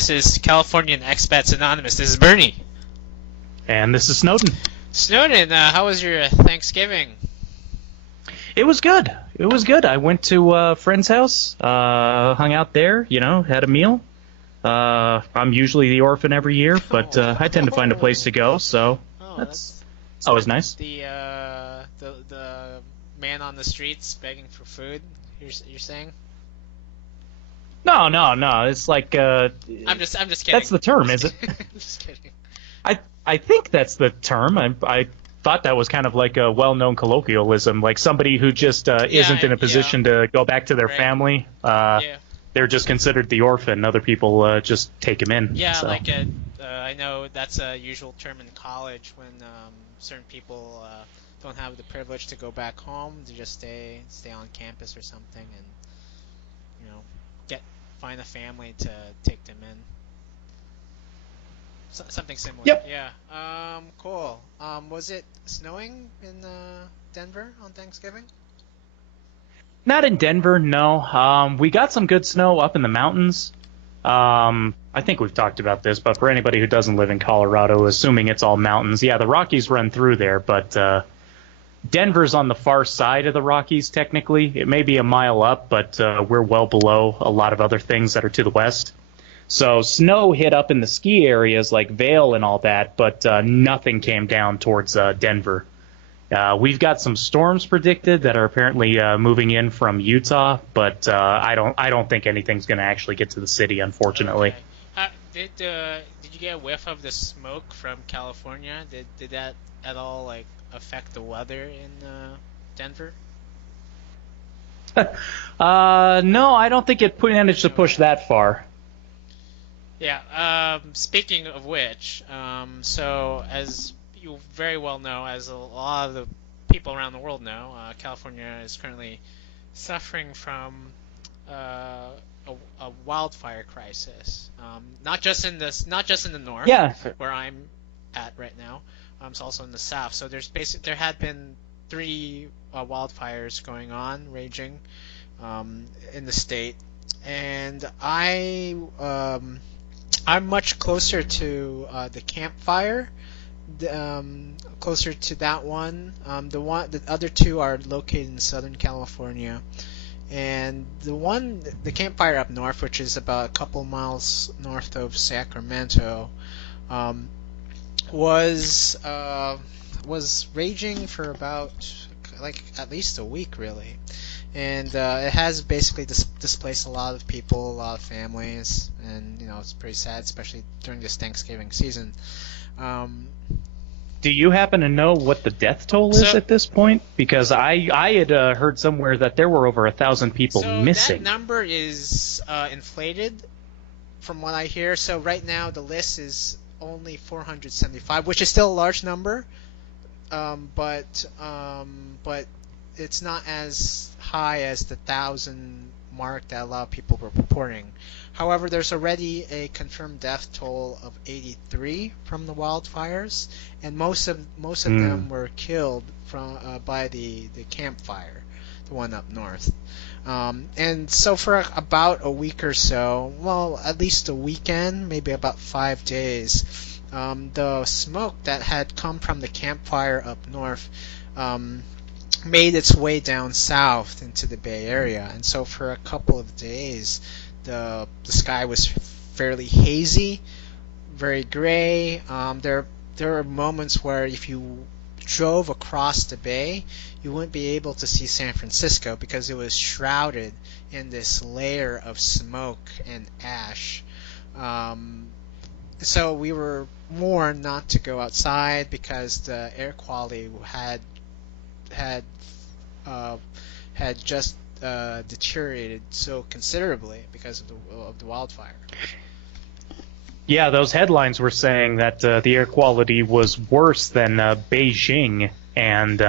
This is Californian Expats Anonymous. This is Bernie. And this is Snowden. Snowden, how was your Thanksgiving? It was good. It was good. I went to a friend's house, hung out there, had a meal. I'm usually the orphan every year, but I tend to find a place to go, so that's always nice. The man on the streets begging for food, you're saying? No. It's like I'm just kidding. That's the term, is it? I'm just kidding. I think that's the term. I thought that was kind of like a well-known colloquialism, like somebody who just isn't in a position to go back to their family. They're just considered the orphan. Other people just take him in. Yeah, so. I know that's a usual term in college when certain people don't have the privilege to go back home. They just stay on campus or something, and find a family to take them in. Something similar. Yep. Yeah. Cool. Was it snowing in Denver on Thanksgiving? Not in Denver, no. We got some good snow up in the mountains. I think we've talked about this, but for anybody who doesn't live in Colorado, assuming it's all mountains, yeah, the Rockies run through there, but Denver's on the far side of the Rockies, technically. It may be a mile up, but we're well below a lot of other things that are to the west. So snow hit up in the ski areas like Vail and all that, but nothing came down towards Denver. We've got some storms predicted that are apparently moving in from Utah, but I don't think anything's going to actually get to the city, unfortunately. Okay. Did you get a whiff of the smoke from California? Did that at all affect the weather in Denver? No, I don't think it managed to push that far. Yeah. Speaking of which, so as you very well know, as a lot of the people around the world know, California is currently suffering from a wildfire crisis. Not just in the north, where I'm at right now. It's also in the south. So there had been 3 wildfires going on, raging in the state, and I'm much closer to the campfire. Closer to that one. The other 2 are located in Southern California, and the campfire up north, which is about a couple miles north of Sacramento, was raging for about at least a week, really, and it has basically displaced a lot of people, a lot of families, and it's pretty sad, especially during this Thanksgiving season. Do you happen to know what the death toll is at this point? Because I had heard somewhere that there were over 1,000 people missing. That number is inflated, from what I hear. So right now the list is only 475, which is still a large number, but it's not as high as the 1,000 mark that a lot of people were reporting. However, there's already a confirmed death toll of 83 from the wildfires, and most of them were killed by the campfire, the one up north. And so for about a week or so, well, at least a weekend, maybe about 5 days, the smoke that had come from the campfire up north made its way down south into the Bay Area. And so for a couple of days, the sky was fairly hazy, very gray. There were moments where if you drove across the bay, you wouldn't be able to see San Francisco because it was shrouded in this layer of smoke and ash. So we were warned not to go outside because the air quality had just deteriorated so considerably because of the wildfire. Yeah, those headlines were saying that the air quality was worse than Beijing and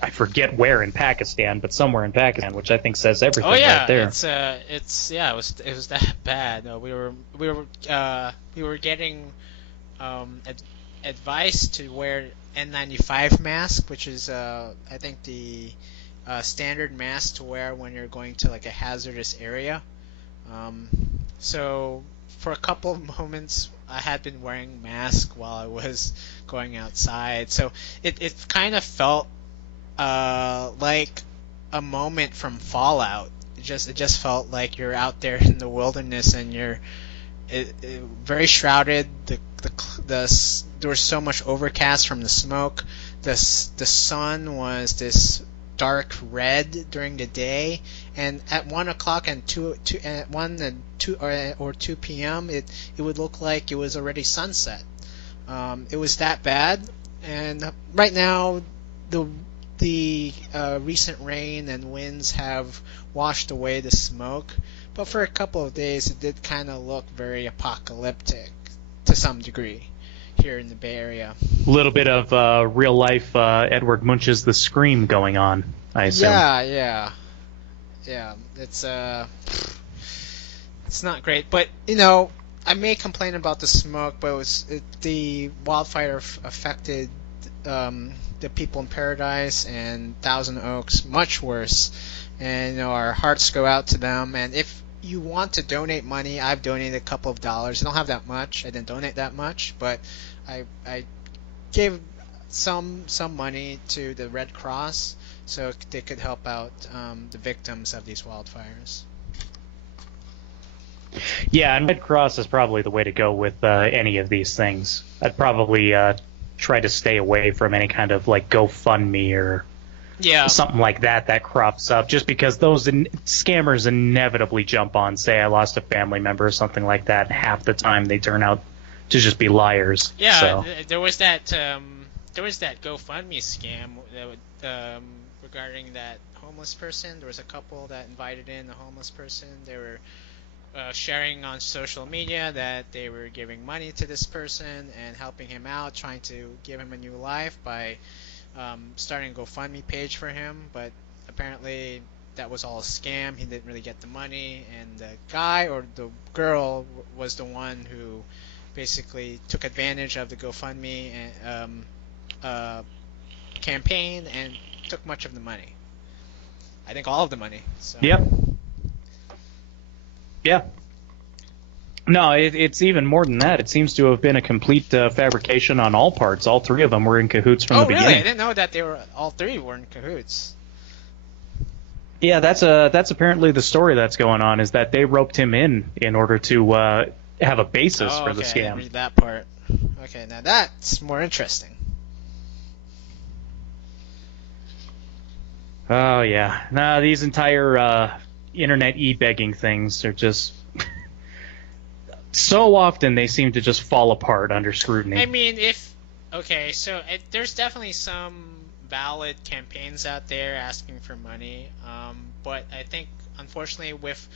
I forget where in Pakistan, but somewhere in Pakistan, which I think says everything right there. It was that bad. We were getting advice to wear N95 mask, which is I think the standard mask to wear when you're going to a hazardous area. So for a couple of moments, I had been wearing mask while I was going outside, so it kind of felt like a moment from Fallout. It just felt like you're out there in the wilderness and it very shrouded. There was so much overcast from the smoke. The sun was this dark red during the day, and at 1 o'clock and at 1 and 2 or 2 p.m. it would look like it was already sunset. It was that bad, and right now the recent rain and winds have washed away the smoke, but for a couple of days it did kind of look very apocalyptic to some degree here in the Bay Area. A little bit of real life Edward Munch's The Scream going on, I assume. Yeah. It's not great, but I may complain about the smoke, but the wildfire affected the people in Paradise and Thousand Oaks much worse, and our hearts go out to them. And if you want to donate money, I've donated a couple of dollars. I don't have that much. I didn't donate that much, but I gave some money to the Red Cross so they could help out the victims of these wildfires. Yeah, and Red Cross is probably the way to go with any of these things. I'd probably try to stay away from any kind of like GoFundMe or something like that crops up, just because those scammers inevitably jump on, say I lost a family member or something like that, and half the time they turn out to just be liars. Yeah, so. There was that GoFundMe scam regarding that homeless person. There was a couple that invited in a homeless person. They were sharing on social media that they were giving money to this person and helping him out, trying to give him a new life by starting a GoFundMe page for him, but apparently that was all a scam. He didn't really get the money, and the guy or the girl was the one who basically took advantage of the GoFundMe campaign and took much of the money. I think all of the money. So. Yep. Yeah. No, it's even more than that. It seems to have been a complete fabrication on all parts. All three of them were in cahoots from the beginning. Oh, really? I didn't know that all three were in cahoots. Yeah, that's apparently the story that's going on, is that they roped him in order to have a basis for the scam. I didn't read that part. Okay, now that's more interesting. Oh, yeah. Nah, these entire internet e-begging things are just... so often they seem to just fall apart under scrutiny. I mean, there's definitely some valid campaigns out there asking for money, but I think, unfortunately, with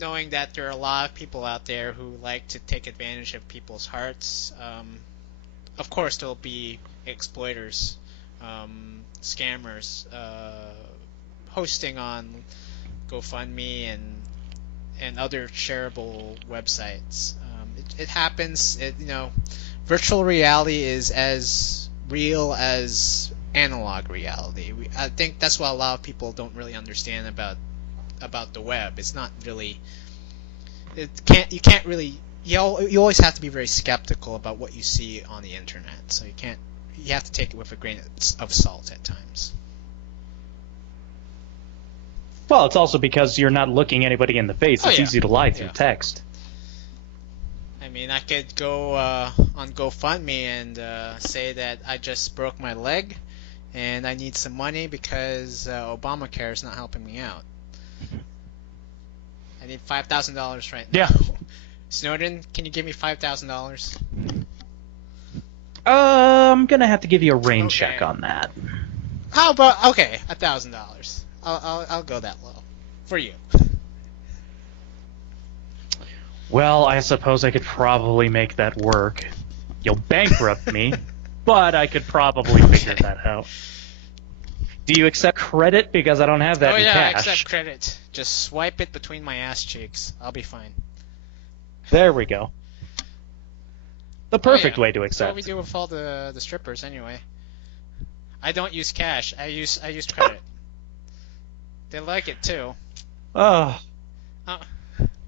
knowing that there are a lot of people out there who like to take advantage of people's hearts, of course there'll be exploiters, scammers, hosting on GoFundMe and other shareable websites. It happens. Virtual reality is as real as analog reality. I think that's what a lot of people don't really understand about the web. It's not really. You can't really. You always have to be very skeptical about what you see on the internet. So you have to take it with a grain of salt at times. Well, it's also because you're not looking anybody in the face. It's easy to lie through text. I mean, I could go on GoFundMe and say that I just broke my leg and I need some money because Obamacare is not helping me out. I need $5,000 right now. Yeah. Snowden, can you give me $5,000? I'm gonna have to give you a rain check on that. How about $1,000? I'll go that low for you. Well, I suppose I could probably make that work. You'll bankrupt me, but I could probably figure that out. Do you accept credit? Because I don't have that in cash. I accept credit. Just swipe it between my ass cheeks. I'll be fine. There we go. The perfect way to accept. That's what we do with all the strippers anyway. I don't use cash. I use credit. They like it too. Oh.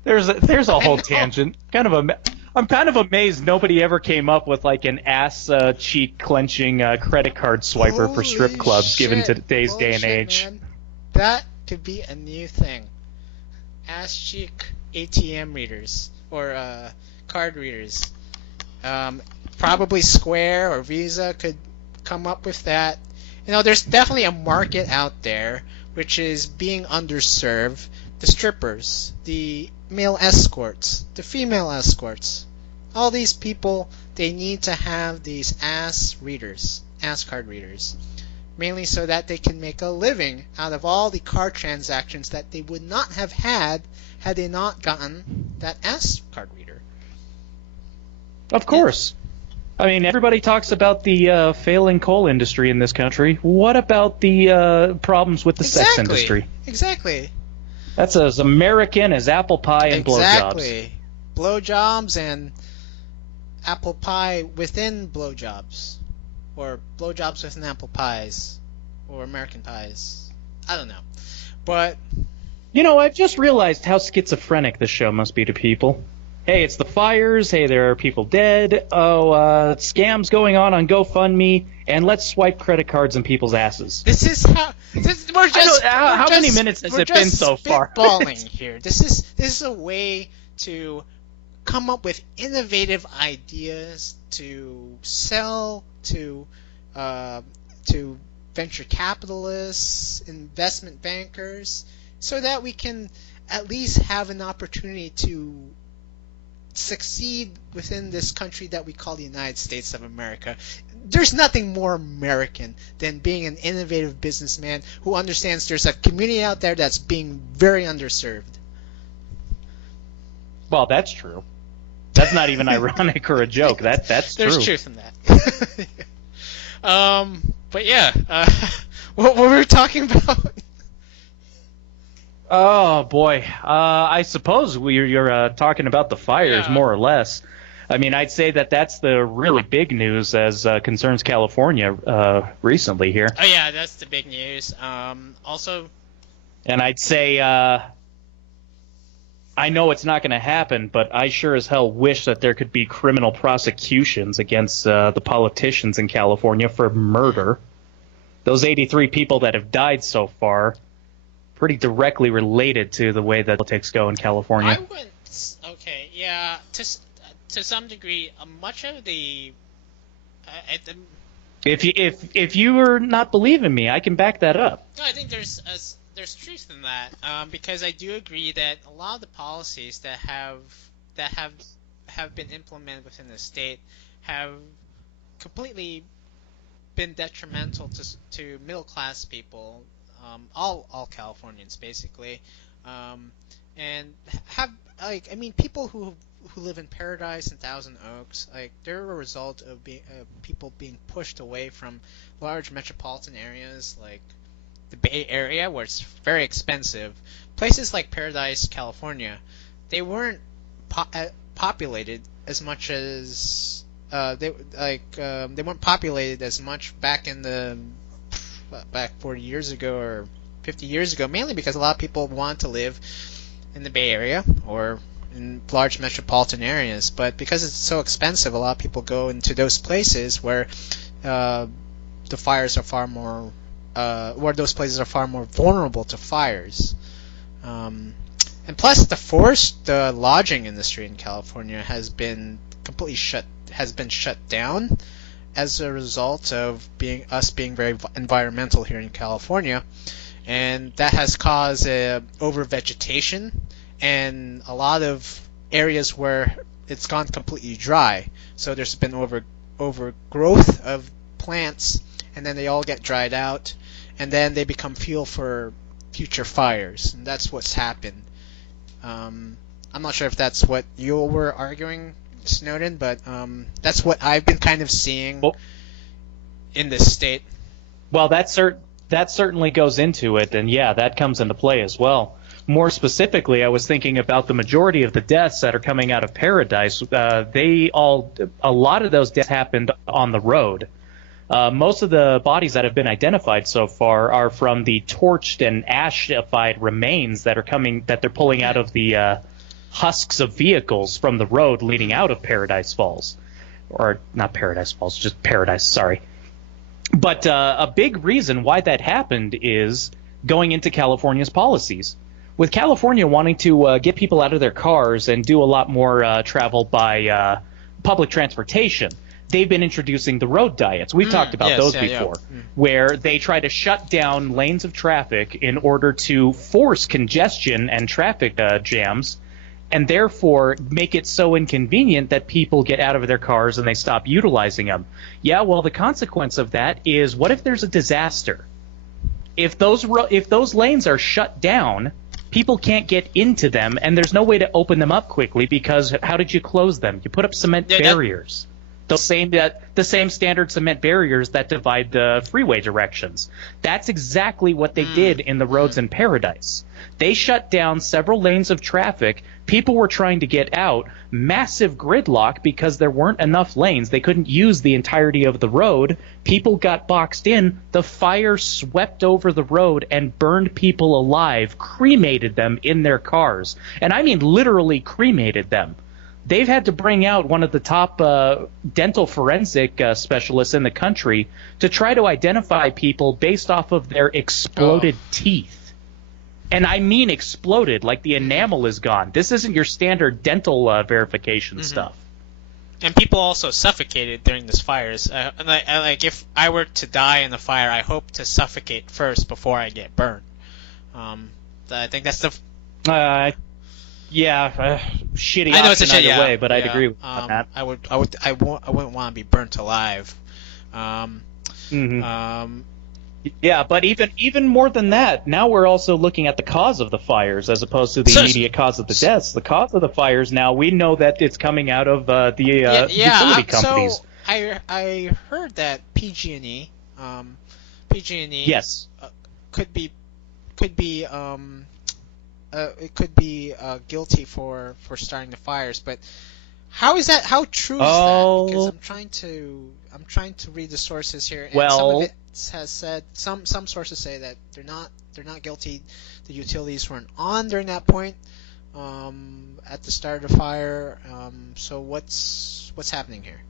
There's a I whole know. tangent. I'm kind of amazed nobody ever came up with like an ass cheek clenching credit card swiper for strip Holy clubs, given shit. today's Holy day and shit, age. man. That could be a new thing. Ass cheek ATM readers or card readers. Probably Square or Visa could come up with that. There's definitely a market out there which is being underserved. The strippers, the male escorts, the female escorts. All these people, they need to have these ass card readers. Mainly so that they can make a living out of all the card transactions that they would not have had they not gotten that ass card reader. Of course. I mean, everybody talks about the failing coal industry in this country. What about the problems with the sex industry? Exactly. That's as American as apple pie and blowjobs. Exactly. Blowjobs and apple pie within blowjobs. Or blowjobs within apple pies. Or American pies. I don't know. But I've just realized how schizophrenic this show must be to people. Hey, it's the fires. Hey, there are people dead. Oh, scams going on GoFundMe. And let's swipe credit cards in people's asses. this is how we're just. How many minutes has it been so far? Spitballing here. This is a way to come up with innovative ideas to sell to venture capitalists, investment bankers, so that we can at least have an opportunity to succeed within this country that we call the United States of America. There's nothing more American than being an innovative businessman who understands there's a community out there that's being very underserved. Well, that's true. That's not even ironic or a joke. That's true. There's truth in that. But yeah, what were we talking about? Oh boy, I suppose you're talking about the fires, more or less. I mean, I'd say that's the really big news as concerns California recently here. Oh yeah, that's the big news. Also, and I'd say I know it's not going to happen, but I sure as hell wish that there could be criminal prosecutions against the politicians in California for murder. Those 83 people that have died so far, pretty directly related to the way that politics go in California. I wouldn't. Okay, yeah, to some degree, much of the. If you are not believing me, I can back that up. No, I think there's truth in that, because I do agree that a lot of the policies that have been implemented within the state have completely been detrimental to middle class people, all Californians basically, and have people who live in Paradise and Thousand Oaks, they're a result of people being pushed away from large metropolitan areas like the Bay Area, where it's very expensive. Places like Paradise, California, they weren't populated as much as they weren't populated as much back 40 years ago or 50 years ago, mainly because a lot of people want to live in the Bay Area or in large metropolitan areas. But because it's so expensive, a lot of people go into those places where the fires are far more where those places are far more vulnerable to fires. And plus, the lodging industry in California has been completely shut down as a result of us being very environmental here in California, and that has caused over-vegetation and a lot of areas where it's gone completely dry. So there's been overgrowth of plants, and then they all get dried out, and then they become fuel for future fires, and that's what's happened. I'm not sure if that's what you were arguing, Snowden, but that's what I've been kind of seeing in this state. Well, that certainly goes into it, and yeah, that comes into play as well. More specifically, I was thinking about the majority of the deaths that are coming out of Paradise. A lot of those deaths happened on the road. Most of the bodies that have been identified so far are from the torched and ashified remains that they're pulling out of the husks of vehicles from the road leading out of Paradise Falls. Or not Paradise Falls, just Paradise, sorry. But a big reason why that happened is going into California's policies. With California wanting to get people out of their cars and do a lot more travel by public transportation, they've been introducing the road diets. We've talked about those before, where they try to shut down lanes of traffic in order to force congestion and traffic jams, and therefore make it so inconvenient that people get out of their cars and they stop utilizing them. Yeah, well, the consequence of that is, what if there's a disaster? If those lanes are shut down, people can't get into them, and there's no way to open them up quickly, because how did you close them? You put up cement barriers. The same standard cement barriers that divide the freeway directions. That's exactly what they did in the roads in Paradise. They shut down several lanes of traffic. People were trying to get out. Massive gridlock because there weren't enough lanes. They couldn't use the entirety of the road. People got boxed in. The fire swept over the road and burned people alive, cremated them in their cars. And I mean literally cremated them. They've had to bring out one of the top dental forensic specialists in the country to try to identify people based off of their exploded teeth. And I mean exploded, like the enamel is gone. This isn't your standard dental verification stuff. And people also suffocated during these fires. Like if I were to die in the fire, I hope to suffocate first before I get burned. I think that's the... shitty option either way, but I'd agree with that. I wouldn't want to be burnt alive. Yeah, but even more than that, now we're also looking at the cause of the fires as opposed to the immediate cause of the deaths. The cause of the fires now, we know that it's coming out of the utility companies. So I heard that PG&E, yes, could be guilty for starting the fires, but how is that? How true is that? Because I'm trying to read the sources here, and some of it has said some sources say that they're not guilty. The utilities weren't on during that point at the start of the fire. So what's happening here?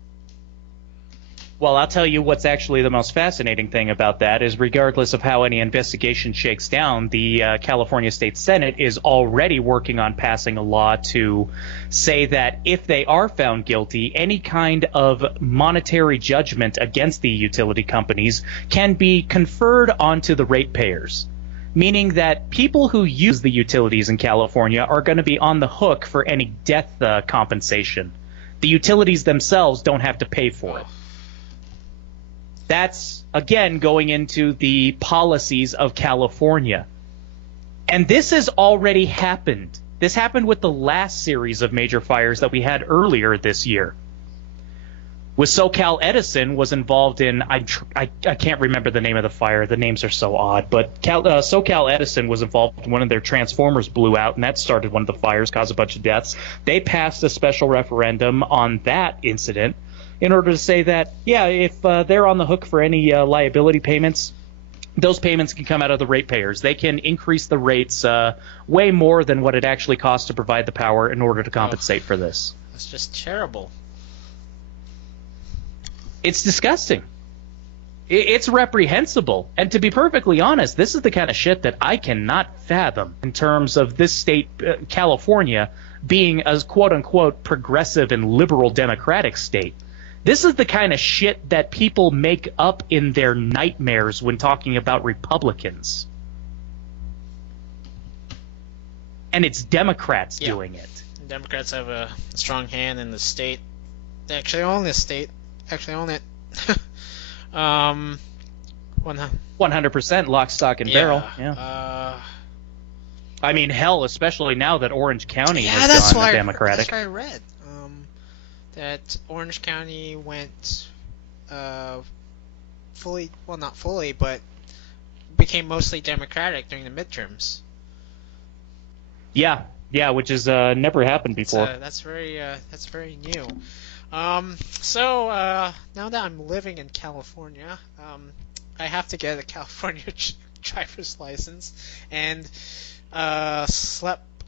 Well, I'll tell you what's actually the most fascinating thing about that is, regardless of how any investigation shakes down, the California State Senate is already working on passing a law to say that if they are found guilty, any kind of monetary judgment against the utility companies can be conferred onto the ratepayers, meaning that people who use the utilities in California are going to be on the hook for any death compensation. The utilities themselves don't have to pay for it. That's, again, going into the policies of California. And this has already happened. This happened with the last series of major fires that we had earlier this year. With SoCal Edison was involved in, I can't remember the name of the fire. The names are so odd. But SoCal Edison was involved when one of their transformers blew out, and that started one of the fires, caused a bunch of deaths. They passed a special referendum on that incident in order to say that, yeah, if they're on the hook for any liability payments, those payments can come out of the ratepayers. They can increase the rates way more than what it actually costs to provide the power in order to compensate for this. That's just terrible. It's disgusting. It's reprehensible. And to be perfectly honest, this is the kind of shit that I cannot fathom in terms of this state, California, being a quote-unquote progressive and liberal democratic state. This is the kind of shit that people make up in their nightmares when talking about Republicans. And it's Democrats doing it. Democrats have a strong hand in the state. They actually own this state. Actually own it. 100% lock, stock, and barrel. Yeah. I mean, hell, especially now that Orange County has gone Democratic. That's what I read. That Orange County went fully, well, not fully, but became mostly Democratic during the midterms. Yeah, which has never happened before. That's very new. So now that I'm living in California, I have to get a California driver's license and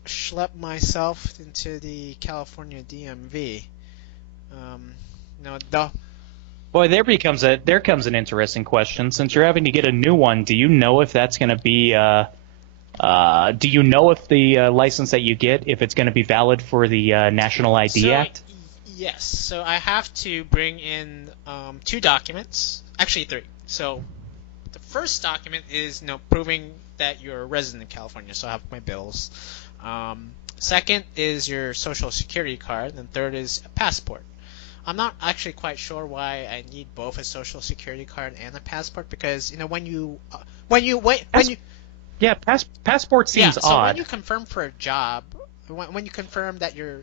schlep myself into the California DMV. No, the Boy, there comes an interesting question. Since you're having to get a new one, do you know if that's going to be do you know if the license that you get, if it's going to be valid for the National ID Act? Yes. So I have to bring in two documents, actually three. So the first document is proving that you're a resident in California. So I have my bills. Second is your social security card, and third is a passport. I'm not actually quite sure why I need both a social security card and a passport because Yeah, passport seems so odd. when you confirm for a job, when you confirm that you're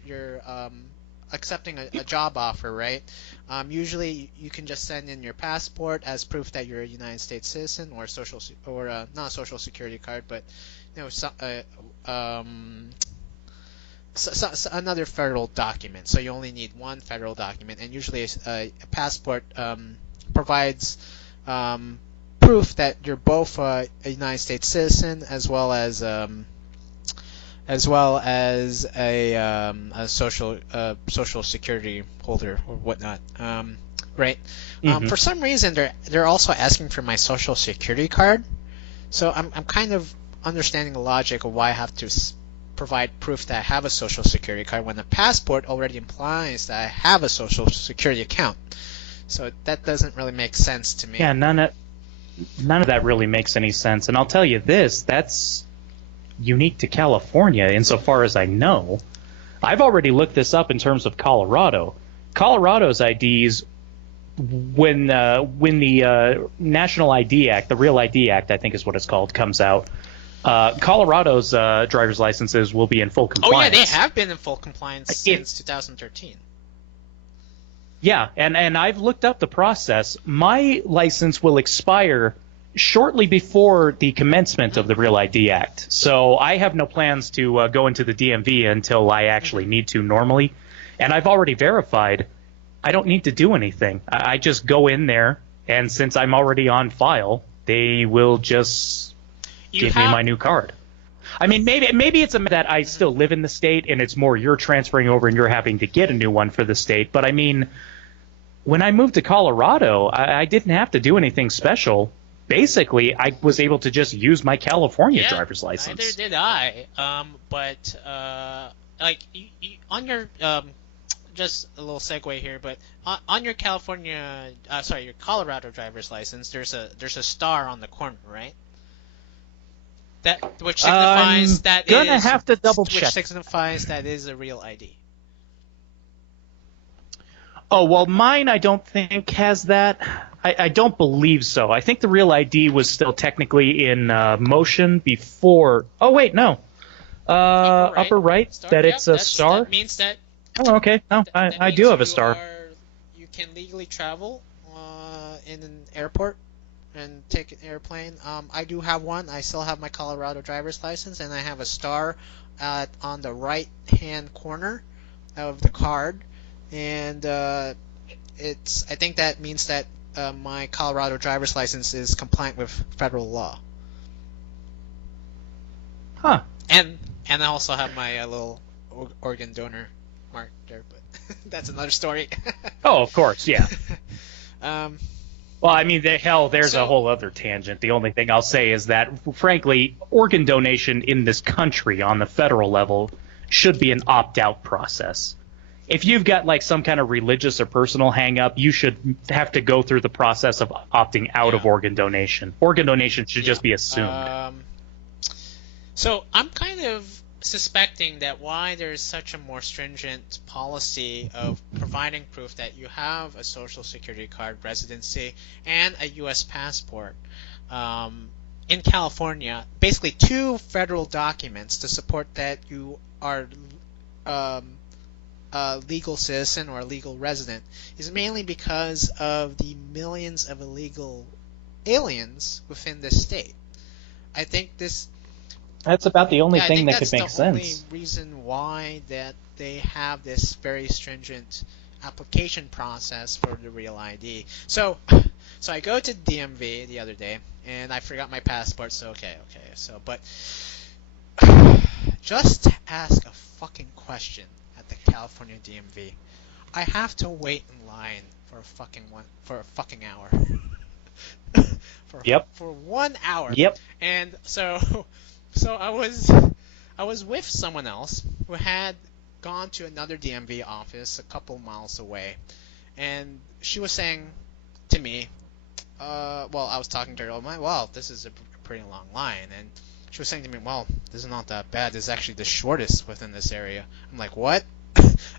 accepting a job offer, right? Usually you can just send in your passport as proof that you're a United States citizen or not a social security card, but another federal document. So you only need one federal document, and usually a passport provides proof that you're both a United States citizen as well as a social security holder or whatnot. Right. For some reason, they're also asking for my social security card. So I'm kind of understanding the logic of why I have to provide proof that I have a social security card when the passport already implies that I have a social security account. So that doesn't really make sense to me. Yeah, none of that really makes any sense. And I'll tell you this, that's unique to California insofar as I know. I've already looked this up in terms of Colorado. Colorado's IDs, when the National ID Act, the Real ID Act, I think is what it's called, comes out, Colorado's driver's licenses will be in full compliance. Oh yeah, they have been in full compliance since 2013. Yeah, and I've looked up the process. My license will expire shortly before the commencement of the Real ID Act. So I have no plans to go into the DMV until I actually need to normally. And I've already verified I don't need to do anything. I just go in there, and since I'm already on file, they will just give me my new card. I mean, maybe it's that I still live in the state, and it's more you're transferring over and you're having to get a new one for the state. But I mean, when I moved to Colorado, I didn't have to do anything special. Basically, I was able to just use my California driver's license. Neither did I. But on your just a little segue here, but on your your Colorado driver's license, there's a star on the corner, right? Which signifies have to double check. Which signifies that is a real ID. Oh, well, mine I don't think has that. I don't believe so. I think the Real ID was still technically in motion before. Oh, wait, no. Upper right star, that it's a star? That means that. Oh, okay. No, I do have a star. You can legally travel in an airport and take an airplane. I do have one. I still have my Colorado driver's license, and I have a star on the right-hand corner of the card. And I think that means that my Colorado driver's license is compliant with federal law. Huh. And I also have my little organ donor mark there, but that's another story. Oh, of course, yeah. Well, I mean, there's a So- whole other tangent. The only thing I'll say is that, frankly, organ donation in this country on the federal level should be an opt-out process. If you've got like some kind of religious or personal hang-up, you should have to go through the process of opting out of organ donation. Organ donation should just be assumed. So I'm kind of suspecting that why there's such a more stringent policy of providing proof that you have a social security card, residency, and a U.S. passport in California, basically two federal documents to support that you are a legal citizen or a legal resident, is mainly because of the millions of illegal aliens within the state. I think That's about the only thing that could make sense. That's the only reason why that they have this very stringent application process for the Real ID. So I go to DMV the other day, and I forgot my passport. So okay. So but just to ask a fucking question at the California DMV, I have to wait in line for a fucking hour. Yep. For 1 hour. Yep. And so I was with someone else who had gone to another DMV office a couple miles away, and she was saying to me, well, I was talking to her, wow, this is a pretty long line, and she was saying to me, well, this is not that bad. This is actually the shortest within this area. I'm like, what?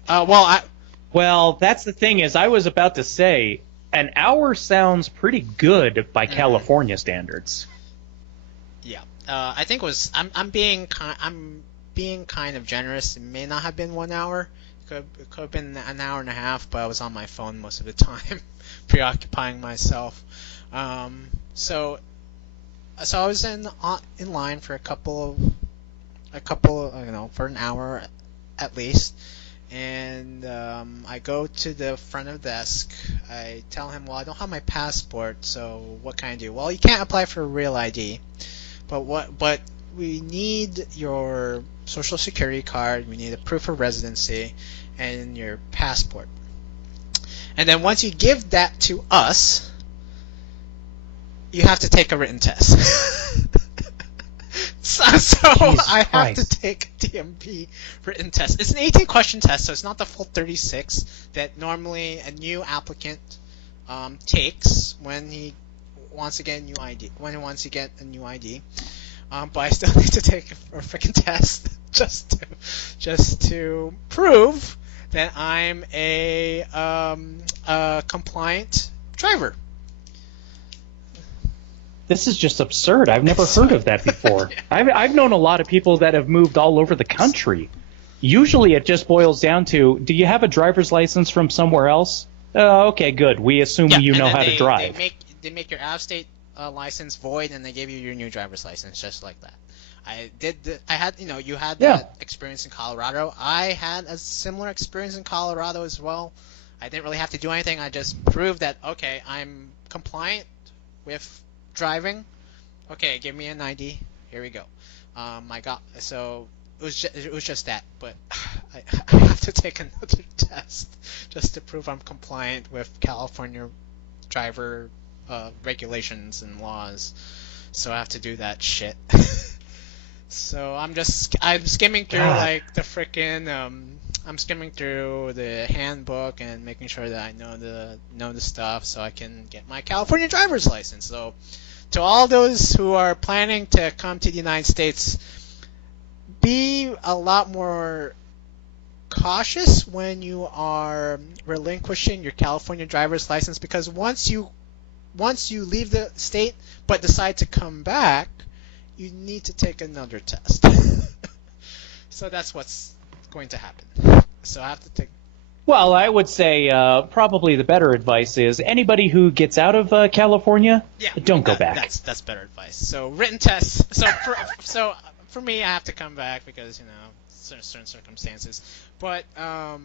Well, that's the thing is, I was about to say, an hour sounds pretty good by California standards. Yeah. I think it was. I'm being kind of generous. It may not have been 1 hour. It could have been an hour and a half, but I was on my phone most of the time, preoccupying myself. So I was in line for a couple, for an hour at least. And I go to the front of the desk. I tell him, well, I don't have my passport, so what can I do? Well, you can't apply for a real ID, but we need your social security card, we need a proof of residency, and your passport. And then once you give that to us, you have to take a written test. So I have to take a DMV written test. It's an 18-question test, so it's not the full 36 that normally a new applicant takes when he wants to get a new ID. But I still need to take a freaking test just to prove that I'm a compliant driver. This is just absurd. I've never heard of that before. I've known a lot of people that have moved all over the country. Usually it just boils down to, do you have a driver's license from somewhere else? Okay, good. We assume you know how to drive. They make your out-of-state license void, and they give you your new driver's license just like that. You had that experience in Colorado. I had a similar experience in Colorado as well. I didn't really have to do anything. I just proved that, okay, I'm compliant with driving. Okay, give me an ID. Here we go. It was just that, but I have to take another test just to prove I'm compliant with California driver regulations and laws. So I have to do that shit. So I'm skimming through I'm skimming through the handbook and making sure that I know the stuff so I can get my California driver's license. So to all those who are planning to come to the United States, be a lot more cautious when you are relinquishing your California driver's license, because once you leave the state but decide to come back, you need to take another test. So that's what's going to happen. So I have to take. Well, I would say probably the better advice is anybody who gets out of California, don't go back. That's better advice. So written tests. So for me, I have to come back because certain circumstances. But that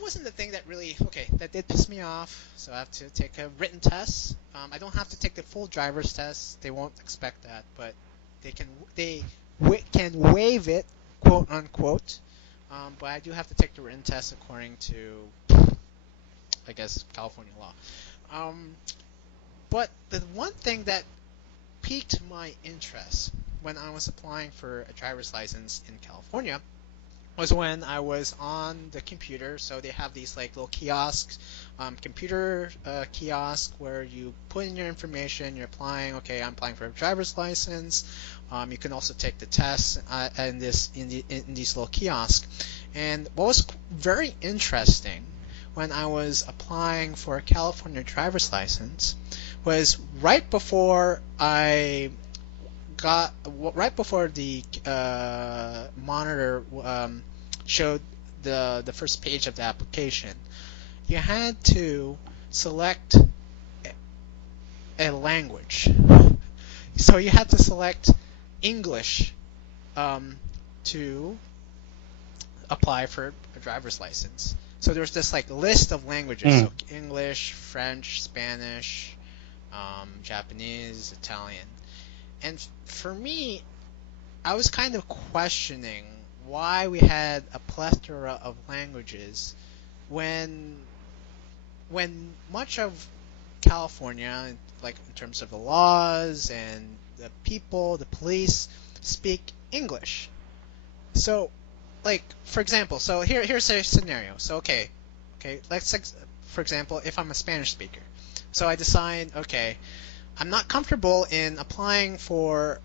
wasn't the thing that really that did piss me off. So I have to take a written test. I don't have to take the full driver's test. They won't expect that, but they can waive it, quote unquote. But I do have to take the written test according to, I guess, California law. But the one thing that piqued my interest when I was applying for a driver's license in California was when I was on the computer. So they have these little kiosks, computer kiosk where you put in your information. You're applying. Okay, I'm applying for a driver's license. You can also take the test in these little kiosks. And what was very interesting when I was applying for a California driver's license was right before the monitor showed the first page of the application, you had to select a language. So you had to select English to apply for a driver's license. So there's this list of languages, so English, French, Spanish, Japanese, Italian. And for me, I was kind of questioning why we had a plethora of languages when much of California, like in terms of the laws and the people, the police, speak English. So, like for example, so here's a scenario. So okay, for example, if I'm a Spanish speaker, so I decide, okay, I'm not comfortable in applying for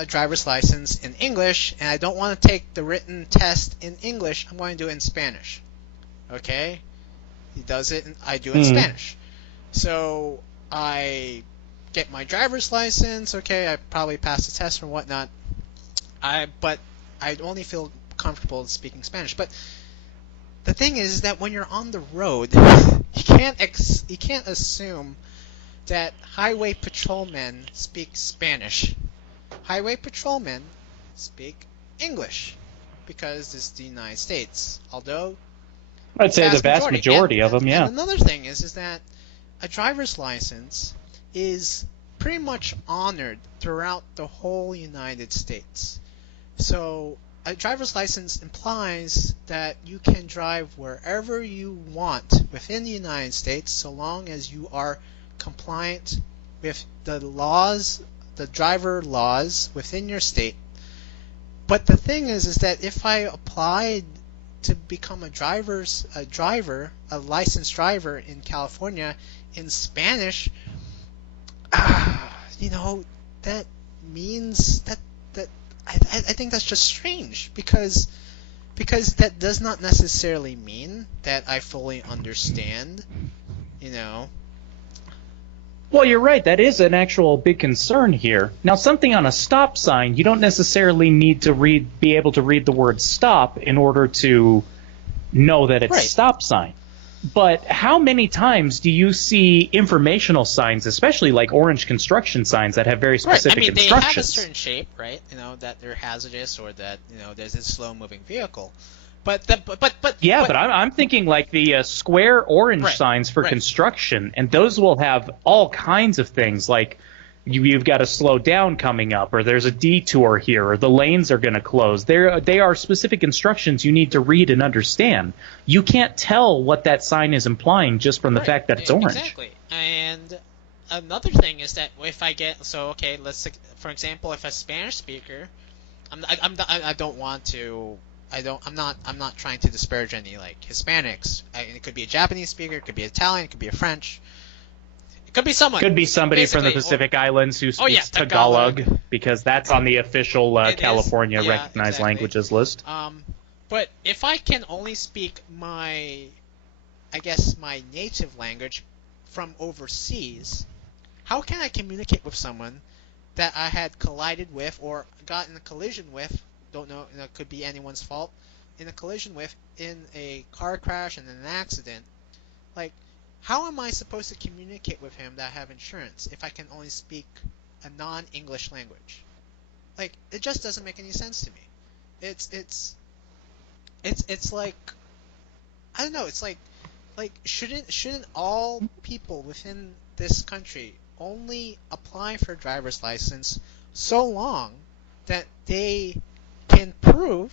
a driver's license in English, and I don't want to take the written test in English. I'm going to do it in Spanish. Okay, he does it, and I do it in Spanish. So I get my driver's license. Okay, I probably pass the test and whatnot. But I only feel comfortable speaking Spanish. But the thing is that when you're on the road, you can't assume that highway patrolmen speak Spanish. Highway patrolmen speak English because this is the United States. Although I'd say the vast majority of them, yeah. And another thing is that a driver's license is pretty much honored throughout the whole United States. So a driver's license implies that you can drive wherever you want within the United States so long as you are compliant with the laws, the driver laws within your state. But the thing is that if I applied to become a licensed driver in California in Spanish, that means that I think that's just strange because that does not necessarily mean that I fully understand, Well, you're right. That is an actual big concern here. Now, something on a stop sign, you don't necessarily need to be able to read the word stop in order to know that it's a stop sign. But how many times do you see informational signs, especially like orange construction signs that have very specific instructions? They have a certain shape, right? That they're hazardous or that, there's a slow-moving vehicle. But I'm thinking like the square orange signs for construction, and those will have all kinds of things like you've got to slow down coming up, or there's a detour here, or the lanes are going to close. They are specific instructions you need to read and understand. You can't tell what that sign is implying just from the fact that it's orange. Exactly. And another thing is that if I get for example, if a Spanish speaker, I'm not trying to disparage any like Hispanics. It could be a Japanese speaker, it could be Italian, it could be a French. It could be someone. Could be somebody from the Pacific Islands who speaks Tagalog, because that's on the official California recognized languages list. But if I can only speak my native language from overseas, how can I communicate with someone that I had collided with or got in a collision with? Don't know, it could be anyone's fault. In a collision with, in a car crash and an accident, like, how am I supposed to communicate with him that I have insurance if I can only speak a non-English language? Like, it just doesn't make any sense to me. It's like, I don't know. It's like shouldn't all people within this country only apply for a driver's license so long that they can prove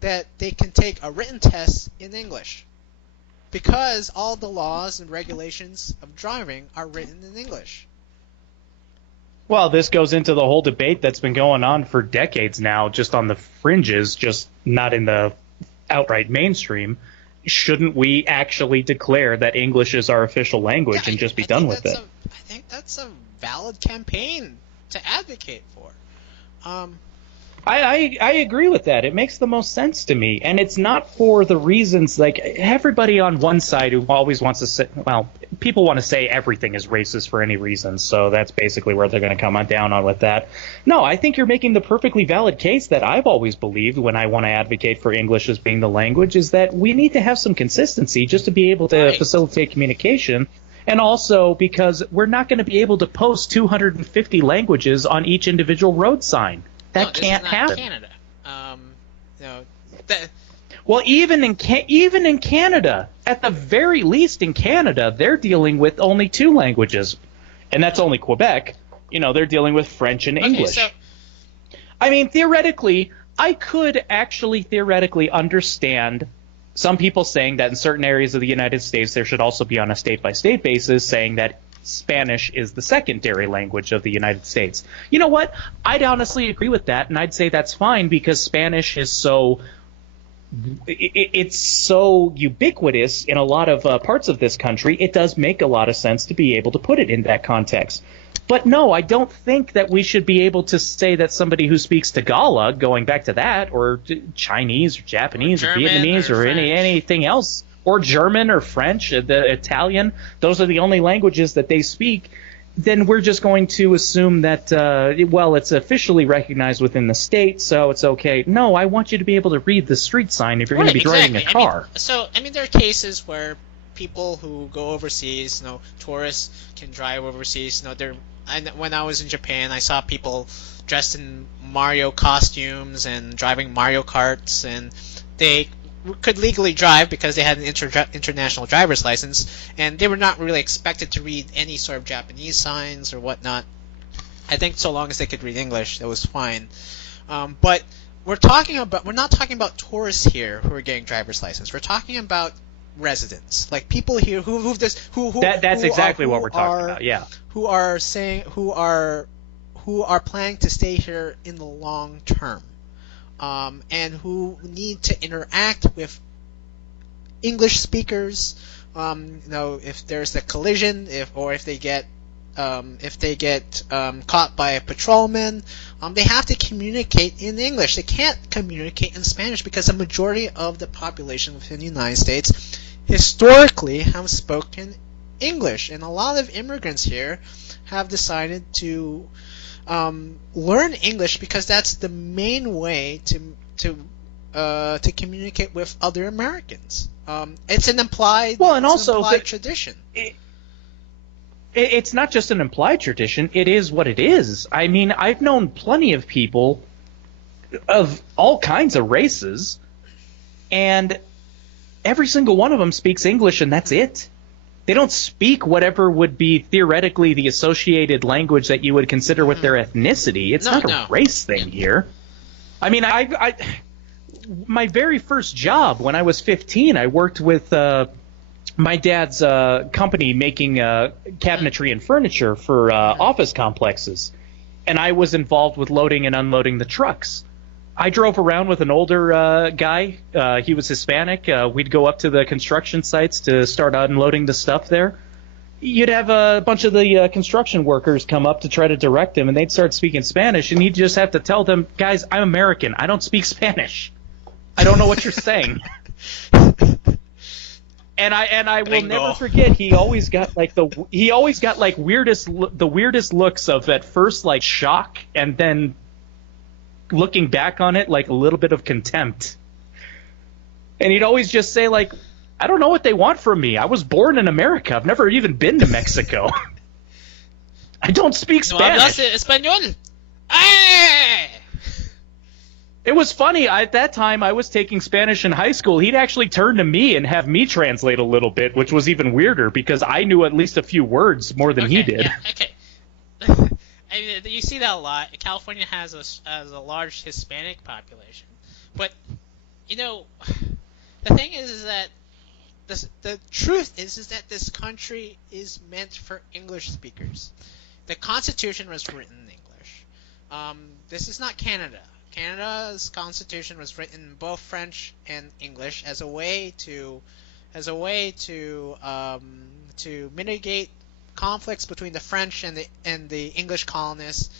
that they can take a written test in English? Because all the laws and regulations of driving are written in English. Well, this goes into the whole debate that's been going on for decades now, just on the fringes, just not in the outright mainstream. Shouldn't we actually declare that English is our official language and just be done with it? I think that's a valid campaign to advocate for. I agree with that. It makes the most sense to me. And it's not for the reasons, like, everybody on one side who always wants to say, well, people want to say everything is racist for any reason, so that's basically where they're going to come down on with that. No, I think you're making the perfectly valid case that I've always believed when I want to advocate for English as being the language, is that we need to have some consistency just to be able to facilitate communication. And also because we're not going to be able to post 250 languages on each individual road sign. That can't happen. Canada. Well, even in Canada, at the very least in Canada, they're dealing with only two languages, and that's only Quebec. They're dealing with French and English. I mean, theoretically, I could actually theoretically understand some people saying that in certain areas of the United States there should also be on a state-by-state basis saying that Spanish is the secondary language of the United States. You know what? I'd honestly agree with that, and I'd say that's fine because Spanish is it's so ubiquitous in a lot of parts of this country. It does make a lot of sense to be able to put it in that context. But no, I don't think that we should be able to say that somebody who speaks Tagalog, going back to that, or Chinese or Japanese or Vietnamese or anything else, or German or French, the Italian, those are the only languages that they speak, then we're just going to assume that, it's officially recognized within the state, so it's okay. No, I want you to be able to read the street sign if you're going to be driving a car. I mean, there are cases where people who go overseas, tourists can drive overseas. When I was in Japan, I saw people dressed in Mario costumes and driving Mario Karts, and they could legally drive because they had an international driver's license, and they were not really expected to read any sort of Japanese signs or whatnot. I think so long as they could read English, that was fine. But we're not talking about tourists here who are getting driver's license. We're talking about residents, like people here that's exactly what we're talking about. Yeah, who are planning to stay here in the long term, and who need to interact with English speakers. If there's a collision, if they get caught by a patrolman, they have to communicate in English. They can't communicate in Spanish because the majority of the population within the United States historically have spoken English, and a lot of immigrants here have decided to learn English because that's the main way to communicate with other Americans. It's an implied tradition. It's not just an implied tradition. It is what it is. I mean, I've known plenty of people of all kinds of races, and every single one of them speaks English, and that's it. They don't speak whatever would be theoretically the associated language that you would consider with their ethnicity. It's not a race thing here. I mean, my very first job when I was 15, I worked with my dad's company making cabinetry and furniture for office complexes, and I was involved with loading and unloading the trucks. I drove around with an older guy. He was Hispanic. We'd go up to the construction sites to start unloading the stuff there. You'd have a bunch of the construction workers come up to try to direct him, and they'd start speaking Spanish, and he'd just have to tell them, guys, I'm American. I don't speak Spanish. I don't know what you're saying. And I will never forget. He always got the weirdest looks of at first like shock, and then looking back on it like a little bit of contempt. And he'd always just say like, I don't know what they want from me. I was born in America. I've never even been to Mexico. I don't speak Spanish. No hablas español. It was funny. At that time, I was taking Spanish in high school. He'd actually turn to me and have me translate a little bit, which was even weirder because I knew at least a few words more than he did. Yeah, okay. I mean, you see that a lot. California has a large Hispanic population, but the thing is that the truth is that this country is meant for English speakers. The Constitution was written in English. This is not Canada. Canada's Constitution was written in both French and English as a way to mitigate conflicts between the French and the English colonists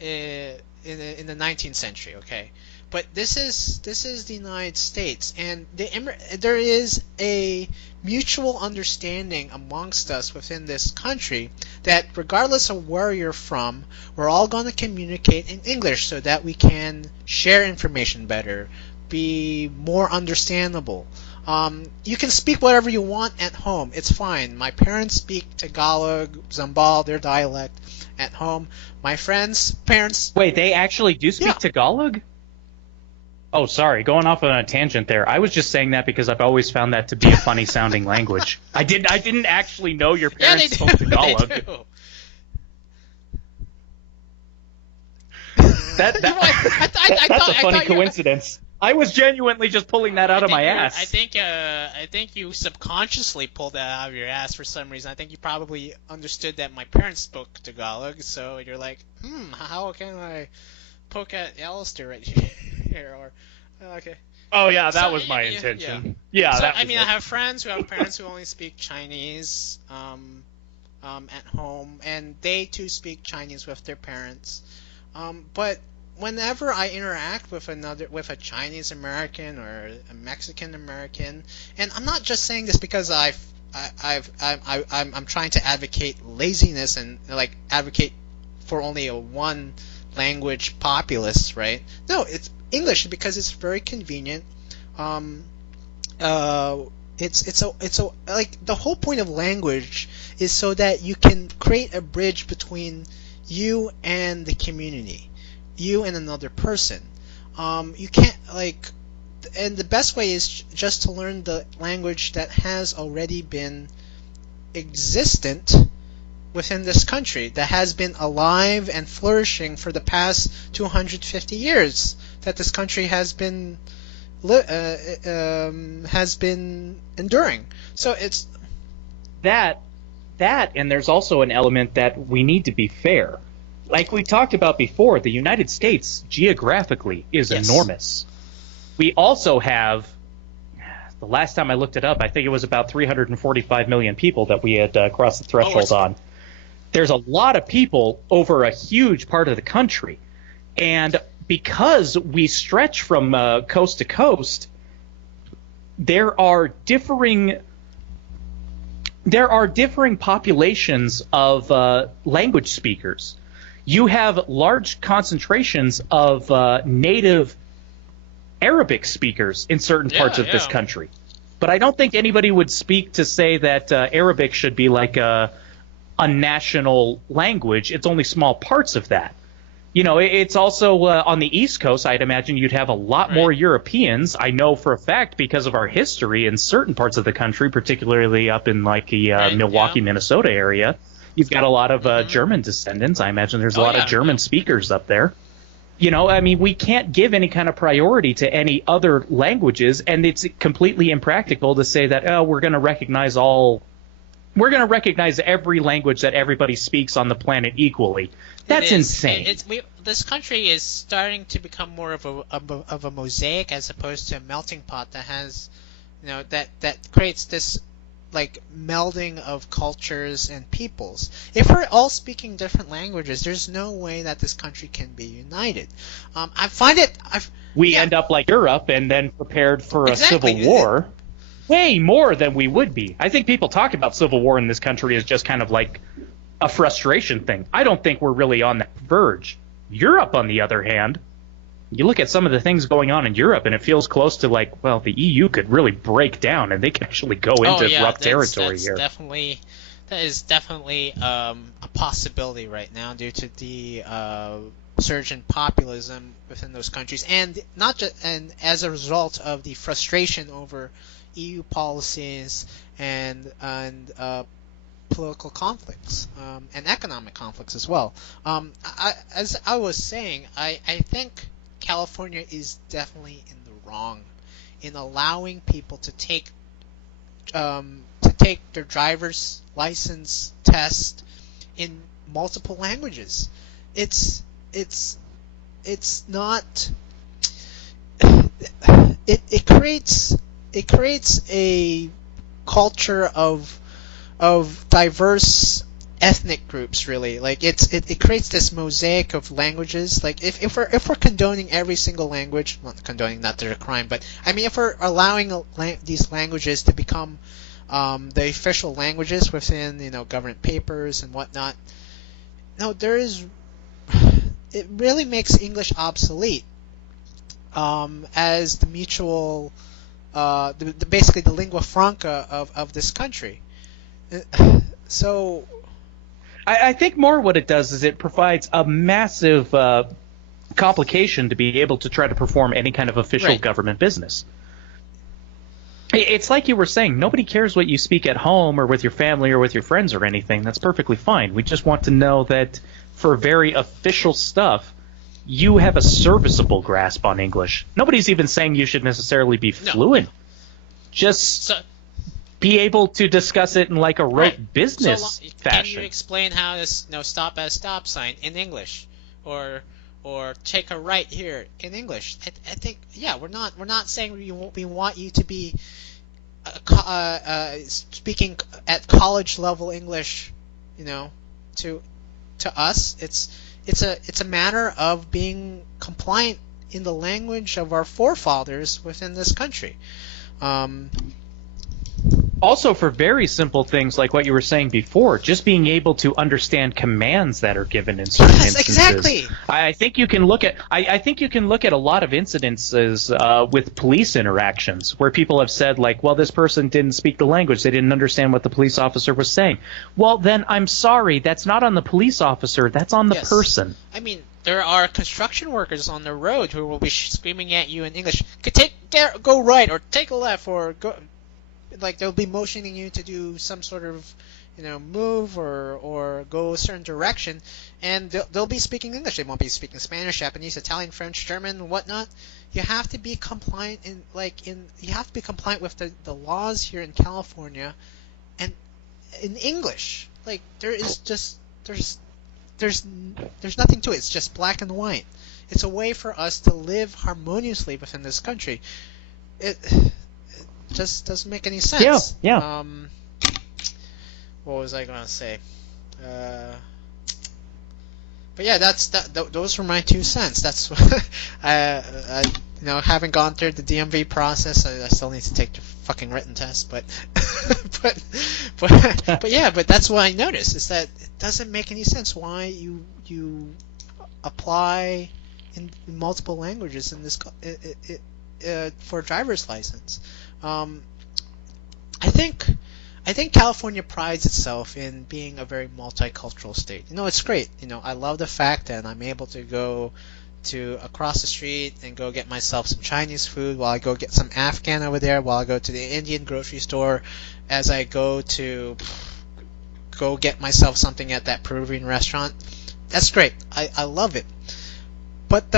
in the 19th century. Okay, but this is the United States, and there is a mutual understanding amongst us within this country that regardless of where you're from, we're all going to communicate in English so that we can share information better, be more understandable. You can speak whatever you want at home. It's fine. My parents speak Tagalog, Zambal, their dialect at home. My friends' parents... Wait, they actually do speak Tagalog? Oh, sorry. Going off on a tangent there. I was just saying that because I've always found that to be a funny-sounding language. I didn't actually know your parents spoke Tagalog. They do. That that's a funny coincidence. I was genuinely just pulling that out of my ass. I think you subconsciously pulled that out of your ass for some reason. I think you probably understood that my parents spoke Tagalog, so you're like, how can I poke at Alistair right here? Or okay. Oh yeah, that was my intention. Yeah, so, that was I mean, I have friends who have parents who only speak Chinese at home, and they too speak Chinese with their parents. But whenever I interact with a Chinese American or a Mexican American, and I'm not just saying this because I'm trying to advocate laziness and like advocate for only a one language populace, right? No, it's English because it's very convenient. It's like the whole point of language is so that you can create a bridge between you and the community, you and another person. You can't and the best way is just to learn the language that has already been existent within this country, that has been alive and flourishing for the past 250 years that this country has been enduring. So it's that, and there's also an element that we need to be fair. Like we talked about before, the United States geographically is enormous. We also have, the last time I looked it up, I think it was about 345 million people that we had crossed the threshold on. There's a lot of people over a huge part of the country. And because we stretch from coast to coast, there are differing populations of language speakers. You have large concentrations of native Arabic speakers in certain parts of this country. But I don't think anybody would speak to say that Arabic should be like a national language. It's only small parts of that. You know, it's also on the East Coast, I'd imagine you'd have a lot more Europeans. I know for a fact because of our history in certain parts of the country, particularly up in like the Milwaukee, Minnesota area. You've got a lot of German descendants. I imagine there's a lot of German speakers up there. You know, I mean, we can't give any kind of priority to any other languages, and it's completely impractical to say that, we're going to recognize every language that everybody speaks on the planet equally. That's insane. This country is starting to become more of a mosaic as opposed to a melting pot that has, that creates this like melding of cultures and peoples. If we're all speaking different languages, there's no way that this country can be united. I find it. We end up like Europe and then prepared for a civil war. Way more than we would be. I think people talk about civil war in this country as just kind of like a frustration thing. I don't think we're really on that verge. Europe, on the other hand, you look at some of the things going on in Europe, and it feels close to like, well, the EU could really break down, and they could actually go into rough territory here. That is definitely a possibility right now due to the surge in populism within those countries, and as a result of the frustration over EU policies and political conflicts and economic conflicts as well. As I was saying, I think California is definitely in the wrong in allowing people to take their driver's license test in multiple languages. It's not. It creates a culture of diverse ethnic groups, really. Like it creates this mosaic of languages. Like if we're condoning every single language, well, condoning, not that they're a crime, but I mean if we're allowing these languages to become the official languages within government papers and whatnot, it really makes English obsolete as the mutual. Basically the lingua franca of this country. So I think more what it does is it provides a massive complication to be able to try to perform any kind of official government business. It's like you were saying, nobody cares what you speak at home or with your family or with your friends or anything. That's perfectly fine. We just want to know that for very official stuff, you have a serviceable grasp on English. Nobody's even saying you should necessarily be fluent. No. Just be able to discuss it in like a rote business fashion. Can you explain how to stop at a stop sign in English, or take a right here in English? I think we're not saying we want you to be speaking at college level English, to us. It's a matter of being compliant in the language of our forefathers within this country. Also, for very simple things like what you were saying before, just being able to understand commands that are given in certain instances. Exactly. I think you can look at a lot of incidences with police interactions where people have said like, well, this person didn't speak the language, they didn't understand what the police officer was saying. Well, then I'm sorry, that's not on the police officer, that's on the person. I mean, there are construction workers on the road who will be screaming at you in English, go right or take a left or go. Like they'll be motioning you to do some sort of, move or go a certain direction, and they'll be speaking English. They won't be speaking Spanish, Japanese, Italian, French, German, and whatnot. You have to be compliant you have to be compliant with the laws here in California, and in English. Like there's nothing to it. It's just black and white. It's a way for us to live harmoniously within this country. It just doesn't make any sense. Yeah. What was I gonna say? But yeah, those were my 2 cents. That's having gone through the DMV process, I still need to take the fucking written test. But but that's what I noticed, is that it doesn't make any sense why you apply in multiple languages in this for a driver's license. I think California prides itself in being a very multicultural state. It's great. I love the fact that I'm able to go to across the street and go get myself some Chinese food, while I go get some Afghan over there, while I go to the Indian grocery store, as I go get myself something at that Peruvian restaurant. That's great. I love it. But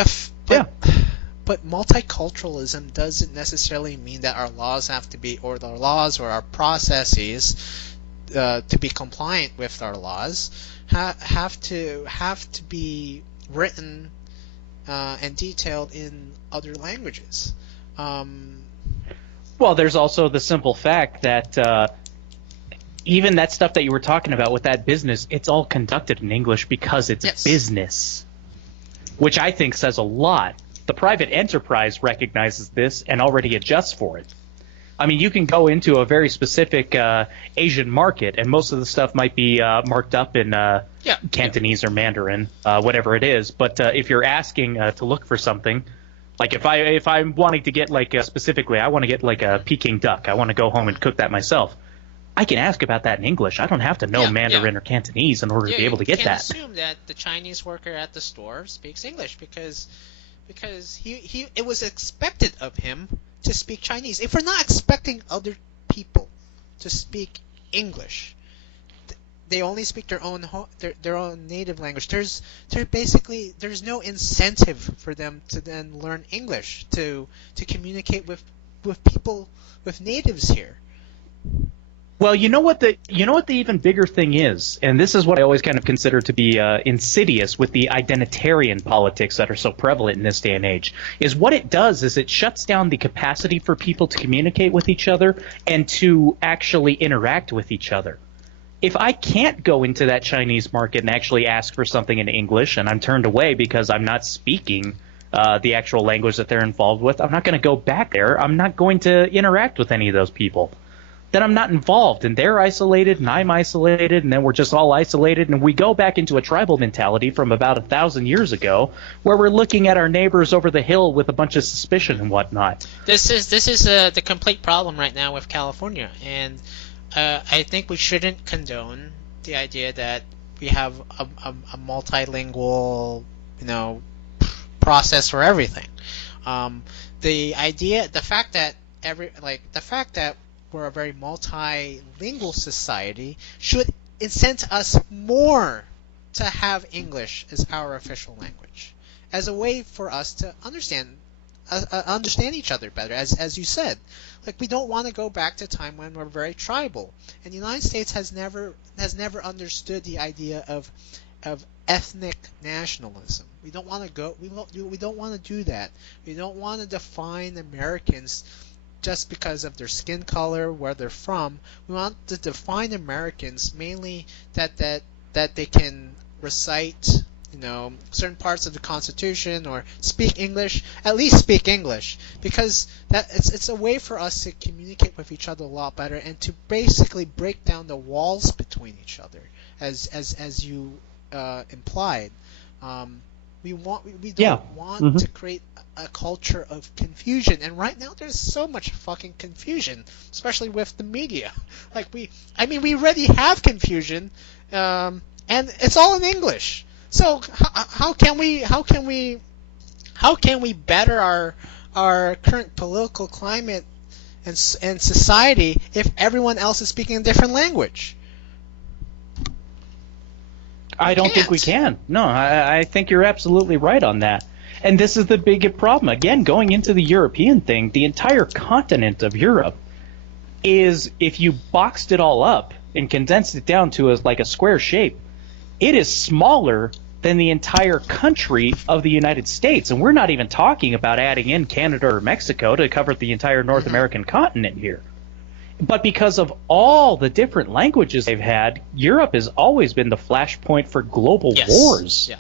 But multiculturalism doesn't necessarily mean that our laws have to be, or our laws or our processes to be compliant with our laws have to be written and detailed in other languages. Well, there's also the simple fact that even that stuff that you were talking about with that business, it's all conducted in English because it's business, which I think says a lot. The private enterprise recognizes this and already adjusts for it. I mean, you can go into a very specific Asian market, and most of the stuff might be marked up in Cantonese or Mandarin, whatever it is. But if you're asking to look for something, like if I'm wanting to get specifically, I want to get like a Peking duck. I want to go home and cook that myself. I can ask about that in English. I don't have to know Mandarin or Cantonese in order to be able to get that. You can assume that the Chinese worker at the store speaks English because it was expected of him to speak Chinese. If we're not expecting other people to speak English, they only speak their own native language. There's no incentive for them to then learn English to communicate with people, with natives here. Well, you know what the even bigger thing is, and this is what I always kind of consider to be insidious with the identitarian politics that are so prevalent in this day and age, is what it does is it shuts down the capacity for people to communicate with each other and to actually interact with each other. If I can't go into that Chinese market and actually ask for something in English, and I'm turned away because I'm not speaking the actual language that they're involved with, I'm not going to go back there. I'm not going to interact with any of those people. Then I'm not involved, and they're isolated, and I'm isolated, and then we're just all isolated, and we go back into a tribal mentality from about 1,000 years ago, where we're looking at our neighbors over the hill with a bunch of suspicion and whatnot. This is the complete problem right now with California, and I think we shouldn't condone the idea that we have a multilingual, process for everything. The fact that we're a very multilingual society should incent us more to have English as our official language. as a way for us to understand each other better, as you said. Like, we don't want to go back to a time when we're very tribal, and the United States has never understood the idea of ethnic nationalism. We don't want to go. We don't want to do that. We don't want to define Americans just because of their skin color, where they're from. We want to define Americans mainly that they can recite, certain parts of the Constitution, or speak English, at least speak English, because it's a way for us to communicate with each other a lot better, and to basically break down the walls between each other, as you implied. We don't want to create a culture of confusion, and right now there's so much fucking confusion, especially with the media. Like, we already have confusion, and it's all in English. So how can we better our current political climate and society if everyone else is speaking a different language? I don't think we can. No, I think you're absolutely right on that. And this is the big problem. Again, going into the European thing, the entire continent of Europe is, if you boxed it all up and condensed it down to like a square shape, it is smaller than the entire country of the United States. And we're not even talking about adding in Canada or Mexico to cover the entire North American continent here. But because of all the different languages they've had, Europe has always been the flashpoint for global wars. Yeah.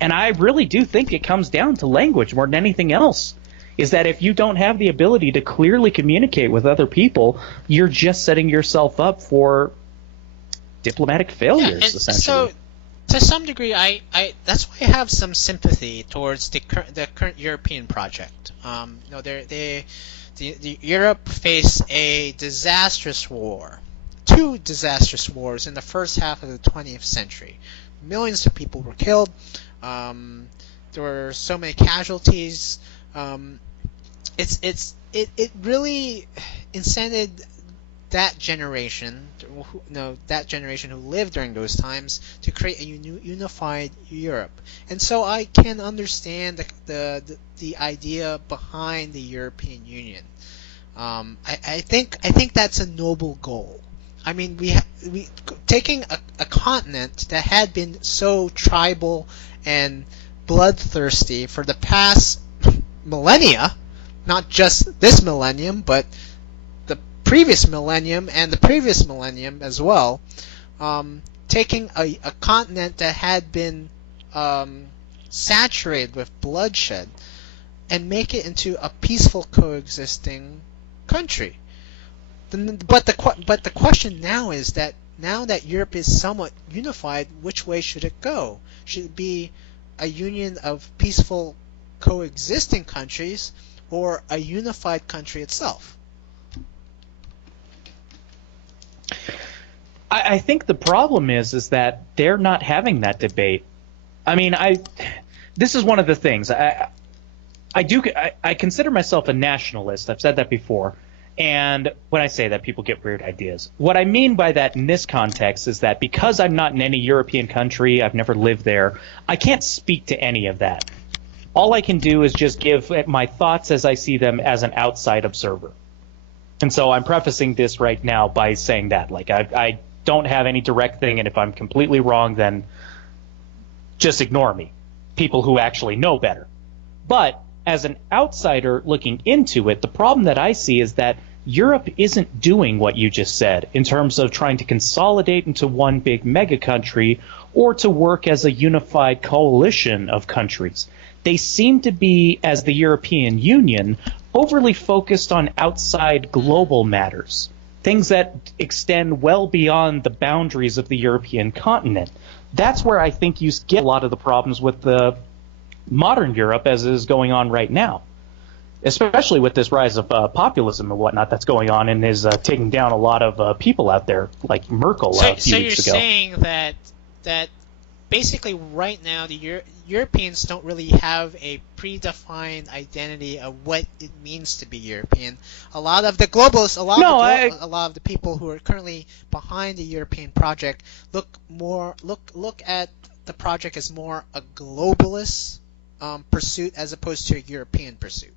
And I really do think it comes down to language more than anything else. Is that if you don't have the ability to clearly communicate with other people, you're just setting yourself up for diplomatic failures, essentially. So, to some degree, that's why I have some sympathy towards the current European project. Europe faced a disastrous war, 2 disastrous wars in the first half of the 20th century. Millions of people were killed. There were so many casualties. It really incented that generation who lived during those times to create a unified Europe. And so I can understand the idea behind the European Union. I think that's a noble goal. I mean, we taking a continent that had been so tribal and bloodthirsty for the past millennia, not just this millennium, but the previous millennium and the previous millennium as well, taking a continent that had been saturated with bloodshed and make it into a peaceful coexisting country. But the question now is that now that Europe is somewhat unified, which way should it go? Should it be a union of peaceful coexisting countries, or a unified country itself? I think the problem is that they're not having that debate. I mean, this is one of the things. I consider myself a nationalist. I've said that before. And when I say that, people get weird ideas. What I mean by that in this context is that because I'm not in any European country, I've never lived there, I can't speak to any of that. All I can do is just give my thoughts as I see them as an outside observer. And so I'm prefacing this right now by saying that. Like, I don't have any direct thing, and if I'm completely wrong, then just ignore me. People who actually know better. But as an outsider looking into it, the problem that I see is that Europe isn't doing what you just said in terms of trying to consolidate into one big mega country or to work as a unified coalition of countries. They seem to be, as the European Union, overly focused on outside global matters, things that extend well beyond the boundaries of the European continent. That's where I think you get a lot of the problems with the modern Europe as is going on right now, especially with this rise of populism and whatnot that's going on and is taking down a lot of people out there, like Merkel a few weeks ago. So you're saying that basically right now the Europeans don't really have a predefined identity of what it means to be European. A lot of the globalists, a lot of the people who are currently behind the European project look at the project is more a globalist pursuit as opposed to a European pursuit?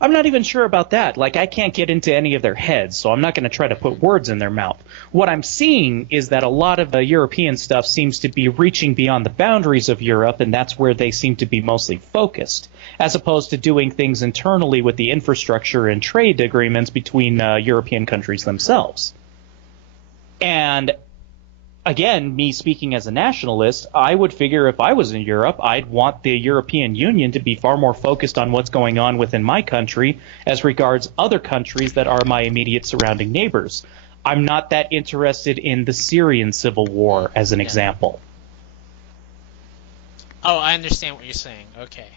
I'm not even sure about that. Like, I can't get into any of their heads, so I'm not going to try to put words in their mouth. What I'm seeing is that a lot of the European stuff seems to be reaching beyond the boundaries of Europe, and that's where they seem to be mostly focused, as opposed to doing things internally with the infrastructure and trade agreements between European countries themselves. And again, me speaking as a nationalist, I would figure if I was in Europe, I'd want the European Union to be far more focused on what's going on within my country as regards other countries that are my immediate surrounding neighbors. I'm not that interested in the Syrian civil war, as an example. Oh, I understand what you're saying. Okay.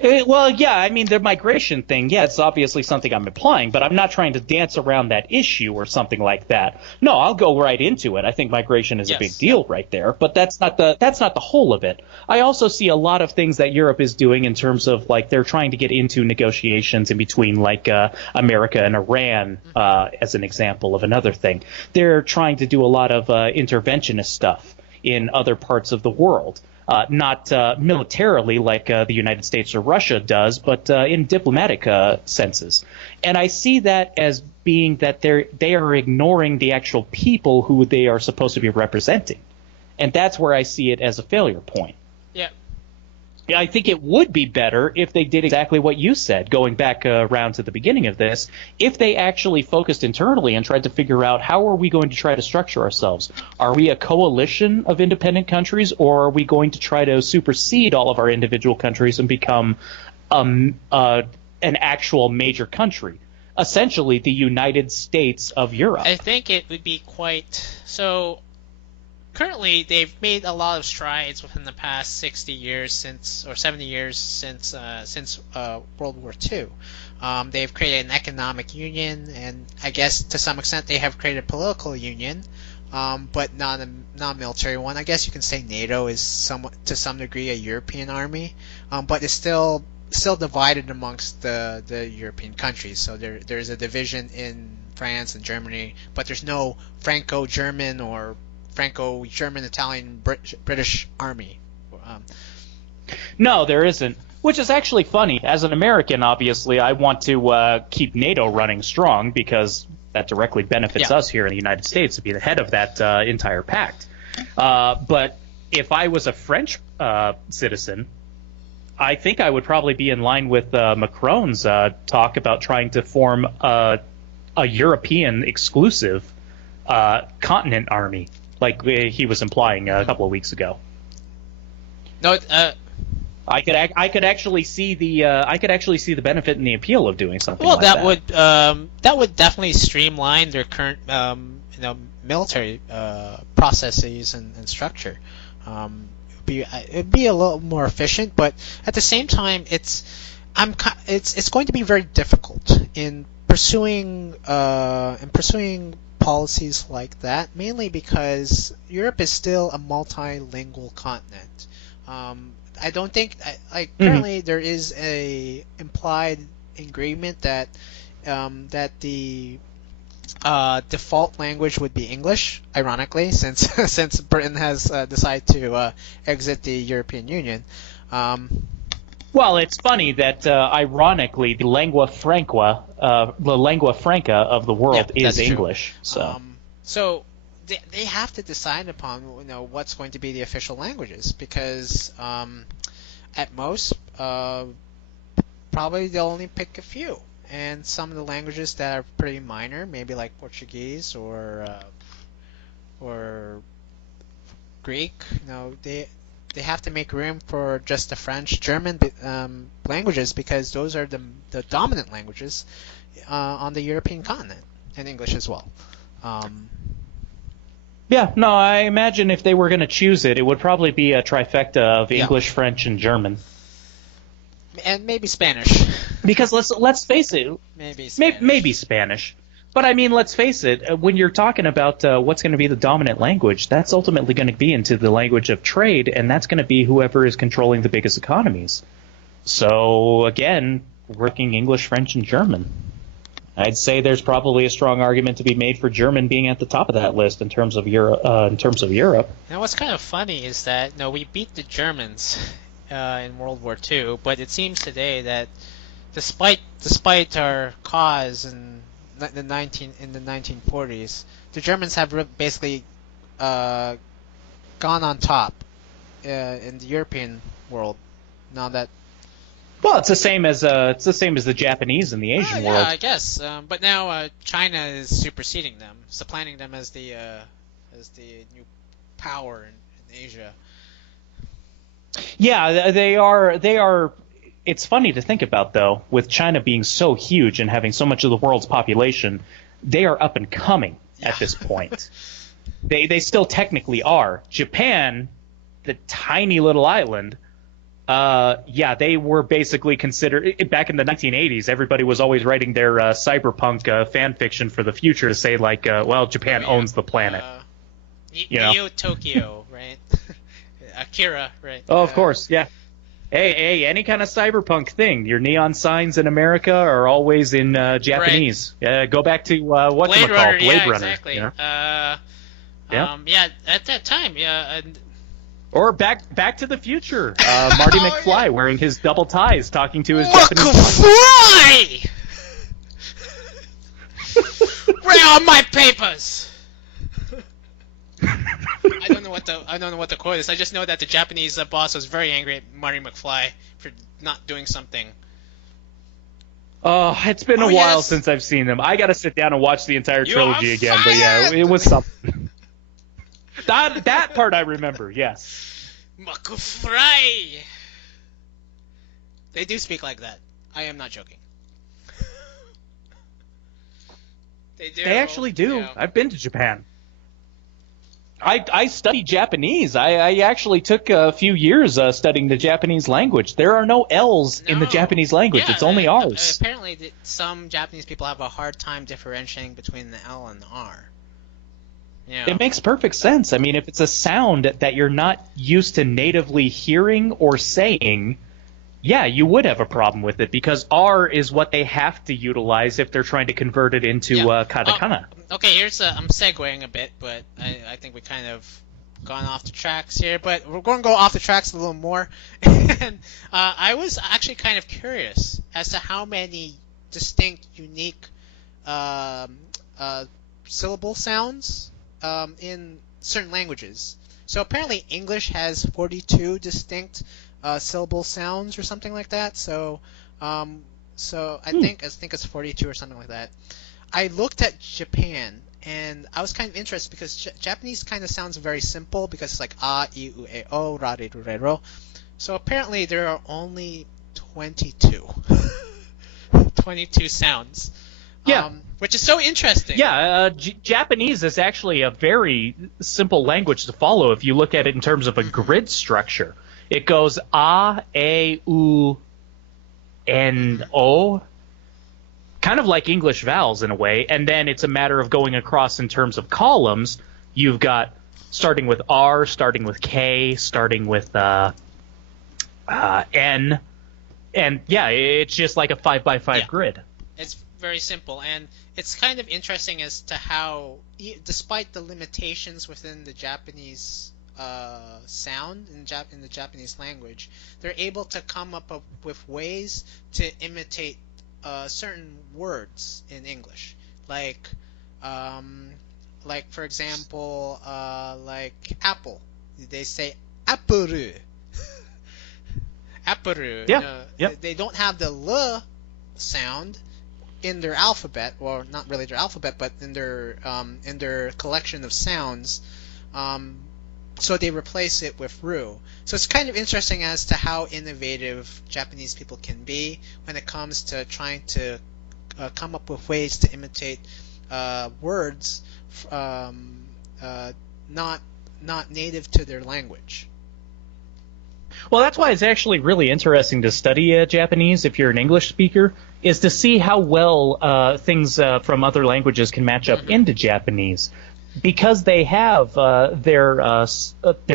Well, yeah, I mean, the migration thing, yeah, it's obviously something I'm implying, but I'm not trying to dance around that issue or something like that. No, I'll go right into it. I think migration is a big deal right there, but that's not the whole of it. I also see a lot of things that Europe is doing in terms of, like, they're trying to get into negotiations in between, like, America and Iran, as an example of another thing. They're trying to do a lot of interventionist stuff in other parts of the world. Not militarily like the United States or Russia does, but in diplomatic senses. And I see that as being that they are ignoring the actual people who they are supposed to be representing. And that's where I see it as a failure point. Yeah. I think it would be better if they did exactly what you said, going back around to the beginning of this, if they actually focused internally and tried to figure out how are we going to try to structure ourselves. Are we a coalition of independent countries, or are we going to try to supersede all of our individual countries and become an actual major country? Essentially, the United States of Europe. I think it would be quite so. Currently, they've made a lot of strides within the past 60 years or 70 years since World War II. They've created an economic union, and I guess to some extent they have created a political union, but not a non-military one. I guess you can say NATO is somewhat, to some degree, a European army, but it's still divided amongst the European countries. So there's a division in France and Germany, but there's no Franco-German or Franco-German, Italian, British army. No, there isn't. Which is actually funny. As an American, obviously, I want to keep NATO running strong because that directly benefits us here in the United States to be the head of that entire pact. But if I was a French citizen, I think I would probably be in line with Macron's talk about trying to form a European exclusive continent army, like he was implying a couple of weeks ago. No, I could actually see the benefit and the appeal of doing something. Well, like that would definitely streamline their current military processes and structure. It'd be a little more efficient, but at the same time, it's going to be very difficult in pursuing policies like that, mainly because Europe is still a multilingual continent. I don't think currently there is a implied agreement that the default language would be English, ironically, since Britain has decided to exit the European Union. Well, it's funny that ironically the lingua franca of the world is English. So they have to decide upon what's going to be the official languages, because at most probably they'll only pick a few, and some of the languages that are pretty minor, maybe like Portuguese or Greek, they have to make room for just the French, German languages, because those are the dominant languages on the European continent, and English as well. Yeah, no, I imagine if they were going to choose it would probably be a trifecta of English, French, and German. And maybe Spanish. Because let's face it, maybe Spanish. But I mean, let's face it, when you're talking about what's going to be the dominant language, that's ultimately going to be into the language of trade, and that's going to be whoever is controlling the biggest economies. So, again, working English, French, and German. I'd say there's probably a strong argument to be made for German being at the top of that list in terms of Europe. Now, what's kind of funny is that we beat the Germans in World War II, but it seems today that despite our cause in the 1940s, the Germans have basically gone on top in the European world now that. Well, it's the same as the Japanese in the Asian world. Yeah, I guess. But now China is superseding them, supplanting them as the new power in Asia. Yeah, they are. It's funny to think about, though, with China being so huge and having so much of the world's population, they are up and coming at this point. They still technically are. Japan, the tiny little island. They were basically considered back in the 1980s. Everybody was always writing their cyberpunk fan fiction for the future to say Japan owns the planet. Neo Tokyo, right? Akira, right? Oh, of course, yeah. Hey, any kind of cyberpunk thing. Your neon signs in America are always in Japanese. Right. Go back to Blade Runner. Blade Runner. Exactly. You know? At that time, Or Back to the Future. Marty McFly wearing his double ties, talking to his Japanese. McFly! Where are my papers? I don't know what the quote is. I just know that the Japanese boss was very angry at Marty McFly for not doing something. Oh, it's been a while since I've seen them. I got to sit down and watch the entire trilogy again. But yeah, it was something. That part I remember. Yes. McFly. They do speak like that. I am not joking. They do. They actually do. Yeah. I've been to Japan. I studied Japanese. I actually took a few years studying the Japanese language. There are no L's in the Japanese language. Yeah, it's only R's. Apparently, some Japanese people have a hard time differentiating between the L and the R. Yeah. It makes perfect sense. I mean, if it's a sound that you're not used to natively hearing or saying, yeah, you would have a problem with it because R is what they have to utilize if they're trying to convert it into katakana. Okay, I'm segueing a bit, but I think we kind of gone off the tracks here. But we're going to go off the tracks a little more. And I was actually kind of curious as to how many distinct, unique syllable sounds in certain languages. So apparently English has 42 distinct syllable sounds or something like that. So I think it's 42 or something like that. I looked at Japan and I was kind of interested because Japanese kind of sounds very simple because it's like a, I, u, e, o, ra, re, ru, re, ro. So apparently there are only 22. 22 sounds. Yeah. Which is so interesting. Yeah, Japanese is actually a very simple language to follow if you look at it in terms of a grid structure. It goes a, u, and o, kind of like English vowels in a way, and then it's a matter of going across in terms of columns. You've got starting with R, starting with K, starting with N, and yeah, it's just like a 5x5 grid. It's very simple, and it's kind of interesting as to how, despite the limitations within the Japanese sound in the Japanese language, they're able to come up with ways to imitate certain words in English, like for example, like apple. They say apuru. Apuru. Yeah. They don't have the l sound in their alphabet, or not really their alphabet, but in their collection of sounds. So they replace it with ru. So it's kind of interesting as to how innovative Japanese people can be when it comes to trying to come up with ways to imitate words not native to their language. Well, that's why it's actually really interesting to study Japanese if you're an English speaker, is to see how well things from other languages can match up into Japanese. Because they have their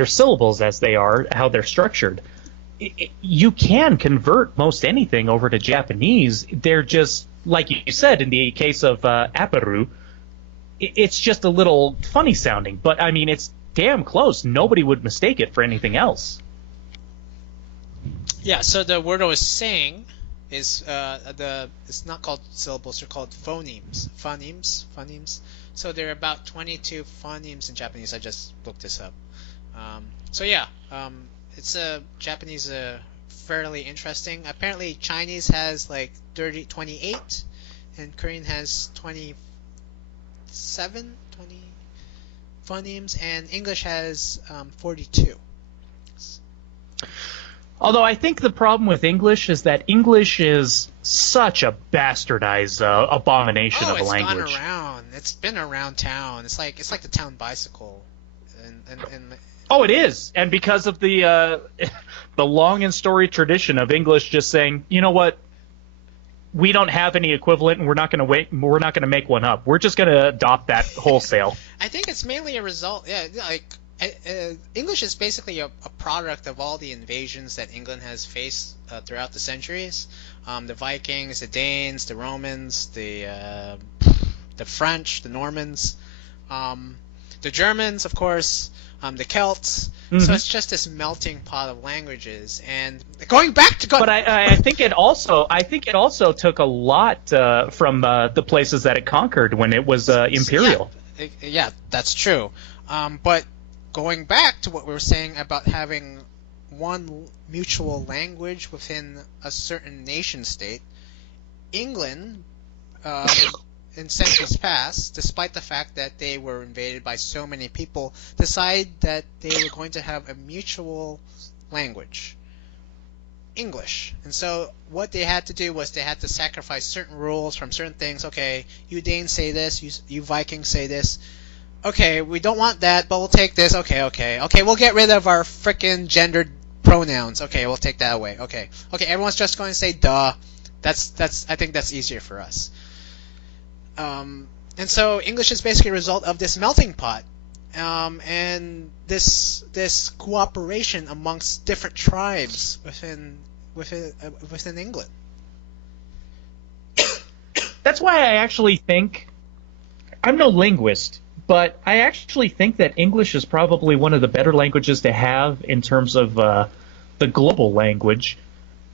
syllables as they are, how they're structured, you can convert most anything over to Japanese. They're just like you said, in the case of Aparu, it's just a little funny sounding, but I mean, it's damn close. Nobody would mistake it for anything else. Yeah, so the word I was saying is it's not called syllables, they're called phonemes. Phonemes. So there are about 22 phonemes in Japanese. I just looked this up. So yeah, it's Japanese fairly interesting. Apparently Chinese has like 28, and Korean has 20 phonemes, and English has 42. Although I think the problem with English is that English is such a bastardized abomination of a language. It's gone around. It's been around town. It's like the town bicycle, and Oh, it is, and because of the the long and storied tradition of English just saying, you know what, we don't have any equivalent, and we're not going to make one up. We're just going to adopt that wholesale. I think it's mainly a result. Yeah, like English is basically a product of all the invasions that England has faced throughout the centuries. The Vikings, the Danes, the Romans, the French, the Normans, the Germans, of course, the Celts. Mm-hmm. So it's just this melting pot of languages. And going back to but I think it also took a lot from the places that it conquered when it was imperial. Yeah, that's true. But going back to what we were saying about having one mutual language within a certain nation state, England, in centuries past, despite the fact that they were invaded by so many people, decided that they were going to have a mutual language, English. And so what they had to do was they had to sacrifice certain rules from certain things. Okay, you Danes say this, you Vikings say this. Okay, we don't want that, but we'll take this. Okay, we'll get rid of our frickin' gendered pronouns. Okay, we'll take that away. Okay, everyone's just going to say duh. That's I think that's easier for us. And so English is basically a result of this melting pot, and this cooperation amongst different tribes within England. That's why I actually think, I'm no linguist, but I actually think that English is probably one of the better languages to have in terms of the global language,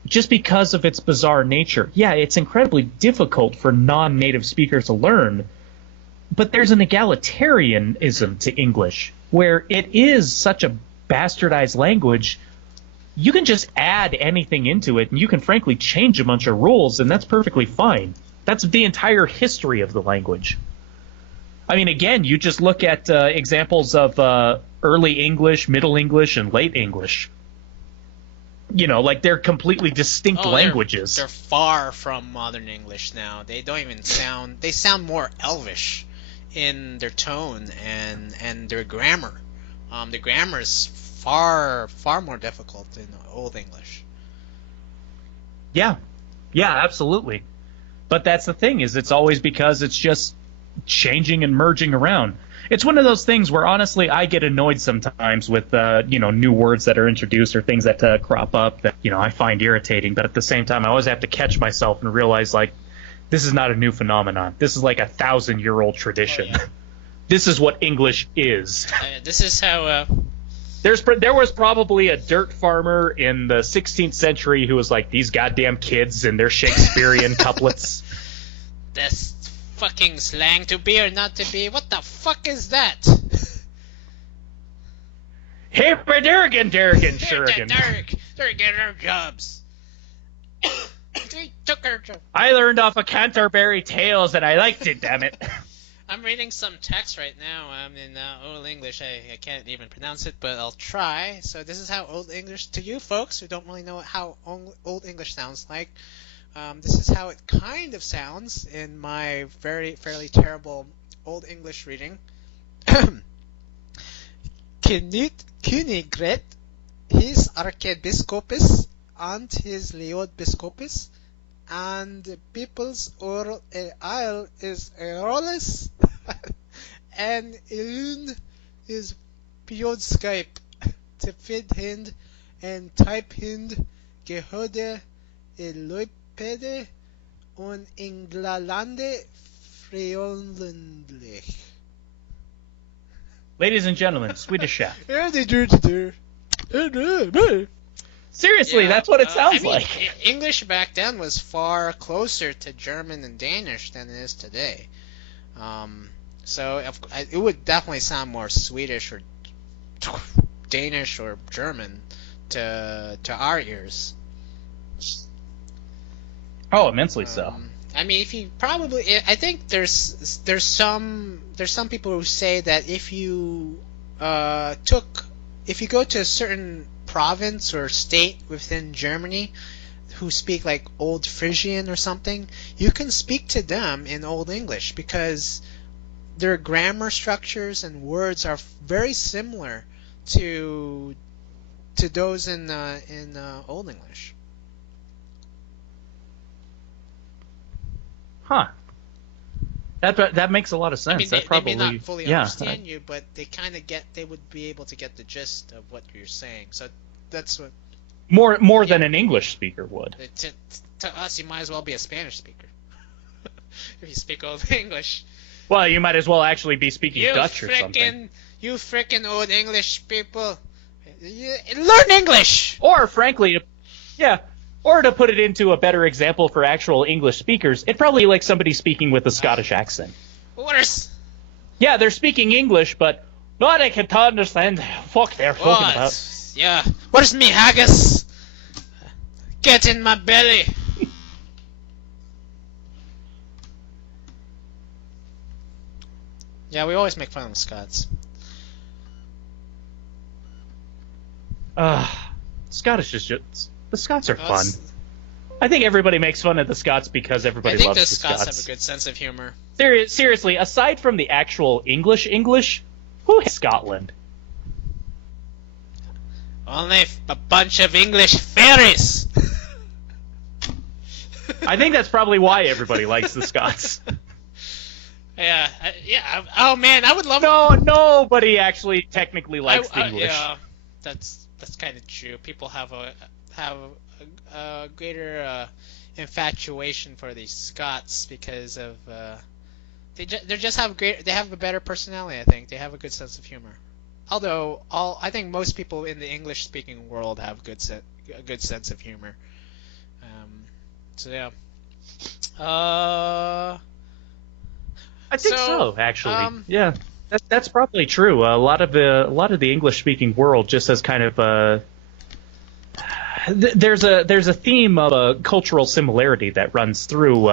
just because of its bizarre nature. Yeah, it's incredibly difficult for non-native speakers to learn, but there's an egalitarianism to English, where it is such a bastardized language. You can just add anything into it, and you can frankly change a bunch of rules, and that's perfectly fine. That's the entire history of the language. I mean, again, you just look at examples of early English, Middle English, and Late English. You know, like they're completely distinct languages. They're far from modern English now. They don't even sound... They sound more Elvish in their tone and their grammar. The grammar is far more difficult in Old English. Yeah, absolutely. But that's the thing, is it's always because it's just changing and merging around. It's one of those things where, honestly, I get annoyed sometimes with, new words that are introduced or things that crop up that, I find irritating. But at the same time, I always have to catch myself and realize, like, this is not a new phenomenon. This is like 1,000-year-old tradition. Oh, yeah. This is what English is. This is how... There was probably a dirt farmer in the 16th century who was like, these goddamn kids and their Shakespearean couplets. That's fucking slang, to be or not to be. What the fuck is that? Hey, Durgan, Shurigan. They're getting our jobs. They took our job. I learned off of Canterbury Tales and I liked it, damn it. I'm reading some text right now. I'm in Old English. I can't even pronounce it, but I'll try. So this is how Old English, to you folks who don't really know how Old English sounds like, this is how it kind of sounds in my fairly terrible Old English reading. Kynigret, his arkebiskopis, and his leodbiskopis, and the people's oral isle is Erolis, and Ilun is Piodskip, Tefid Hind, and Type Hind, Gehode, Eloipede, Un Englalande freundlich. Ladies and gentlemen, Swedish Chef. Seriously, Yeah, that's what it sounds I mean, like. English back then was far closer to German and Danish than it is today. So it would definitely sound more Swedish or Danish or German to our ears. Oh, immensely so. I mean, if you probably, I think there's some people who say that if you if you go to a certain province or state within Germany who speak like Old Frisian or something, you can speak to them in Old English because their grammar structures and words are very similar to those in Old English. Huh. That makes a lot of sense. I mean, that they may not fully understand yeah. you, but they kind of they would be able to get the gist of what you're saying. So that's what. More than an English speaker would. To us, you might as well be a Spanish speaker if you speak Old English. Well, you might as well actually be speaking Dutch or something. You frickin' Old English people, learn English. Or frankly, or to put it into a better example for actual English speakers, it'd probably be like somebody speaking with a Scottish accent. Worse. Yeah, they're speaking English, but not I can't understand the fuck they're talking about. Yeah. Where's me haggis? Get in my belly. Yeah, we always make fun of the Scots. Scottish is just... The Scots are fun. I think everybody makes fun of the Scots because everybody loves the Scots. I think the Scots have a good sense of humor. Seriously, aside from the actual English, who is Scotland? Only a bunch of English fairies. I think that's probably why everybody likes the Scots. Yeah. Oh man, I would love. No, nobody actually technically likes English. Yeah, that's kind of true. People have a greater infatuation for these Scots because of they have a better personality. I think they have a good sense of humor. Although I think most people in the English-speaking world have a good sense of humor. So yeah. I think so actually. Yeah, that's probably true. A lot of the English-speaking world just has kind of there's a theme of a cultural similarity that runs through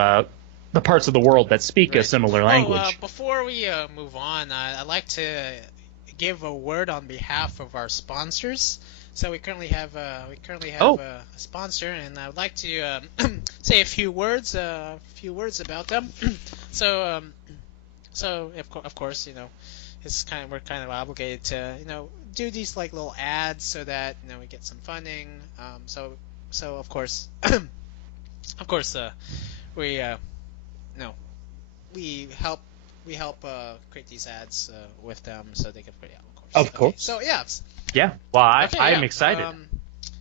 the parts of the world that speak a similar language. Before we move on, I'd like to give a word on behalf of our sponsors. So we currently have a sponsor, and I would like to say a few words about them. So of course, we're kind of obligated to do these like little ads so that we get some funding. So of course we we help create these ads with them so they can put it out. Of course. Okay, so yeah. Yeah. Well, I'm excited.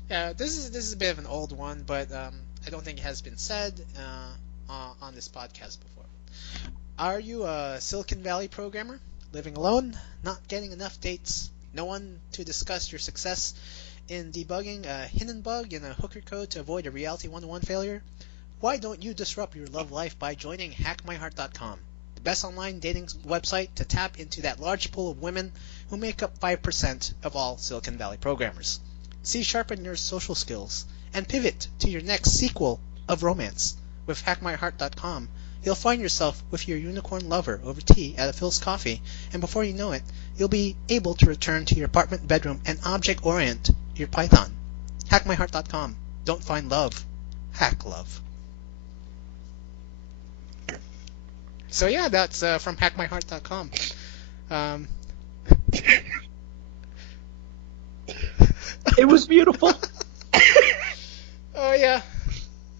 Yeah, this is a bit of an old one, but I don't think it has been said on this podcast before. Are you a Silicon Valley programmer, living alone, not getting enough dates, no one to discuss your success in debugging a hidden bug in a hooker code to avoid a Reality 101 failure? Why don't you disrupt your love life by joining HackMyHeart.com, the best online dating website to tap into that large pool of women who make up 5% of all Silicon Valley programmers. See sharpen your social skills and pivot to your next sequel of romance. With HackMyHeart.com, you'll find yourself with your unicorn lover over tea at a Phil's Coffee, and before you know it, you'll be able to return to your apartment bedroom and object-orient your Python. HackMyHeart.com. Don't find love. Hack love. So yeah, that's from HackMyHeart.com. It was beautiful. Oh yeah.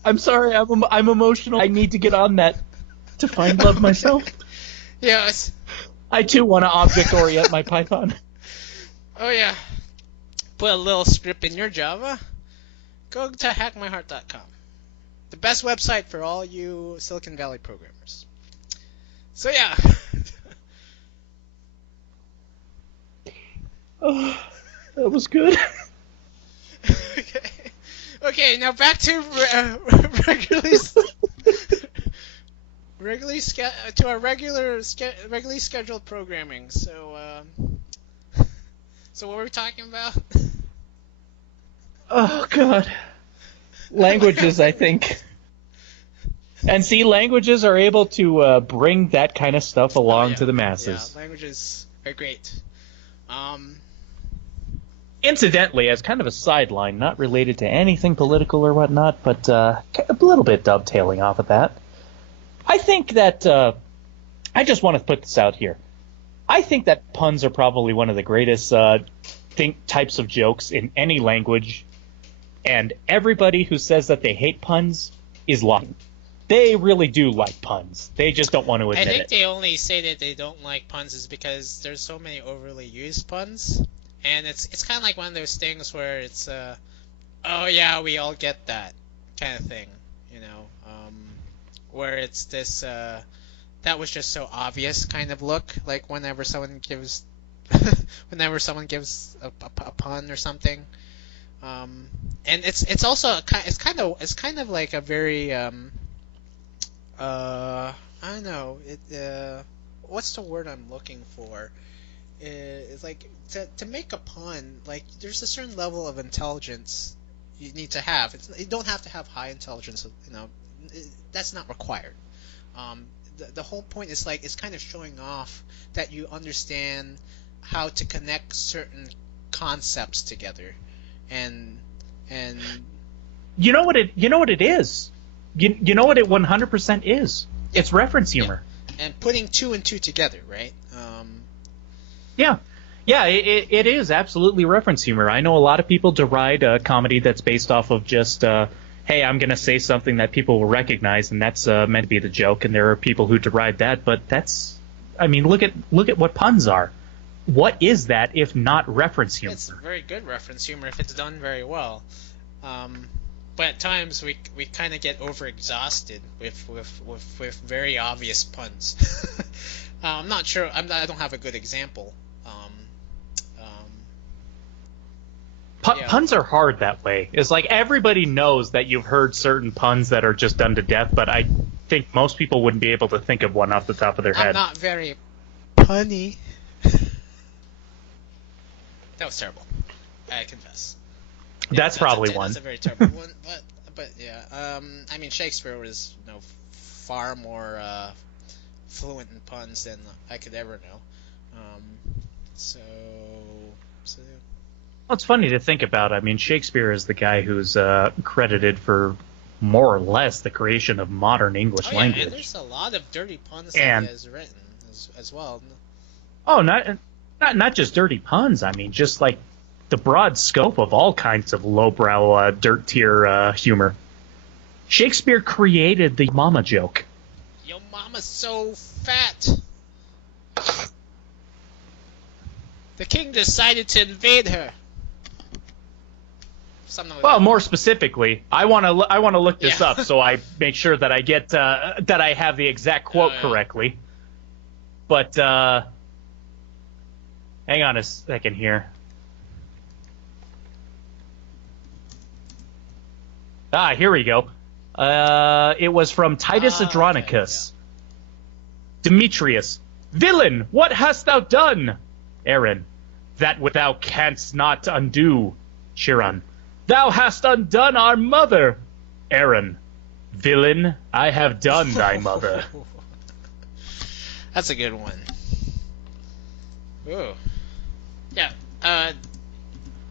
I'm sorry. I'm emotional. I need to get on that to find love myself. Yes. I too want to object orient my Python. Oh yeah. Put a little script in your Java. Go to hackmyheart.com. The best website for all you Silicon Valley programmers. So yeah. Oh, that was good. Okay. Okay, now back to regularly scheduled programming. So what were we talking about? Oh god. Languages, I think. And see, languages are able to bring that kind of stuff along to the masses. Yeah, languages are great. Incidentally, as kind of a sideline, not related to anything political or whatnot, but a little bit dovetailing off of that, I think that I just want to put this out here. I think that puns are probably one of the greatest types of jokes in any language, and everybody who says that they hate puns is lying. They really do like puns. They just don't want to admit it. I think they only say that they don't like puns is because there's so many overly used puns, and it's kind of like one of those things where it's oh yeah, we all get that kind of thing, you know, where it's this that was just so obvious kind of look, like whenever someone gives a pun or something, and it's also it's kind of like a very I don't know. What's the word I'm looking for? It's like to make a pun. Like there's a certain level of intelligence you need to have. You don't have to have high intelligence. You know, that's not required. The whole point is like it's kind of showing off that you understand how to connect certain concepts together, and you know what it is. You know what it 100% is? It's reference humor. Yeah. And putting two and two together, right? Yeah, it is absolutely reference humor. I know a lot of people deride a comedy that's based off of just, hey, I'm going to say something that people will recognize, and that's meant to be the joke, and there are people who deride that, but that's, I mean, look at what puns are. What is that if not reference humor? It's very good reference humor if it's done very well. But at times we kind of get overexhausted with very obvious puns. I'm not sure. I don't have a good example. Puns are hard that way. It's like everybody knows that you've heard certain puns that are just done to death, but I think most people wouldn't be able to think of one off the top of their head. I'm not very punny. That was terrible. I confess. Yeah, that's probably one. That's a very terrible one, but yeah. I mean, Shakespeare was far more fluent in puns than I could ever know. So yeah. Well, it's funny to think about. I mean, Shakespeare is the guy who's credited for more or less the creation of modern English language. And there's a lot of dirty puns that he has written as well. Oh, not just dirty puns. I mean, just like the broad scope of all kinds of lowbrow, dirt tier humor. Shakespeare created the mama joke. Your mama's so fat. The king decided to invade her. Something like well, that. More specifically, I want to look this up so I make sure that I get that I have the exact quote correctly. But hang on a second here. Here we go. It was from Titus Andronicus. Okay, Demetrius, villain, what hast thou done? Aaron, that which thou canst not undo. Chiron, thou hast undone our mother. Aaron, villain, I have done thy mother. That's a good one. Ooh. Yeah,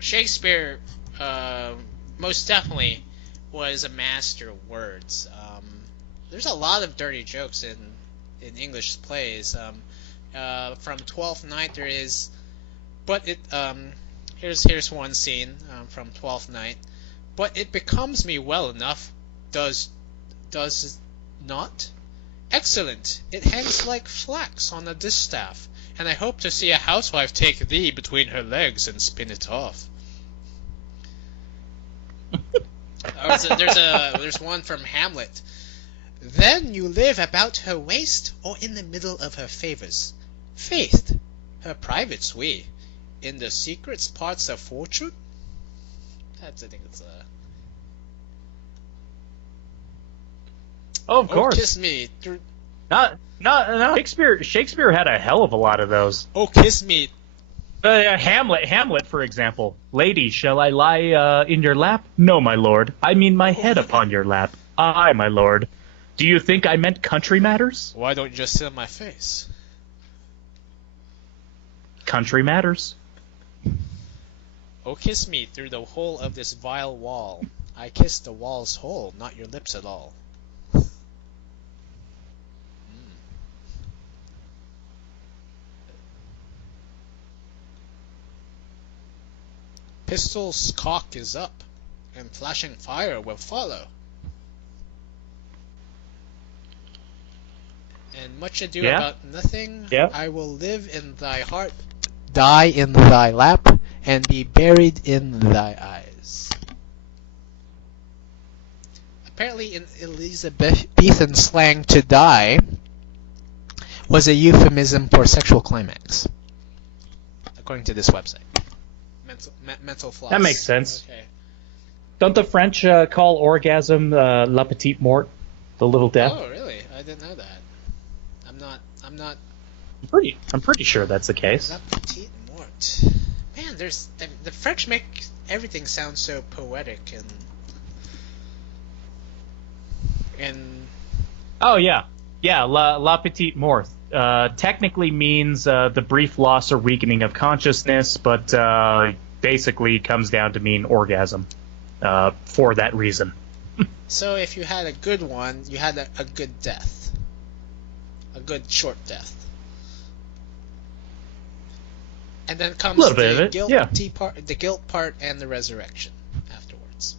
Shakespeare most definitely was a master of words. There's a lot of dirty jokes in English plays. From Twelfth Night there is, but it here's one scene from Twelfth Night. But it becomes me well enough, does it not? Excellent. It hangs like flax on a distaff, and I hope to see a housewife take thee between her legs and spin it off. There's one from Hamlet. Then you live about her waist or in the middle of her favors. Faith, her privates we, in the secrets parts of fortune. I think it's Oh, of course. kiss me. Not Shakespeare had a hell of a lot of those. Oh, kiss me. Hamlet, for example. Lady, shall I lie in your lap? No, my lord. I mean my head upon your lap. Aye, my lord. Do you think I meant country matters? Why don't you just sit on my face? Country matters. Oh, kiss me through the hole of this vile wall. I kiss the wall's hole, not your lips at all. Pistol's cock is up, and flashing fire will follow. And much ado about nothing. Yeah. I will live in thy heart, die in thy lap, and be buried in thy eyes. Apparently, in Elizabethan slang, to die was a euphemism for sexual climax, according to this website. Mental floss. That makes sense. Okay. Don't the French call orgasm la petite mort, the little death? Oh, really? I didn't know that. I'm not. I'm pretty sure that's the case. La petite mort. Man, the French make everything sound so poetic and. Oh yeah, la petite mort. Technically means the brief loss or weakening of consciousness, but basically comes down to mean orgasm for that reason. So if you had a good one, you had a good death. A good short death. And then comes the guilt part and the resurrection afterwards.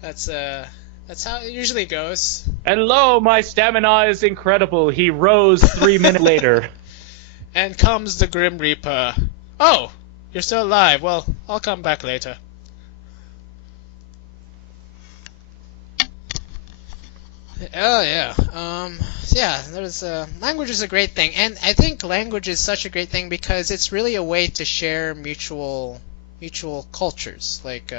That's how it usually goes. And lo, my stamina is incredible. He rose 3 minutes later. And comes the Grim Reaper. Oh, you're still alive. Well, I'll come back later. Oh yeah. There's language is a great thing, and I think language is such a great thing because it's really a way to share mutual cultures, like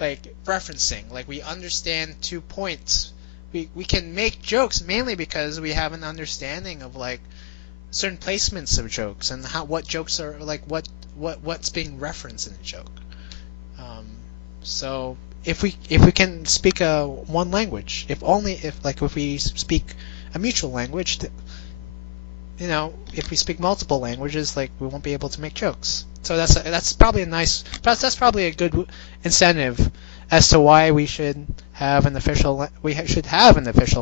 referencing. Like we understand 2 points. We can make jokes mainly because we have an understanding of like certain placements of jokes and what jokes are like what's being referenced in a joke. So if we can speak one language, if we speak a mutual language, if we speak multiple languages, like we won't be able to make jokes. So that's probably a good incentive as to why we should have an official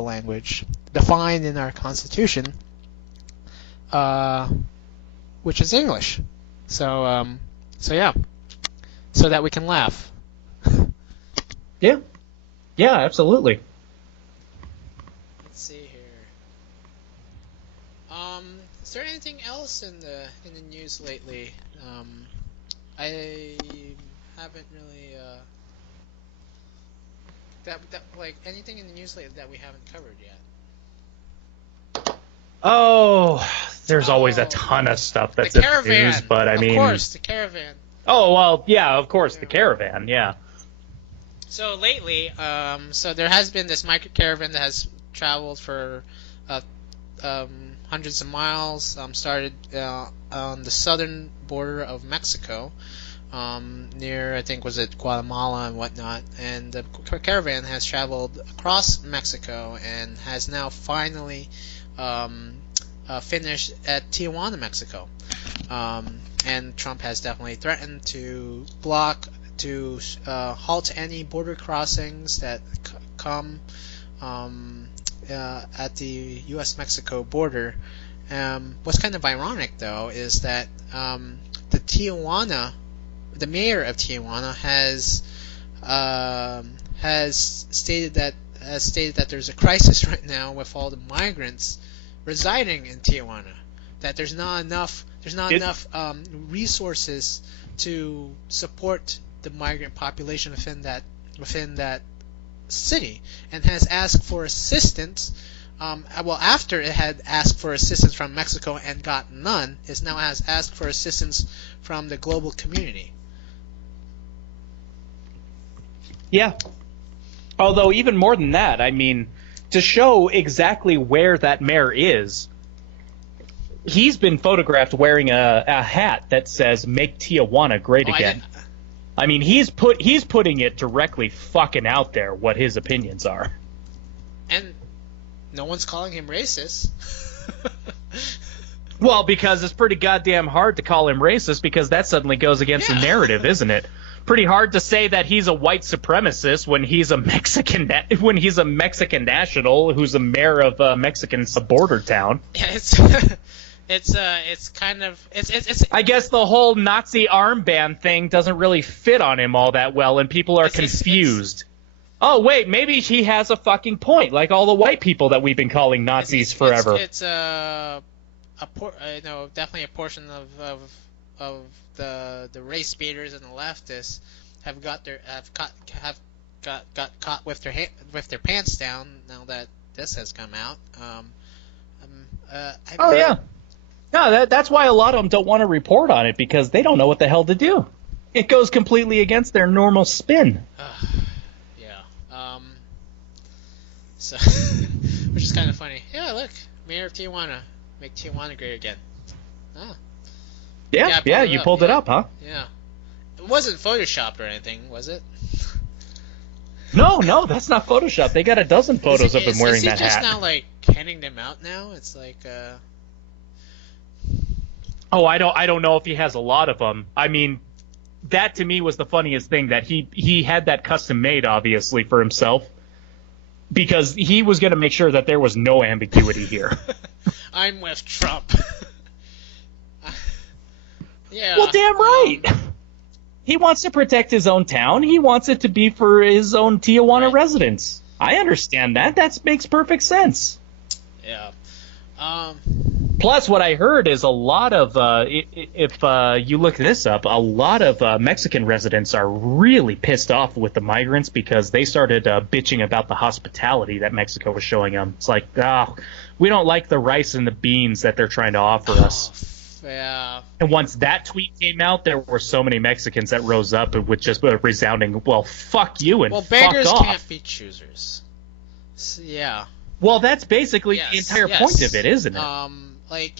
language defined in our Constitution, which is English. So yeah, so that we can laugh. Yeah, absolutely. Let's see here. Is there anything else in the news lately? I haven't really that like anything in the news lately that we haven't covered yet. Oh, there's always a ton of stuff that's in the news, but I mean, of course, the caravan. Oh well, yeah, of course, the caravan, yeah. So lately, so there has been this micro caravan that has traveled for hundreds of miles. Started on the southern border of Mexico, near I think was it Guatemala and whatnot. And the caravan has traveled across Mexico and has now finally finished at Tijuana, Mexico. And Trump has definitely threatened to halt any border crossings that come at the U.S.-Mexico border. What's kind of ironic, though, is that the mayor of Tijuana has stated that there's a crisis right now with all the migrants residing in Tijuana. That there's not enough resources to support the migrant population within that city, and has asked for assistance. Well, after it had asked for assistance from Mexico and got none, it now has asked for assistance from the global community. Yeah. Although even more than that, I mean, to show exactly where that mayor is, he's been photographed wearing a hat that says "Make Tijuana Great Again." I mean, he's putting it directly fucking out there what his opinions are. And no one's calling him racist. Well, because it's pretty goddamn hard to call him racist, because that suddenly goes against the narrative, isn't it? Pretty hard to say that he's a white supremacist when he's a Mexican national who's a mayor of a Mexican border town. Yeah, it's kind of it's. I guess the whole Nazi armband thing doesn't really fit on him all that well, and people are confused. Oh wait, maybe he has a fucking point, like all the white people that we've been calling Nazis forever. It's definitely a portion of the race baiters and the leftists have got caught with their pants down now that this has come out. Yeah. No, that's why a lot of them don't want to report on it, because they don't know what the hell to do. It goes completely against their normal spin. Yeah. So, which is kind of funny. Yeah, look, Mayor of Tijuana, make Tijuana great again. Ah. Yeah, you pulled it up, huh? Yeah. It wasn't photoshopped or anything, was it? No, that's not Photoshop. They got a dozen photos of him wearing that hat. Is he just now, like, handing them out now? It's like, Oh, I don't know if he has a lot of them. I mean, that to me was the funniest thing, that he had that custom made, obviously, for himself, because he was going to make sure that there was no ambiguity here. I'm with Trump. Yeah. Well, damn right. He wants to protect his own town. He wants it to be for his own Tijuana residents. I understand that. That makes perfect sense. Yeah. Plus, what I heard is a lot of, if you look this up, a lot of Mexican residents are really pissed off with the migrants because they started bitching about the hospitality that Mexico was showing them. It's like, we don't like the rice and the beans that they're trying to offer us. Yeah. And once that tweet came out, there were so many Mexicans that rose up with just a resounding, well, fuck you and fuck off. Well, beggars can't be choosers. So, yeah. Well, that's basically the entire point of it, isn't it? Like,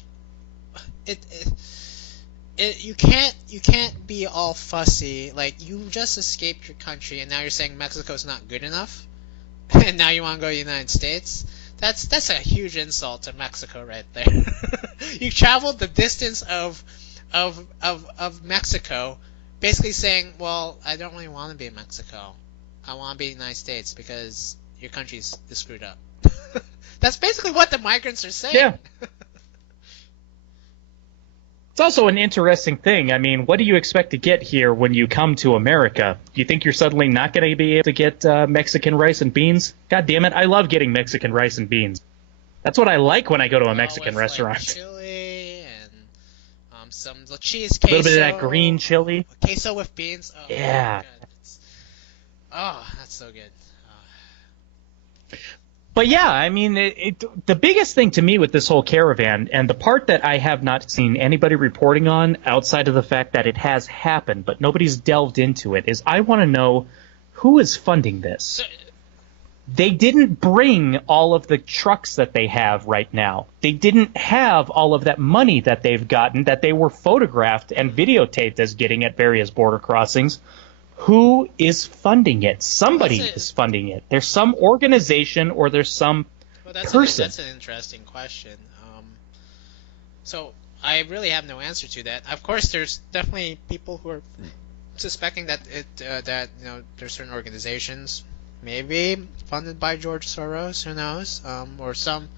you can't be all fussy. Like, you just escaped your country, and now you're saying Mexico's not good enough, and now you want to go to the United States. That's a huge insult to Mexico right there. You traveled the distance of Mexico, basically saying, well, I don't really want to be in Mexico. I want to be in the United States because your country's screwed up. That's basically what the migrants are saying. Yeah. It's also an interesting thing. I mean, what do you expect to get here when you come to America? Do you think you're suddenly not going to be able to get Mexican rice and beans? God damn it, I love getting Mexican rice and beans. That's what I like when I go to a Mexican restaurant. Like chili and some cheese queso. A little bit of that green chili. Queso with beans. Oh, yeah. That's so good. But yeah, I mean, the biggest thing to me with this whole caravan, and the part that I have not seen anybody reporting on outside of the fact that it has happened, but nobody's delved into it, is I want to know who is funding this. They didn't bring all of the trucks that they have right now. They didn't have all of that money that they've gotten, that they were photographed and videotaped as getting at various border crossings. Who is funding it? Somebody is funding it. There's some organization or there's some person. That's an interesting question. So I really have no answer to that. Of course, there's definitely people who are suspecting that there's certain organizations, maybe funded by George Soros. Who knows? Or some.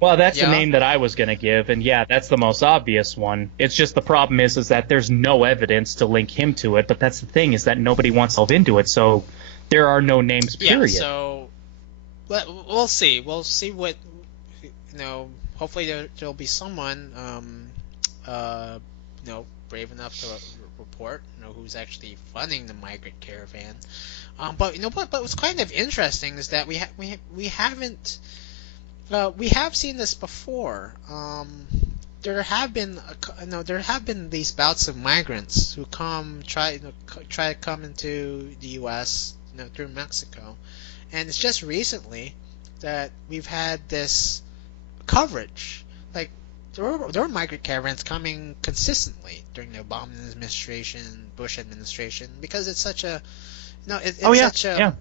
Well, that's the name that I was going to give, and yeah, that's the most obvious one. It's just the problem is that there's no evidence to link him to it, but that's the thing, is that nobody wants to delve into it, so there are no names, period. Yeah, so we'll see. We'll see what, hopefully there'll be someone, brave enough to report, who's actually funding the migrant caravan. But what's kind of interesting is that we have seen this before. There have been these bouts of migrants who try to come into the U.S. Through Mexico, and it's just recently that we've had this coverage. Like there were migrant caravans coming consistently during the Obama administration, Bush administration, because it's such a such a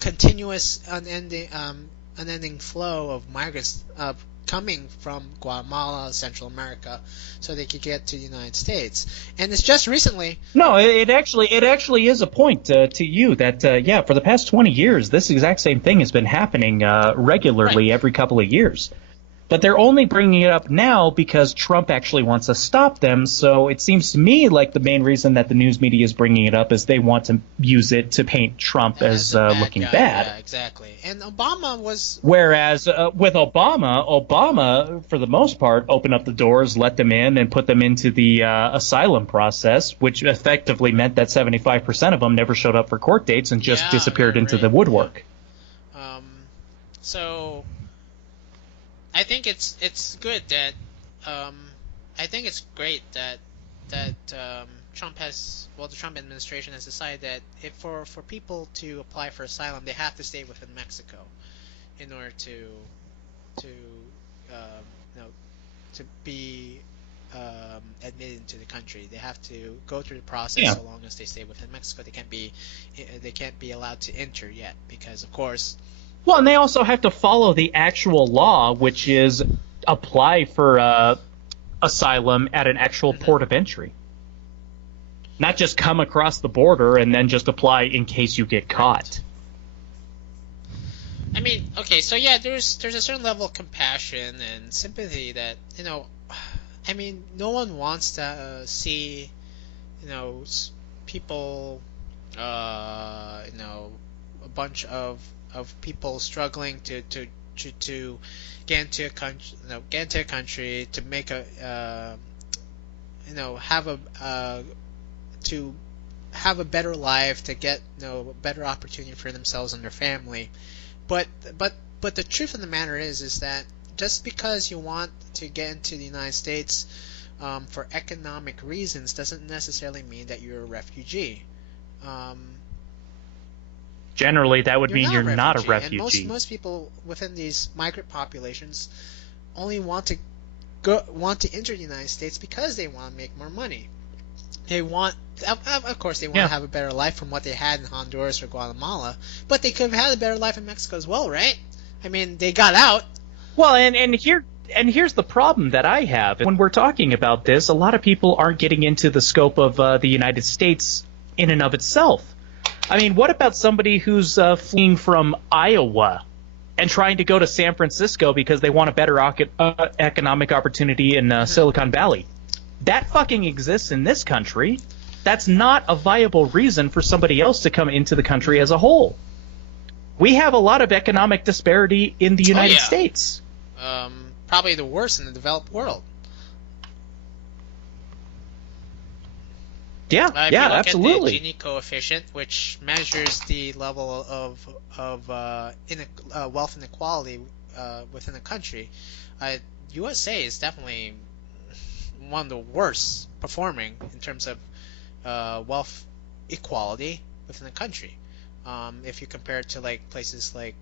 continuous, unending flow of migrants coming from Guatemala, Central America, so they could get to the United States. And it's just recently. No, it actually is a point to you that for the past 20 years, this exact same thing has been happening regularly every couple of years. But they're only bringing it up now because Trump actually wants to stop them. So it seems to me like the main reason that the news media is bringing it up is they want to use it to paint Trump as looking bad. Yeah, exactly. And Obama was. Whereas with Obama, for the most part, opened up the doors, let them in, and put them into the asylum process, which effectively meant that 75% of them never showed up for court dates and just disappeared into the woodwork. So. I think it's good that I think it's great that the Trump administration has decided that for people to apply for asylum, they have to stay within Mexico in order to be admitted into the country. They have to go through the process so long as they stay within Mexico. They can't be allowed to enter yet because, of course. Well, and they also have to follow the actual law, which is apply for asylum at an actual port of entry. Not just come across the border and then just apply in case you get caught. I mean, okay, so yeah, there's a certain level of compassion and sympathy that, I mean, no one wants to see, people, a bunch of people struggling to get into a country, to make have a better life, to get a better opportunity for themselves and their family. But the truth of the matter is that just because you want to get into the United States for economic reasons doesn't necessarily mean that you're a refugee. Generally, that would mean you're not a refugee. And most people within these migrant populations only want to enter the United States because they want to make more money. Of course, they want to have a better life from what they had in Honduras or Guatemala, but they could have had a better life in Mexico as well, right? I mean, they got out. Well, and here's the problem that I have. When we're talking about this, a lot of people aren't getting into the scope of the United States in and of itself. I mean, what about somebody who's fleeing from Iowa and trying to go to San Francisco because they want a better economic opportunity in Silicon Valley? That fucking exists in this country. That's not a viable reason for somebody else to come into the country as a whole. We have a lot of economic disparity in the United States. Probably the worst in the developed world. Yeah, if you look absolutely. at the Gini coefficient, which measures the level of wealth inequality within a country, USA is definitely one of the worst performing in terms of wealth equality within the country. If you compare it to like places like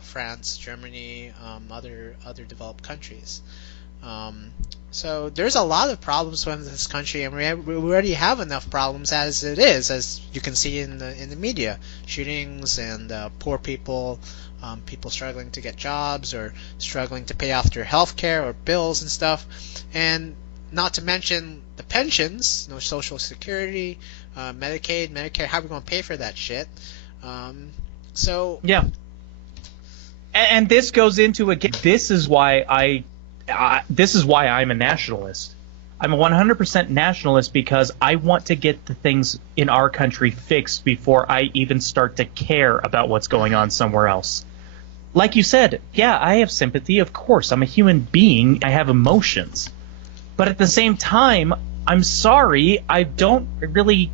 France, Germany, other developed countries. So there's a lot of problems within this country, and we already have enough problems as it is, as you can see in the media, shootings and poor people, people struggling to get jobs or struggling to pay off their health care or bills and stuff, and not to mention the pensions, Social Security, Medicaid, Medicare. How are we going to pay for that shit? And this goes into again. This is why I'm a nationalist. I'm a 100% nationalist because I want to get the things in our country fixed before I even start to care about what's going on somewhere else. Like you said, I have sympathy, of course. I'm a human being. I have emotions. But at the same time, I'm sorry, I don't really.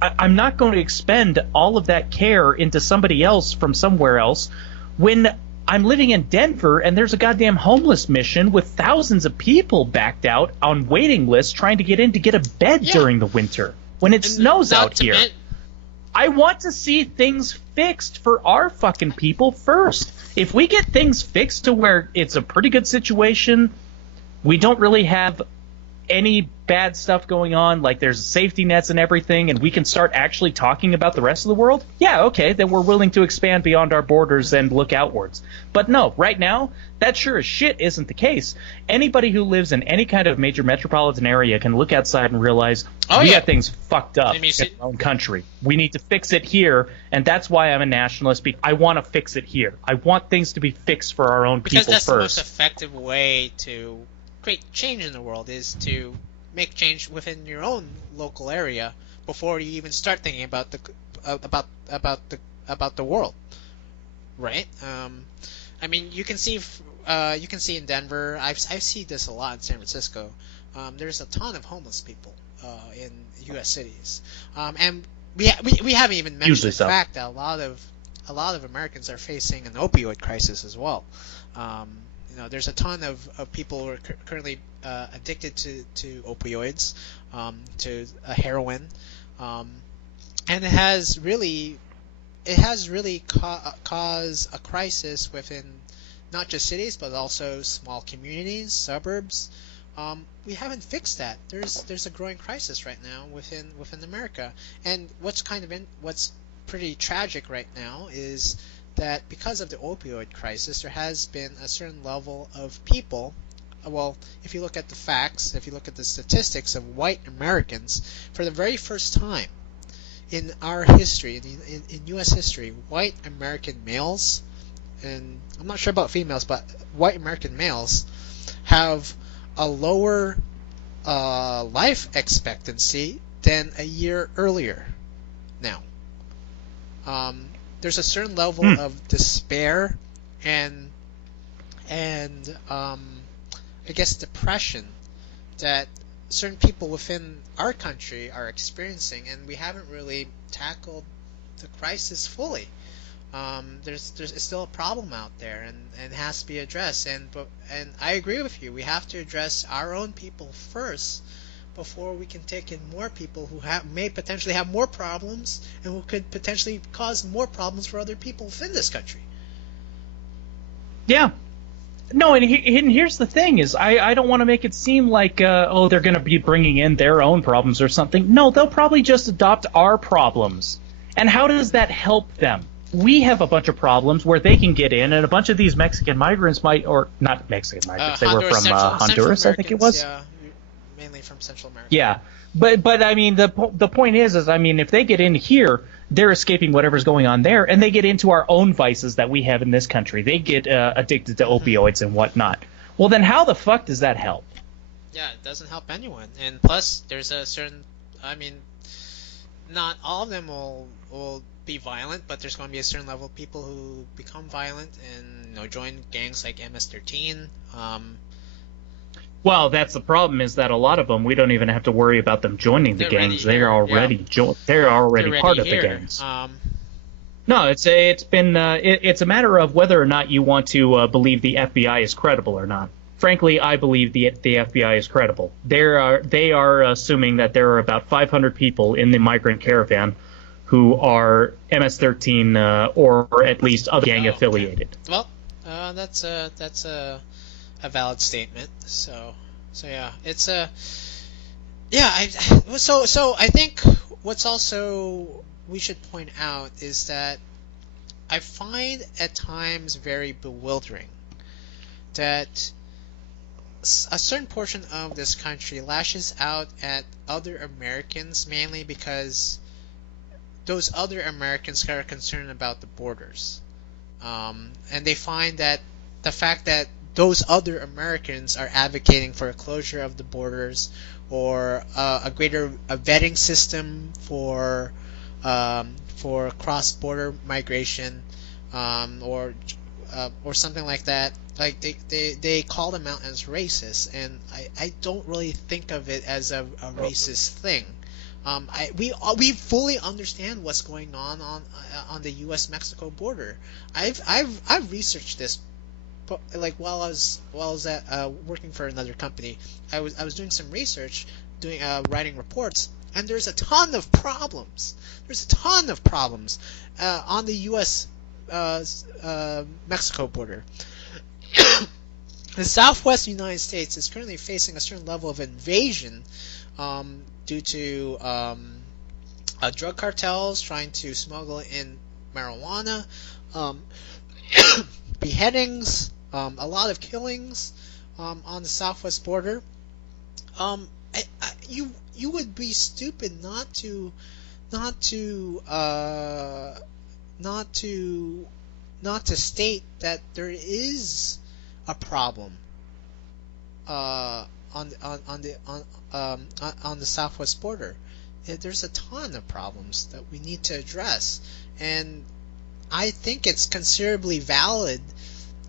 I'm not going to expend all of that care into somebody else from somewhere else when I'm living in Denver and there's a goddamn homeless mission with thousands of people backed out on waiting lists trying to get in to get a bed during the winter when it snows out here. I want to see things fixed for our fucking people first. If we get things fixed to where it's a pretty good situation, we don't really have any bad stuff going on, like there's safety nets and everything, and we can start actually talking about the rest of the world, yeah, okay, then we're willing to expand beyond our borders and look outwards. But no, right now, that sure as shit isn't the case. Anybody who lives in any kind of major metropolitan area can look outside and realize we got things fucked up in our own country. We need to fix it here, and that's why I'm a nationalist. I want to fix it here. I want things to be fixed for our own people first. Because that's the most effective way to create change in the world, is to make change within your own local area before you even start thinking about the world, right? I mean, you can see in Denver. I've seen this a lot in San Francisco. There's a ton of homeless people in U.S. cities, and we haven't even mentioned the fact that a lot of Americans are facing an opioid crisis as well. There's a ton of people who are currently addicted to opioids, to heroin, and it has really caused a crisis within not just cities but also small communities, suburbs. We haven't fixed that. There's a growing crisis right now within America, and what's pretty tragic right now is that because of the opioid crisis, there has been a certain level of people. Well, if you look at the facts, if you look at the statistics of white Americans, for the very first time in our history, in U.S. history, white American males, and I'm not sure about females, but white American males have a lower life expectancy than a year earlier now. There's a certain level of despair and I guess depression that certain people within our country are experiencing, and we haven't really tackled the crisis fully. There's still a problem out there, and it has to be addressed. And I agree with you. We have to address our own people first before we can take in more people who may potentially have more problems and who could potentially cause more problems for other people within this country. Yeah. No, and here's the thing is I don't want to make it seem like, they're going to be bringing in their own problems or something. No, they'll probably just adopt our problems. And how does that help them? We have a bunch of problems where they can get in, and a bunch of these Mexican migrants or not Mexican migrants, they were from Honduras, I think it was. Yeah, mainly from Central America. Yeah, but I mean, the point is I mean, if they get in here, they're escaping whatever's going on there, and they get into our own vices that we have in this country. They get addicted to opioids and whatnot. Well, then how the fuck does that help? Yeah, it doesn't help anyone. And plus, there's a certain, I mean, not all of them will be violent, but there's going to be a certain level of people who become violent and join gangs like MS-13. Well, that's the problem, is that a lot of them, we don't even have to worry about them joining the gangs. They're already part of the gangs. No, it's a matter of whether or not you want to believe the FBI is credible or not. Frankly, I believe the FBI is credible. They are assuming that there are about 500 people in the migrant caravan who are MS-13 or at least other gang affiliated. Okay. Well, that's a valid statement. So yeah, it's I think what's also we should point out is that I find at times very bewildering that a certain portion of this country lashes out at other Americans mainly because those other Americans are concerned about the borders, and they find that the fact that those other Americans are advocating for a closure of the borders or a greater vetting system for cross-border migration, or or something like that. Like they call them out as racist, and I don't really think of it as a racist thing. We fully understand what's going on the U.S. Mexico border. I've researched this, but like while I was at working for another company, I was doing some research, writing reports, and there's a ton of problems. There's a ton of problems on the U.S. Mexico border. The Southwest United States is currently facing a certain level of invasion due to drug cartels trying to smuggle in marijuana, beheadings, a lot of killings on the Southwest border. You would be stupid not to state that there is a problem on the Southwest border. There's a ton of problems that we need to address, and I think it's considerably valid.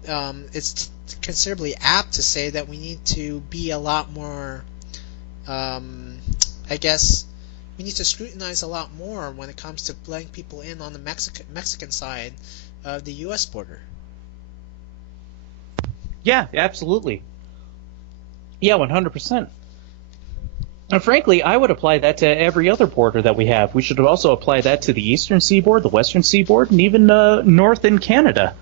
It's considerably apt to say that we need to be a lot more. I guess we need to scrutinize a lot more when it comes to letting people in on the Mexican side of the U.S. border. Yeah, absolutely. Yeah, 100%. And frankly, I would apply that to every other border that we have. We should also apply that to the eastern seaboard, the western seaboard, and even north in Canada.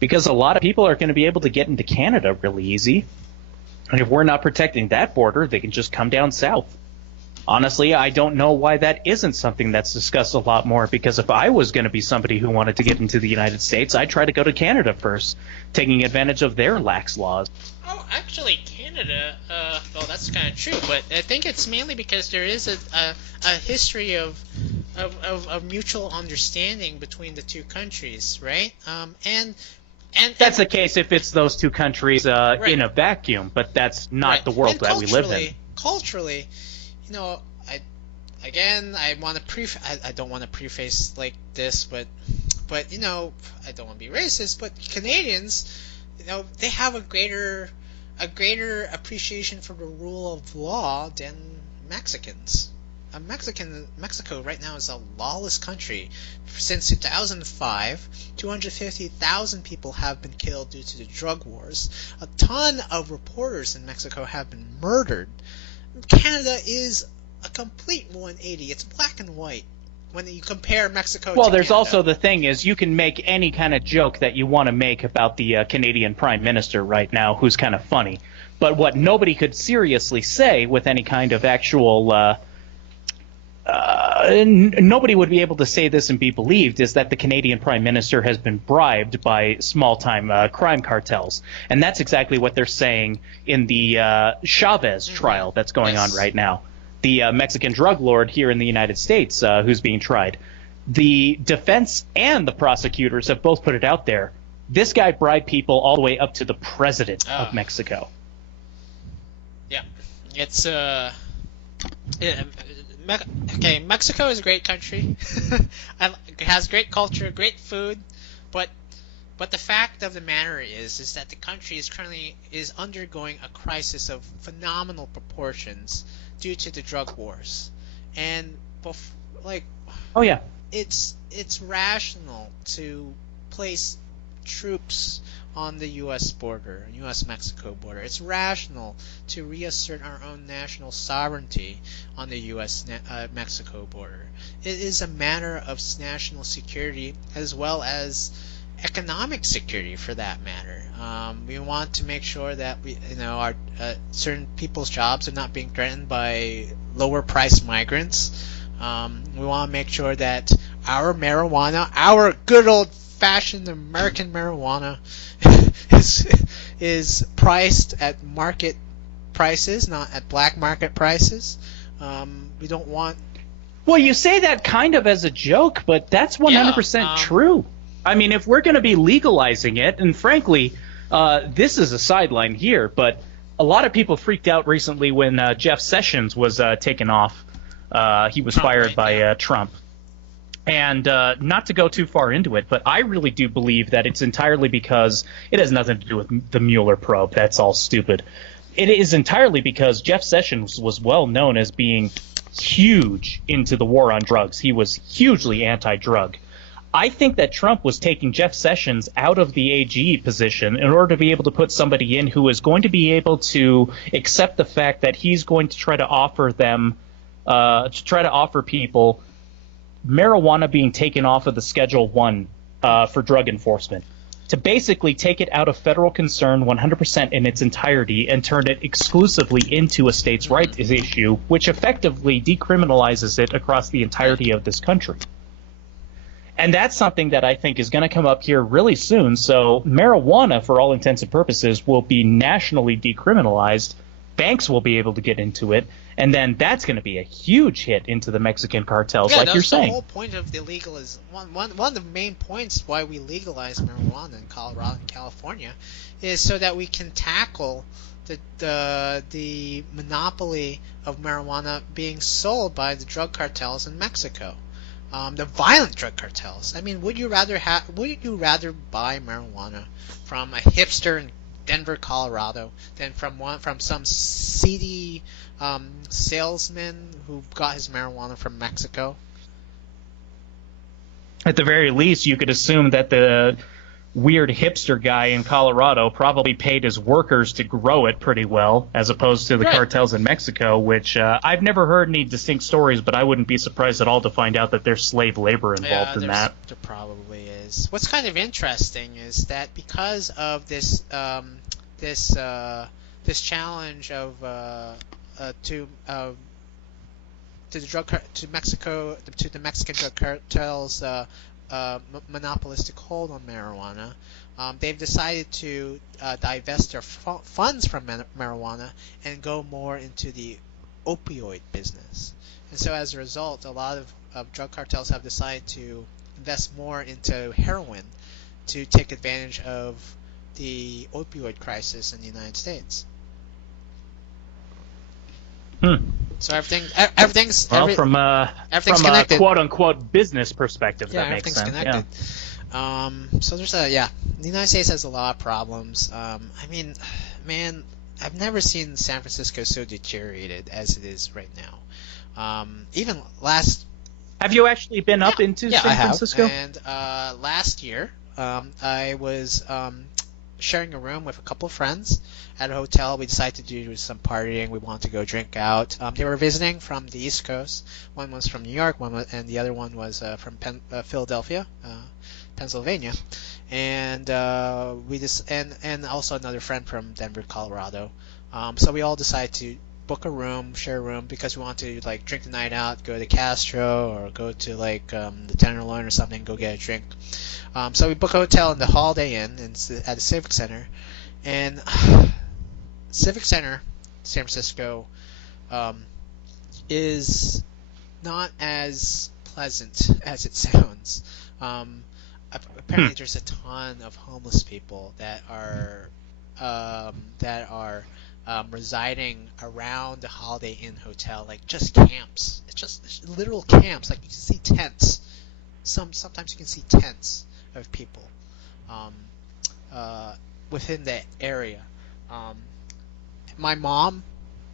Because a lot of people are going to be able to get into Canada really easy. And if we're not protecting that border, they can just come down south. Honestly, I don't know why that isn't something that's discussed a lot more, because if I was going to be somebody who wanted to get into the United States, I'd try to go to Canada first, taking advantage of their lax laws. Oh, actually, Canada, well, that's kind of true, but I think it's mainly because there is a history of mutual understanding between the two countries, right? And that's the case if it's those two countries right. In a vacuum, but that's not right. The world and that we live in. Culturally, you know, I don't want to preface like this, but you know, I don't want to be racist, but Canadians, you know, they have a greater appreciation for the rule of law than Mexicans. Mexico right now is a lawless country. Since 2005, 250,000 people have been killed due to the drug wars. A ton of reporters in Mexico have been murdered. Canada is a complete 180. It's black and white when you compare Mexico to there's Canada. Also the thing is you can make any kind of joke that you want to make about the Canadian Prime Minister right now, who's kind of funny. But what nobody could seriously say with any kind of actual nobody would be able to say this and be believed is that the Canadian Prime Minister has been bribed by small-time crime cartels. And that's exactly what they're saying in the Chavez trial that's going on right now. The Mexican drug lord here in the United States who's being tried. The defense and the prosecutors have both put it out there. This guy bribed people all the way up to the president of Mexico. Yeah. It's okay, Mexico is a great country. It has great culture, great food, but the fact of the matter is that the country is currently undergoing a crisis of phenomenal proportions due to the drug wars, and it's rational to place troops on the U.S. border, U.S.-Mexico border. It's rational to reassert our own national sovereignty on the U.S.-Mexico border. It is a matter of national security as well as economic security, for that matter. We want to make sure that our certain people's jobs are not being threatened by lower-priced migrants. We want to make sure that our marijuana, our good old-fashioned American marijuana, is priced at market prices, not at black market prices. We don't want. Well, you say that kind of as a joke, but that's 100% true. I mean, if we're going to be legalizing it, and frankly, this is a sideline here, but a lot of people freaked out recently when Jeff Sessions was taken off. He was fired by Trump. And not to go too far into it, but I really do believe that it's entirely because it has nothing to do with the Mueller probe. That's all stupid. It is entirely because Jeff Sessions was well known as being huge into the war on drugs. He was hugely anti-drug. I think that Trump was taking Jeff Sessions out of the AG position in order to be able to put somebody in who is going to be able to accept the fact that he's going to try to offer people marijuana being taken off of the Schedule 1 for drug enforcement, to basically take it out of federal concern 100% in its entirety and turn it exclusively into a states' rights issue, which effectively decriminalizes it across the entirety of this country. And that's something that I think is going to come up here really soon. So marijuana, for all intents and purposes, will be nationally decriminalized. Banks will be able to get into it, and then that's going to be a huge hit into the Mexican cartels, like you're saying. The whole point of the one of the main points why we legalize marijuana in Colorado and California is so that we can tackle the monopoly of marijuana being sold by the drug cartels in Mexico, the violent drug cartels. I mean, would you rather buy marijuana from a hipster in Denver, Colorado, than from some seedy salesman who got his marijuana from Mexico? At the very least, you could assume that the weird hipster guy in Colorado probably paid his workers to grow it pretty well, as opposed to the cartels in Mexico, which I've never heard any distinct stories, but I wouldn't be surprised at all to find out that there's slave labor involved in that. There probably is. What's kind of interesting is that because of this this challenge of to the Mexican drug cartels monopolistic hold on marijuana, they've decided to divest their funds from marijuana and go more into the opioid business. And so as a result, a lot of drug cartels have decided to invest more into heroin to take advantage of the opioid crisis in the United States. So everything's from a quote unquote business perspective, that makes sense. Connected. So there's the United States has a lot of problems. I mean, man, I've never seen San Francisco so deteriorated as it is right now. Even last. Have you actually been up into San Francisco? I have. And last year, I was sharing a room with a couple of friends at a hotel. We decided to do some partying. We wanted to go drink out. They were visiting from the East Coast. One was from New York, and the other one was from Philadelphia, Pennsylvania, and and also another friend from Denver, Colorado. So we all decided to book a room, share a room, because we wanted to drink the night out, go to Castro or go to the Tenderloin or something, go get a drink. So we booked a hotel in the Holiday Inn at the Civic Center, and Civic Center, San Francisco, is not as pleasant as it sounds. Apparently, there's a ton of homeless people that are residing around the Holiday Inn hotel, just camps. It's just literal camps. You can see tents. Sometimes you can see tents of people within that area. My mom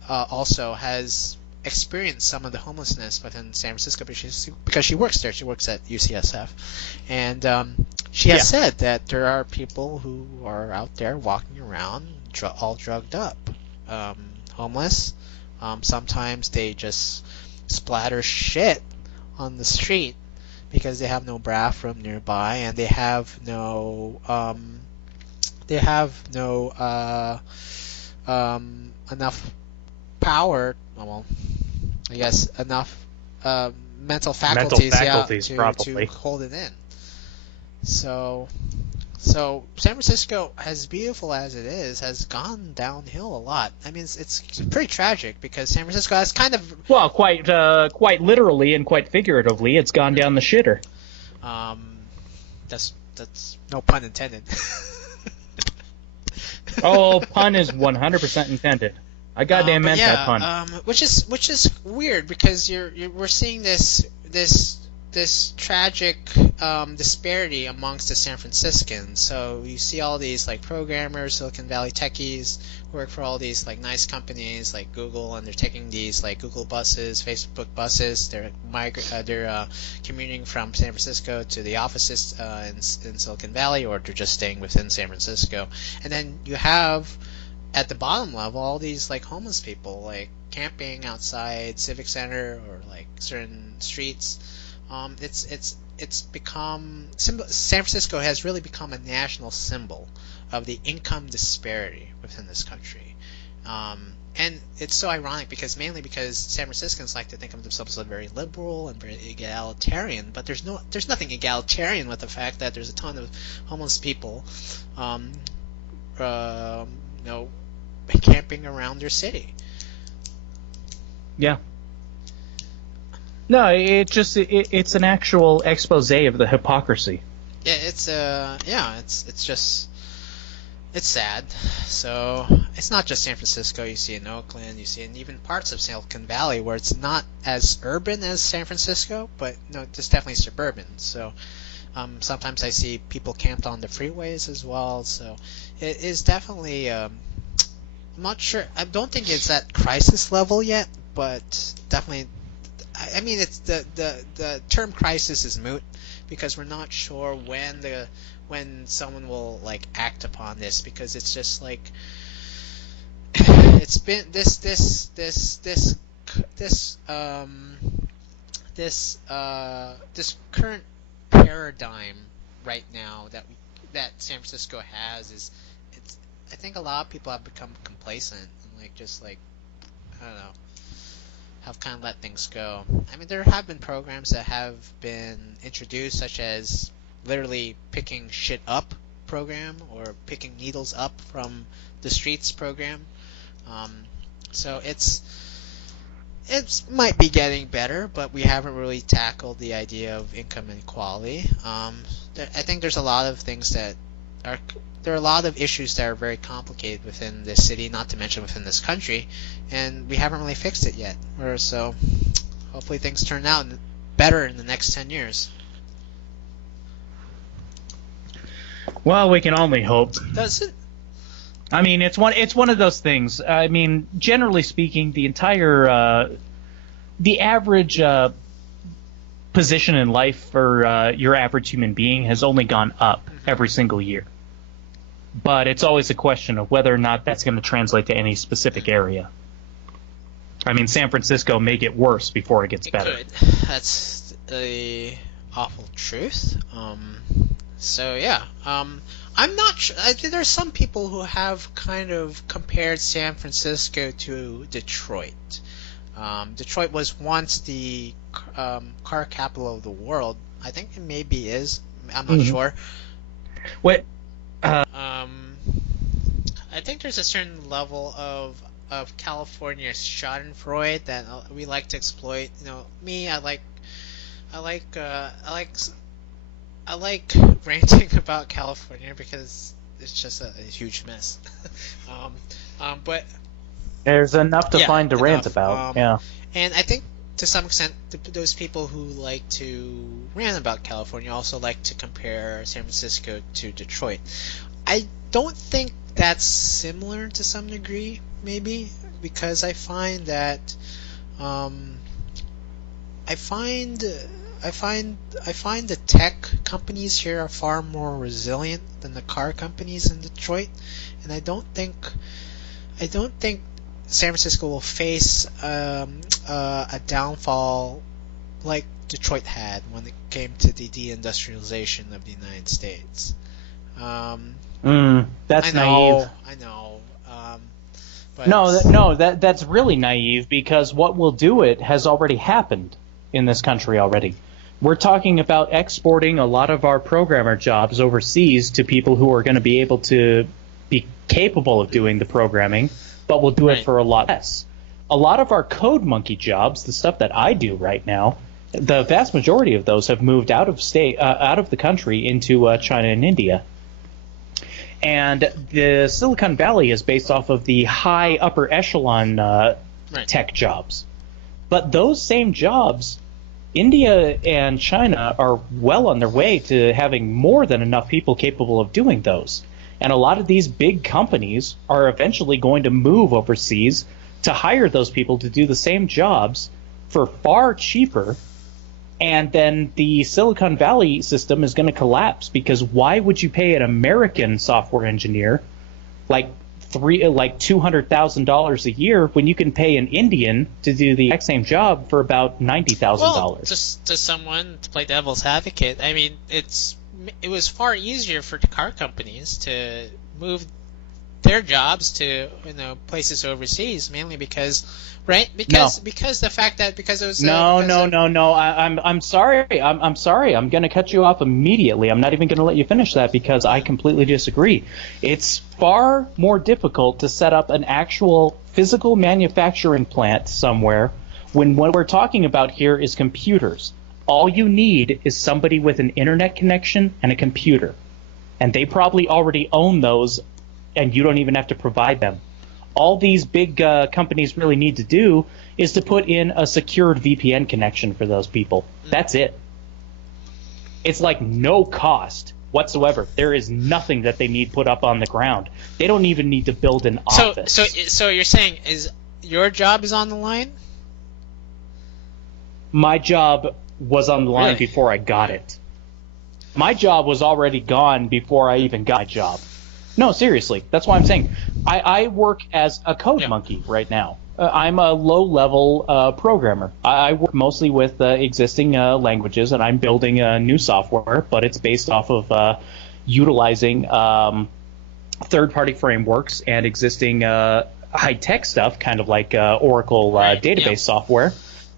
also has experienced some of the homelessness within San Francisco because she works there. She works at UCSF, and she has said that there are people who are out there walking around all drugged up, homeless. Sometimes they just splatter shit on the street because they have no bathroom nearby, and they have no enough power. Well, I guess enough mental faculties to hold it in. So San Francisco, as beautiful as it is, has gone downhill a lot. I mean, it's pretty tragic because San Francisco has kind of quite literally and quite figuratively, it's gone down the shitter. That's no pun intended. Oh, pun is 100% intended. I goddamn meant that pun. Which is weird because we're seeing this this tragic disparity amongst the San Franciscans. So you see all these like programmers, Silicon Valley techies who work for all these like nice companies like Google, and they're taking these like Google buses, Facebook buses. They're commuting from San Francisco to the offices in Silicon Valley, or they're just staying within San Francisco. And then you have at the bottom level all these like homeless people like camping outside Civic Center or like certain streets. It's become San Francisco has really become a national symbol of the income disparity within this country, and it's so ironic because San Franciscans like to think of themselves as very liberal and very egalitarian, but there's nothing egalitarian with the fact that there's a ton of homeless people, camping around their city. Yeah. No, it's an actual expose of the hypocrisy. Yeah, it's just sad. So it's not just San Francisco. You see in Oakland, you see in even parts of Silicon Valley where it's not as urban as San Francisco, but no, it's definitely suburban. So sometimes I see people camped on the freeways as well. So it is definitely. I'm not sure. I don't think it's at crisis level yet, but definitely. I mean, it's the term crisis is moot because we're not sure when someone will like act upon this, because it's just like it's been this current paradigm right now that San Francisco has is I think a lot of people have become complacent and like just like I don't know. Have kind of let things go. I mean, there have been programs that have been introduced, such as literally picking shit up program or picking needles up from the streets program. So it might be getting better, but we haven't really tackled the idea of income inequality. I think there's a lot of things there are a lot of issues that are very complicated within this city, not to mention within this country, and we haven't really fixed it yet. So hopefully things turn out better in the next 10 years. Well, we can only hope. Does it? I mean, it's one of those things. I mean, generally speaking, the average position in life for your average human being has only gone up every single year. But it's always a question of whether or not that's going to translate to any specific area. I mean, San Francisco may get worse before it gets better. It could. That's the awful truth. So yeah, I'm not sure. There's some people who have kind of compared San Francisco to Detroit. Detroit was once the car capital of the world. I think it maybe is. I'm not sure. What? I think there's a certain level of California schadenfreude that we like to exploit. You know, me, I like ranting about California because it's just a huge mess. But there's enough to find to rant about. Yeah. And I think to some extent, those people who like to rant about California also like to compare San Francisco to Detroit. I don't think that's similar to some degree, maybe, because I find that I find the tech companies here are far more resilient than the car companies in Detroit, and I don't think San Francisco will face a downfall like Detroit had when it came to the deindustrialization of the United States. That's naive. I know. But that's really naive, because what will do it has already happened in this country already. We're talking about exporting a lot of our programmer jobs overseas to people who are going to be able to be capable of doing the programming, but will do it for a lot less. A lot of our code monkey jobs, the stuff that I do right now, the vast majority of those have moved out of the country into China and India. And the Silicon Valley is based off of the high upper echelon tech jobs. But those same jobs India and China are well on their way to having more than enough people capable of doing those. And a lot of these big companies are eventually going to move overseas to hire those people to do the same jobs for far cheaper. And then the Silicon Valley system is going to collapse, because why would you pay an American software engineer like $200,000 a year when you can pay an Indian to do the exact same job for about $90,000? Well, just to someone to play devil's advocate, I mean, it was far easier for the car companies to move their jobs to places overseas, mainly because the fact that it was no. I'm sorry. I'm sorry. I'm going to cut you off immediately. I'm not even going to let you finish that, because I completely disagree. It's far more difficult to set up an actual physical manufacturing plant somewhere when what we're talking about here is computers. All you need is somebody with an internet connection and a computer, and they probably already own those, and you don't even have to provide them. All these big companies really need to do is to put in a secured VPN connection for those people. That's it. It's like no cost whatsoever. There is nothing that they need put up on the ground. They don't even need to build an office. So you're saying your job is on the line? My job was on the line before I got it. My job was already gone before I even got my job. No, seriously. That's why I'm saying I work as a code monkey right now. I'm a low-level programmer. I work mostly with existing languages, and I'm building new software, but it's based off of utilizing third-party frameworks and existing high-tech stuff, kind of like Oracle database software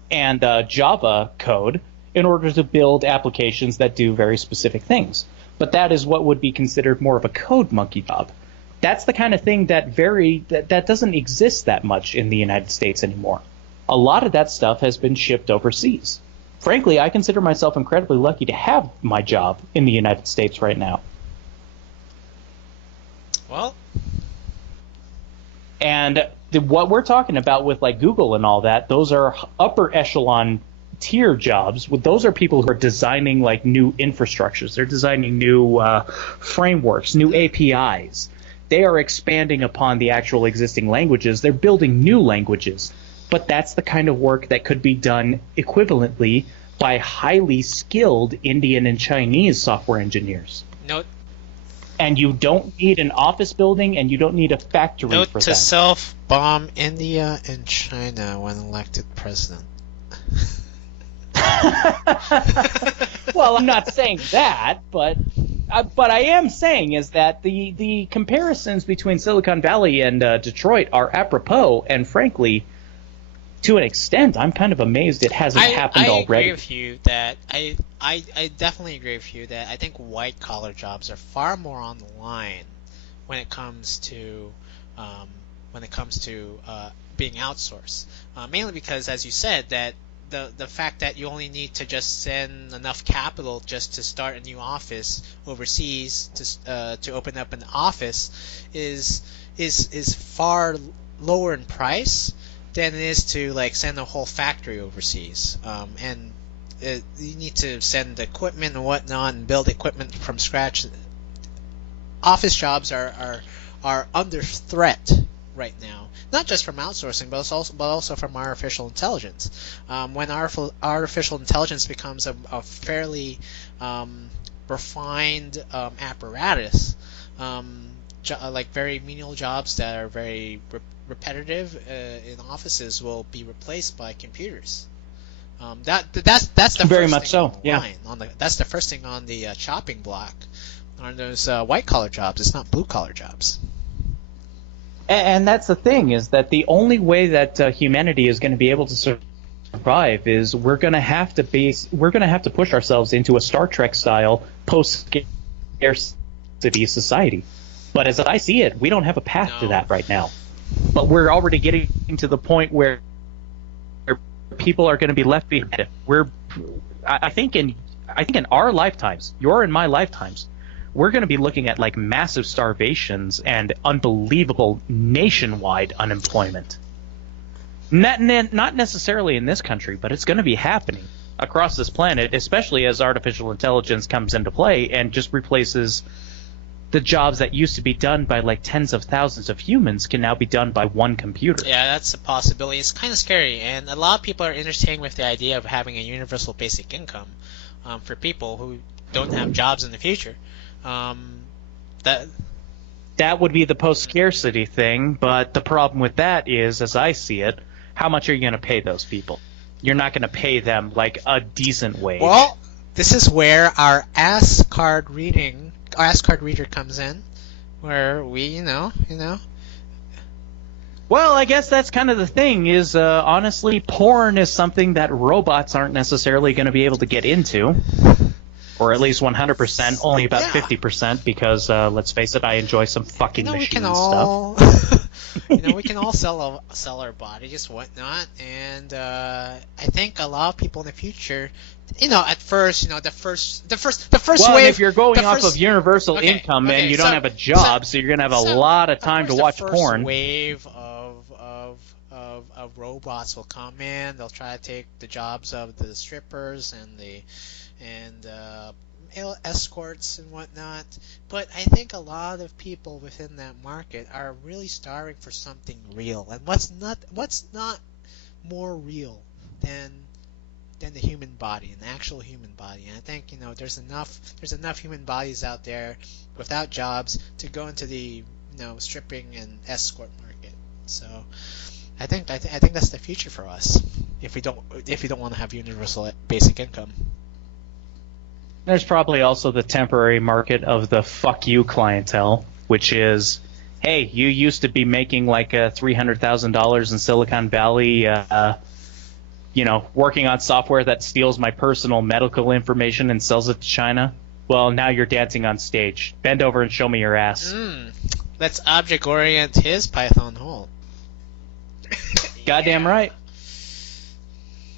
and Java code, in order to build applications that do very specific things. But that is what would be considered more of a code monkey job. That's the kind of thing that doesn't exist that much in the United States anymore. A lot of that stuff has been shipped overseas. Frankly, I consider myself incredibly lucky to have my job in the United States right now. Well, and what we're talking about with like Google and all that, those are upper echelon tier jobs. Those are people who are designing like new infrastructures. They're designing new frameworks, new APIs. They are expanding upon the actual existing languages. They're building new languages. But that's the kind of work that could be done equivalently by highly skilled Indian and Chinese software engineers. Note. And you don't need an office building, and you don't need a factory Note for to that. self-bomb India and China when elected president. Well, I'm not saying that, but I am saying is that the comparisons between Silicon Valley and Detroit are apropos, and frankly, to an extent, I'm kind of amazed it hasn't happened already. I agree with you that I definitely agree with you that I think white collar jobs are far more on the line when it comes to being outsourced. Mainly because, as you said, that the fact that you only need to just send enough capital just to start a new office overseas to open up an office is far lower in price than it is to like send a whole factory overseas. And you need to send equipment and whatnot and build equipment from scratch. Office jobs are under threat right now. Not just from outsourcing, but also from artificial intelligence. When artificial intelligence becomes a fairly refined apparatus, like very menial jobs that are very repetitive in offices will be replaced by computers. That's the very first much thing so. on the line. That's the first thing on the chopping block. On those white collar jobs, it's not blue collar jobs. And that's the thing, is that the only way that humanity is going to be able to survive is we're going to have to push ourselves into a Star Trek style post-scarcity society. But as I see it, we don't have a path to that right now. But we're already getting to the point where people are going to be left behind. I think in our lifetimes, your and my lifetimes, we're going to be looking at like massive starvations and unbelievable nationwide unemployment. Not necessarily in this country, but it's going to be happening. across this planet, especially as artificial intelligence comes into play and just replaces the jobs that used to be done by like tens of thousands of humans can now be done by one computer. Yeah, that's a possibility. It's kind of scary, and a lot of people are entertaining with the idea of having a universal basic income for people who don't have jobs in the future. That would be the post-scarcity thing, but the problem with that is, as I see it, how much are you going to pay those people? You're not going to pay them like a decent wage. Well, this is where our ass card reader comes in, where we, you know. Well, I guess that's kind of the thing is, honestly, porn is something that robots aren't necessarily going to be able to get into. Or at least 100%, only about 50%, because, let's face it, I enjoy some fucking machine stuff. We can all sell our bodies, whatnot, and I think a lot of people in the future, at first, the first well, wave. If you're going off of universal income and you don't have a job, so you're gonna have a lot of time to watch porn. The first wave of robots will come in. They'll try to take the jobs of the strippers and the escorts and whatnot. But I think a lot of people within that market are really starving for something real. And what's not more real than the human body, an actual human body? And I think there's enough human bodies out there without jobs to go into the stripping and escort market. So I think that's the future for us if we don't want to have universal basic income. There's probably also the temporary market of the fuck you clientele, which is, hey, you used to be making like $300,000 in Silicon Valley, working on software that steals my personal medical information and sells it to China. Well, now you're dancing on stage. Bend over and show me your ass. Let's object orient his Python hole. Goddamn right.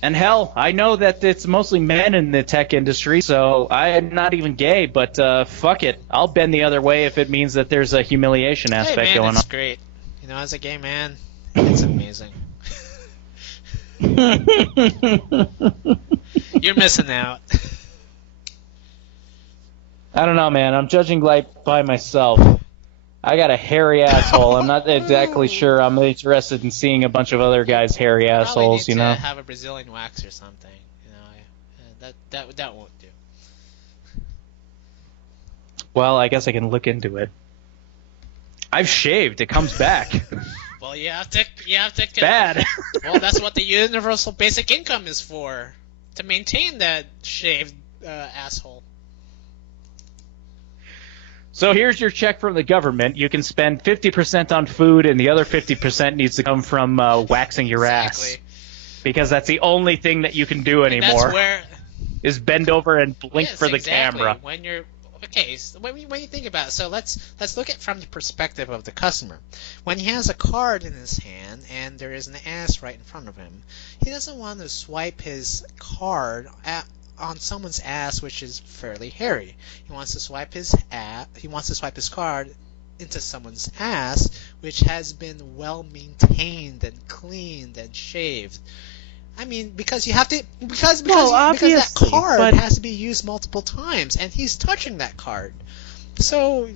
And hell, I know that it's mostly men in the tech industry, so I'm not even gay, but fuck it. I'll bend the other way if it means that there's a humiliation aspect going on. It's great. As a gay man, it's amazing. You're missing out. I don't know, man. I'm judging by myself. I got a hairy asshole. I'm not exactly sure I'm interested in seeing a bunch of other guys' hairy assholes, Probably need to have a Brazilian wax or something. That won't do. Well, I guess I can look into it. I've shaved. It comes back. Well, you have to. Bad. Well, that's what the universal basic income is for, to maintain that shaved asshole. So here's your check from the government. You can spend 50% on food, and the other 50% needs to come from waxing your ass. Because that's the only thing that you can do anymore. Is bend over and blink for the camera. When you're so when you think about it, so let's look at it from the perspective of the customer. When he has a card in his hand and there is an ass right in front of him, he doesn't want to swipe his card on someone's ass, which is fairly hairy. He wants to swipe his card into someone's ass, which has been well maintained and cleaned and shaved. I mean, because that card has to be used multiple times, and he's touching that card. So,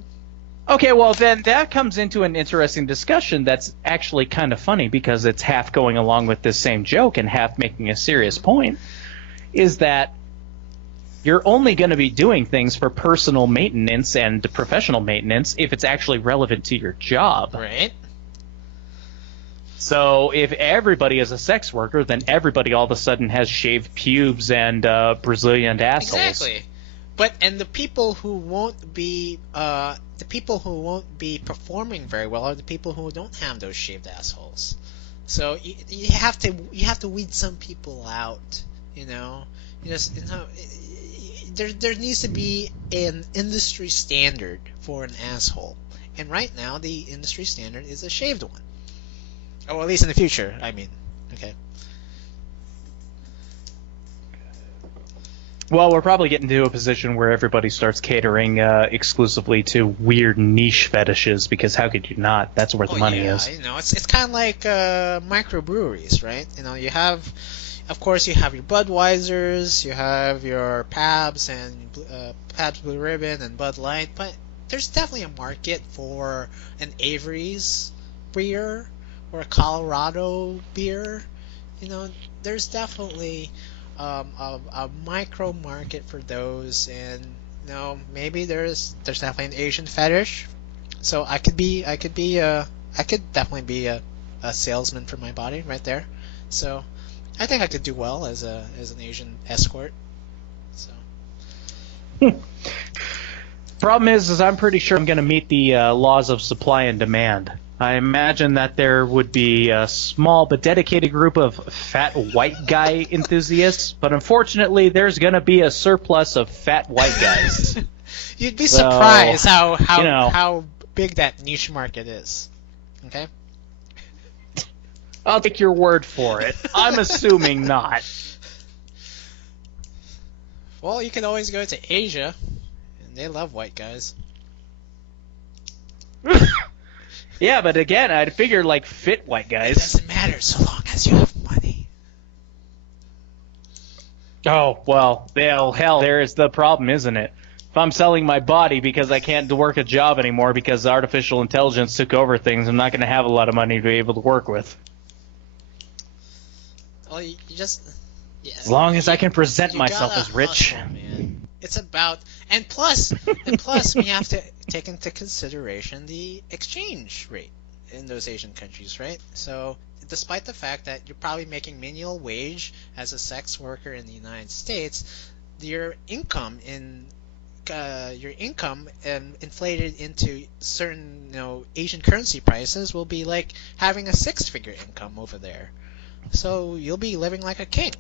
okay, well then that comes into an interesting discussion that's actually kind of funny, because it's half going along with this same joke and half making a serious point, is that you're only going to be doing things for personal maintenance and professional maintenance if it's actually relevant to your job. Right. So if everybody is a sex worker, then everybody all of a sudden has shaved pubes and Brazilian assholes. Exactly. But the people who won't be performing very well are the people who don't have those shaved assholes. So you have to weed some people out. There needs to be an industry standard for an asshole, and right now the industry standard is a shaved one. Or at least in the future, I mean. Okay. Well, we're probably getting to a position where everybody starts catering exclusively to weird niche fetishes, because how could you not? That's where the money is. It's kind of like microbreweries, right? You have of course, you have your Budweisers, you have your Pabs and Pabst Blue Ribbon and Bud Light, but there's definitely a market for an Avery's beer or a Colorado beer. You know, there's definitely a micro market for those, and you know, maybe there's definitely an Asian fetish. So I could definitely be a salesman for my body right there. So I think I could do well as an Asian escort. So Problem is I'm pretty sure I'm going to meet the laws of supply and demand. I imagine that there would be a small but dedicated group of fat white guy enthusiasts, but unfortunately there's going to be a surplus of fat white guys. You'd be surprised how you know, how big that niche market is. Okay? I'll take your word for it. I'm assuming not. Well, you can always go to Asia, and they love white guys. Yeah, but again, I'd figure like fit white It guys. doesn't matter so long as you have money. Oh, well, hell, there is the problem, isn't it? If I'm selling my body because I can't work a job anymore because artificial intelligence took over things, I'm not going to have a lot of money to be able to work with. Well, you just... Yeah, As long as I can present you myself gotta as rich. hustle, man. It's about... And plus, we have to take into consideration the exchange rate in those Asian countries, right? So, despite the fact that you're probably making menial wage as a sex worker in the United States, your income inflated into certain, you know, Asian currency prices will be like having a six-figure income over there. So you'll be living like a king.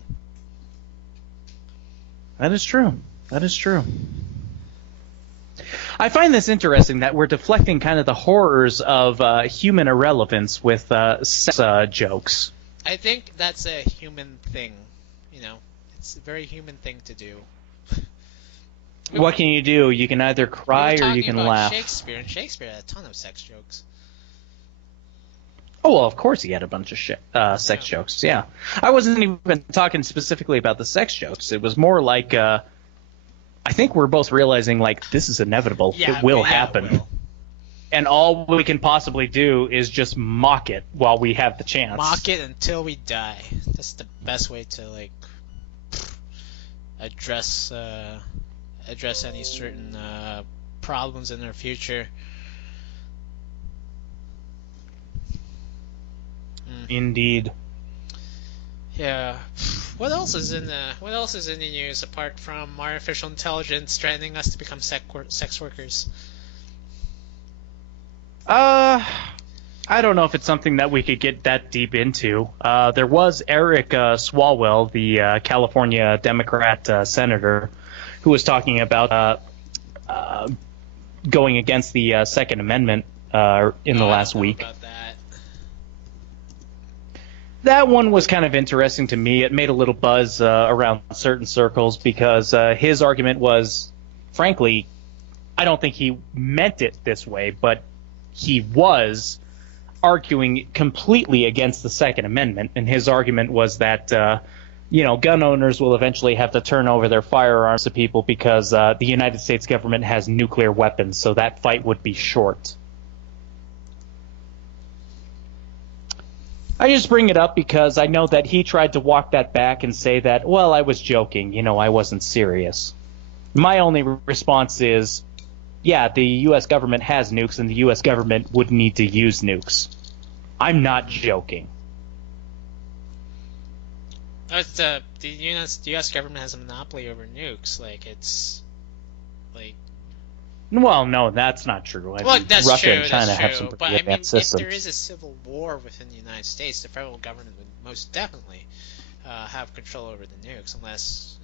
That is true. That is true. I find this interesting that we're deflecting kind of the horrors of human irrelevance with sex jokes. I think that's a human thing. You know, it's a very human thing to do. What can you do? You can either cry or you can laugh. Shakespeare, and Shakespeare had a ton of sex jokes. Oh, well, of course he had a bunch of sex jokes, yeah. I wasn't even talking specifically about the sex jokes. It was more like, I think we're both realizing, like, this is inevitable. Yeah, it will yeah, happen. it will. And all we can possibly do is just mock it while we have the chance. Mock it until we die. That's the best way to, like, address any certain problems in our future. Indeed. Yeah. What else is in the news apart from artificial intelligence threatening us to become sex workers? I don't know if it's something that we could get that deep into. There was Eric Swalwell, the California Democrat senator, who was talking about going against the Second Amendment in the last week. About that. That one was kind of interesting to me. It made a little buzz around certain circles because his argument was, frankly, I don't think he meant it this way, but he was arguing completely against the Second Amendment, and his argument was that gun owners will eventually have to turn over their firearms to people because the United States government has nuclear weapons, so that fight would be short. I just bring it up because I know that he tried to walk that back and say that, well, I was joking, I wasn't serious. My only response is, yeah, the U.S. government has nukes and the U.S. government would need to use nukes. I'm not joking. The U.S. government has a monopoly over nukes. Well, no, that's not true. That's Russia true. and China That's have true. some But pretty I mean, advanced systems. if there is a civil war within the United States, the federal government would most definitely have control over the nukes, unless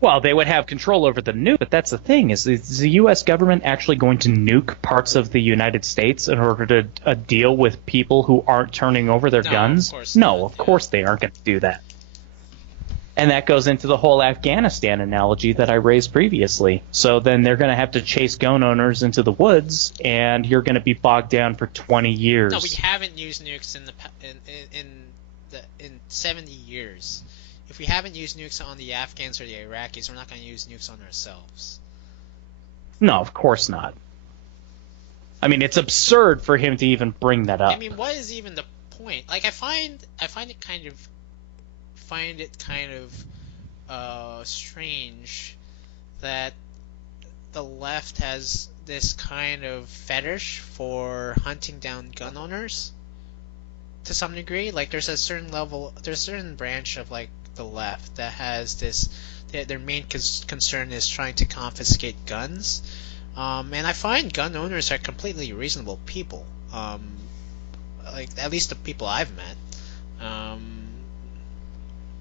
Well, they would have control over the nuke, but that's the thing: is the U.S. government actually going to nuke parts of the United States in order to deal with people who aren't turning over their guns? Of course No, not, of course they aren't going to do that. And that goes into the whole Afghanistan analogy that I raised previously. So then they're going to have to chase gun owners into the woods, and you're going to be bogged down for 20 years. No, we haven't used nukes in in 70 years. If we haven't used nukes on the Afghans or the Iraqis, we're not going to use nukes on ourselves. No, of course not. I mean, it's absurd for him to even bring that up. I mean, what is even the point? Like, I find it kind of strange that the left has this kind of fetish for hunting down gun owners to some degree. Like, there's a certain branch of like the left that has this. Their main concern is trying to confiscate guns. And I find gun owners are completely reasonable people. Like, at least the people I've met.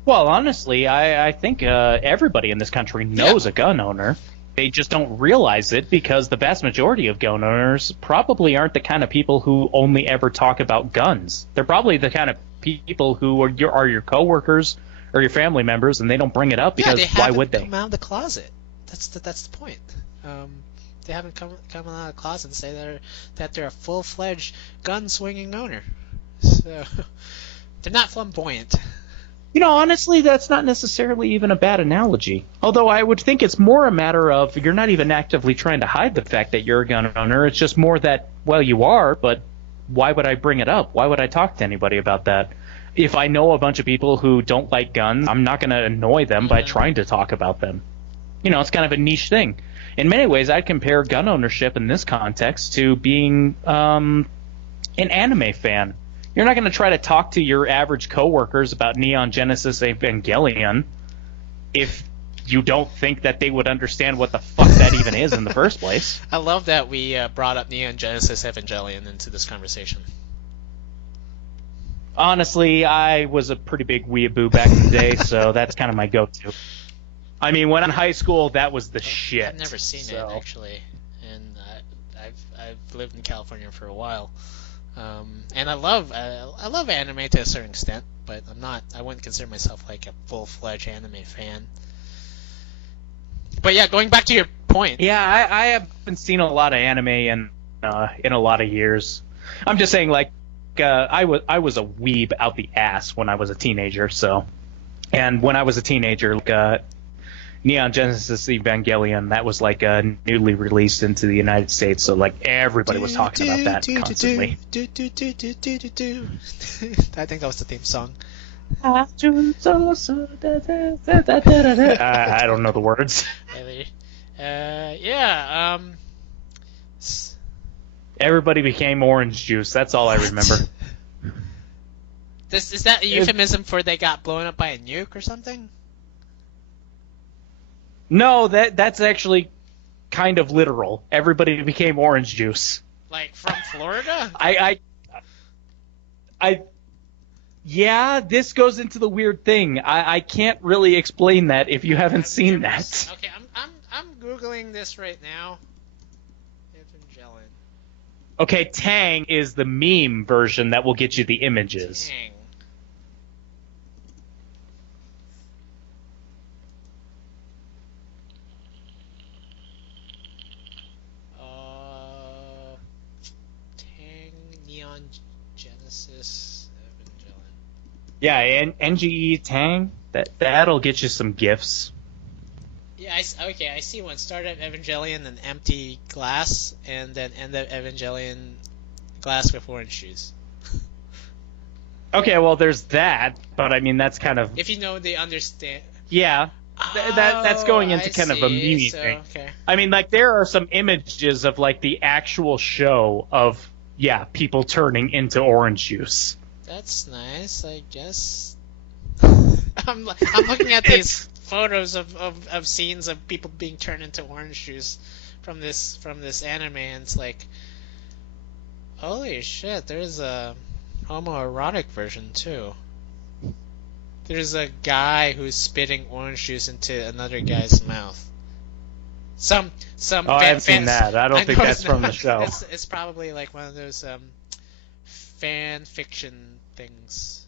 Well, honestly, I think everybody in this country knows a gun owner. They just don't realize it because the vast majority of gun owners probably aren't the kind of people who only ever talk about guns. They're probably the kind of people who are your coworkers or your family members, and they don't bring it up because why would they? They haven't come out of the closet. That's the point. They haven't come out of the closet and say that they're a full-fledged gun-swinging owner. So they're not flamboyant. You know, honestly, that's not necessarily even a bad analogy. Although I would think it's more a matter of you're not even actively trying to hide the fact that you're a gun owner. It's just more that, well, you are, but why would I bring it up? Why would I talk to anybody about that? If I know a bunch of people who don't like guns, I'm not going to annoy them by trying to talk about them. You know, it's kind of a niche thing. In many ways, I'd compare gun ownership in this context to being an anime fan. You're not going to try to talk to your average coworkers about Neon Genesis Evangelion if you don't think that they would understand what the fuck that even is in the first place. I love that we brought up Neon Genesis Evangelion into this conversation. Honestly, I was a pretty big weeaboo back in the day, so that's kind of my go-to. I mean, when in high school, that was the shit. I've never seen it, actually, and I've lived in California for a while. And I love anime to a certain extent, but I wouldn't consider myself like a full-fledged anime fan. But yeah, going back to your point. Yeah, I haven't seen a lot of anime in a lot of years. I'm just saying, like, I was a weeb out the ass when I was a teenager. So, and when I was a teenager, like, Neon Genesis Evangelion, that was like newly released into the United States, so like everybody was talking about that constantly. I think that was the theme song. I don't know the words. Yeah. Everybody became orange juice. That's all I remember. Is that a euphemism for they got blown up by a nuke or something? No, that's actually kind of literal. Everybody became orange juice. Like from Florida? Yeah, this goes into the weird thing. I can't really explain that if you haven't seen that. Okay, I'm googling this right now. Evangelion. Okay, Tang is the meme version that will get you the images. Tang. Neon Genesis Evangelion. Yeah, and NGE Tang, that'll get you some gifs. Yeah, I see one. Start at Evangelion and empty glass, and then end at Evangelion glass with orange juice. Okay, well, there's that, but I mean, that's kind of... If you know, they understand. Yeah, that's going into kind of a meme thing. Okay. I mean, like, there are some images of, like, the actual show of, yeah, people turning into orange juice. That's nice, I guess. I'm looking at these photos of scenes of people being turned into orange juice from this anime, and it's like, holy shit, there's a homoerotic version too. There's a guy who's spitting orange juice into another guy's mouth. I haven't seen that. I don't think that's from the show. It's probably like one of those fan fiction things.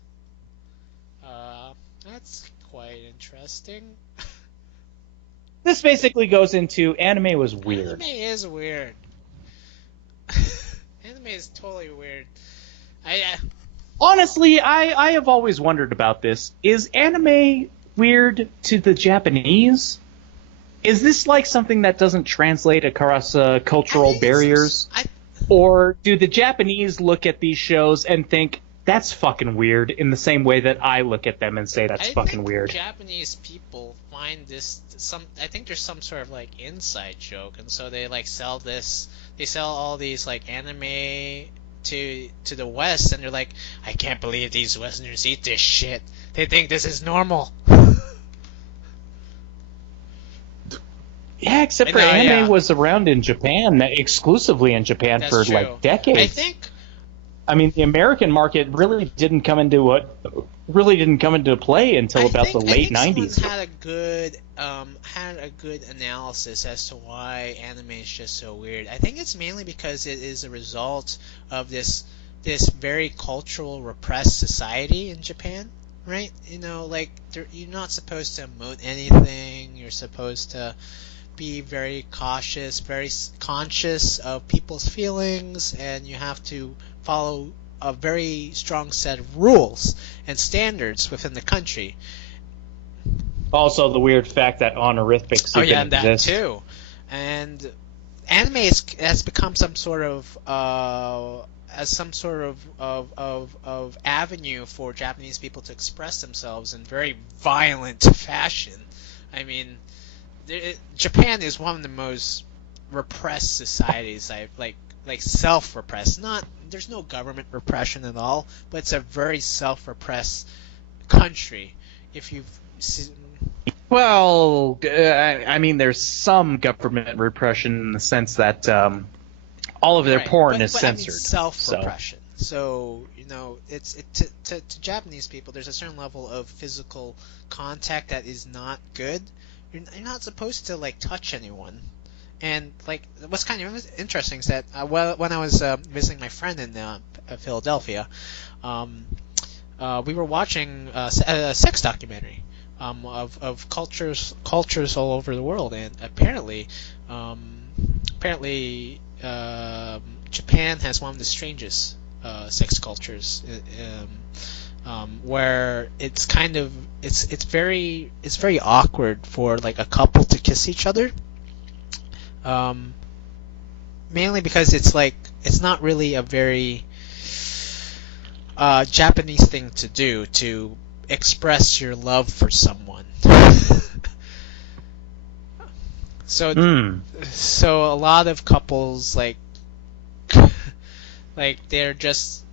That's quite interesting. This basically goes into anime was weird. Anime is weird. Anime is totally weird. Honestly, I have always wondered about this. Is anime weird to the Japanese? Is this like something that doesn't translate across I cultural think barriers? Or do the Japanese look at these shows and think, that's fucking weird, in the same way that I look at them and say that's I fucking think weird? Japanese people find this some. I think there's some sort of like inside joke, and so they like sell this. They sell all these like anime to the West, and they're like, I can't believe these Westerners eat this shit. They think this is normal. Yeah, except for No, anime yeah. was around in Japan, exclusively in Japan That's for true. like decades. I think I mean, the American market really didn't come into play until about the late '90s. Someone had a good analysis as to why anime is just so weird. I think it's mainly because it is a result of this very cultural repressed society in Japan, right? You know, like you're not supposed to emote anything. You're supposed to be very cautious, very conscious of people's feelings, and you have to follow a very strong set of rules and standards within the country. Also, the weird fact that honorifics even And that exist. too. And anime has become some sort of as some sort of avenue for Japanese people to express themselves in very violent fashion. I mean, Japan is one of the most repressed societies I like self-repressed. Not there's no government repression at all, but it's a very self-repressed country. If you've seen, Well, I mean, there's some government repression in the sense that all of their right, porn but, is but I mean censored. self-repression. So you know, to Japanese people, there's a certain level of physical contact that is not good. You're not supposed to like touch anyone. And like, what's kind of interesting is that when I was visiting my friend in Philadelphia, we were watching a sex documentary of cultures all over the world, and um, apparently Japan has one of the strangest sex cultures, where it's kind of it's very awkward for like a couple to kiss each other. Mainly because it's not really a very Japanese thing to do to express your love for someone. So so a lot of couples like they're just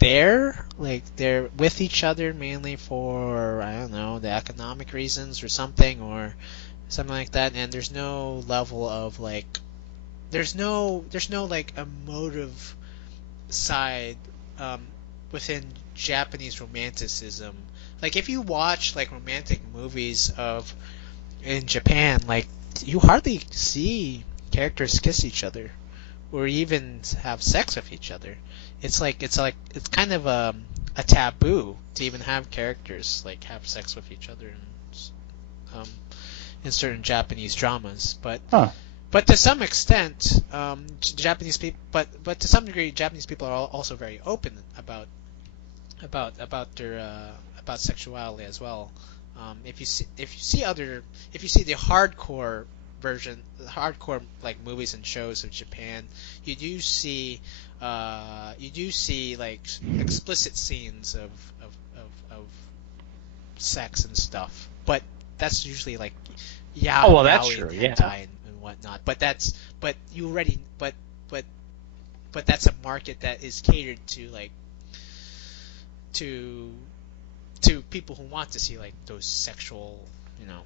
there, like they're with each other mainly for, I don't know, the economic reasons or something like that, and there's no level of like there's no like emotive side um, within Japanese romanticism. Like if you watch like romantic movies of in Japan, like you hardly see characters kiss each other or even have sex with each other. It's kind of a taboo to even have characters like have sex with each other in certain Japanese dramas. But to some extent, Japanese people, but to some degree, Japanese people are also very open about their about sexuality as well. If you see the hardcore version, the hardcore like movies and shows of Japan, you do see like explicit scenes of sex and stuff, but that's usually like That's true, and yeah. hentai and whatnot. But you already but that's a market that is catered to like to people who want to see like those sexual, you know,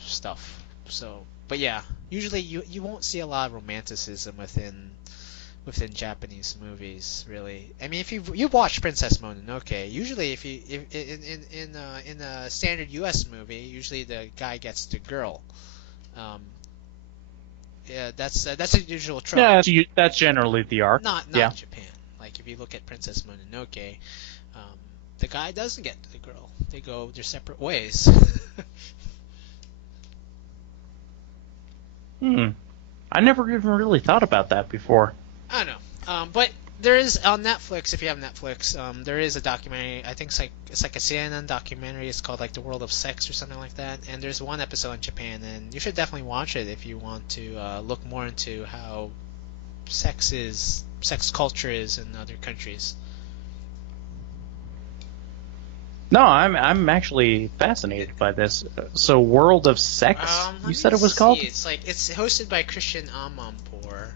stuff. So, but yeah, usually you won't see a lot of romanticism within Japanese movies, really. I mean, if you watch Princess Mononoke, usually if in a standard U.S. movie, usually the guy gets the girl. Yeah, that's a usual trope. That's generally the arc. Not Yeah. Japan. Like if you look at Princess Mononoke, the guy doesn't get the girl. They go their separate ways. I never even really thought about that before. I don't know. There is on Netflix, if you have Netflix, there is a documentary. I think it's like a CNN documentary. It's called like The World of Sex or something like that. And there's one episode in Japan, and you should definitely watch it if you want to look more into how sex culture is in other countries. No, I'm actually fascinated by this. So, World of Sex, Let you said me it was called? see. It's hosted by Christian Amanpour.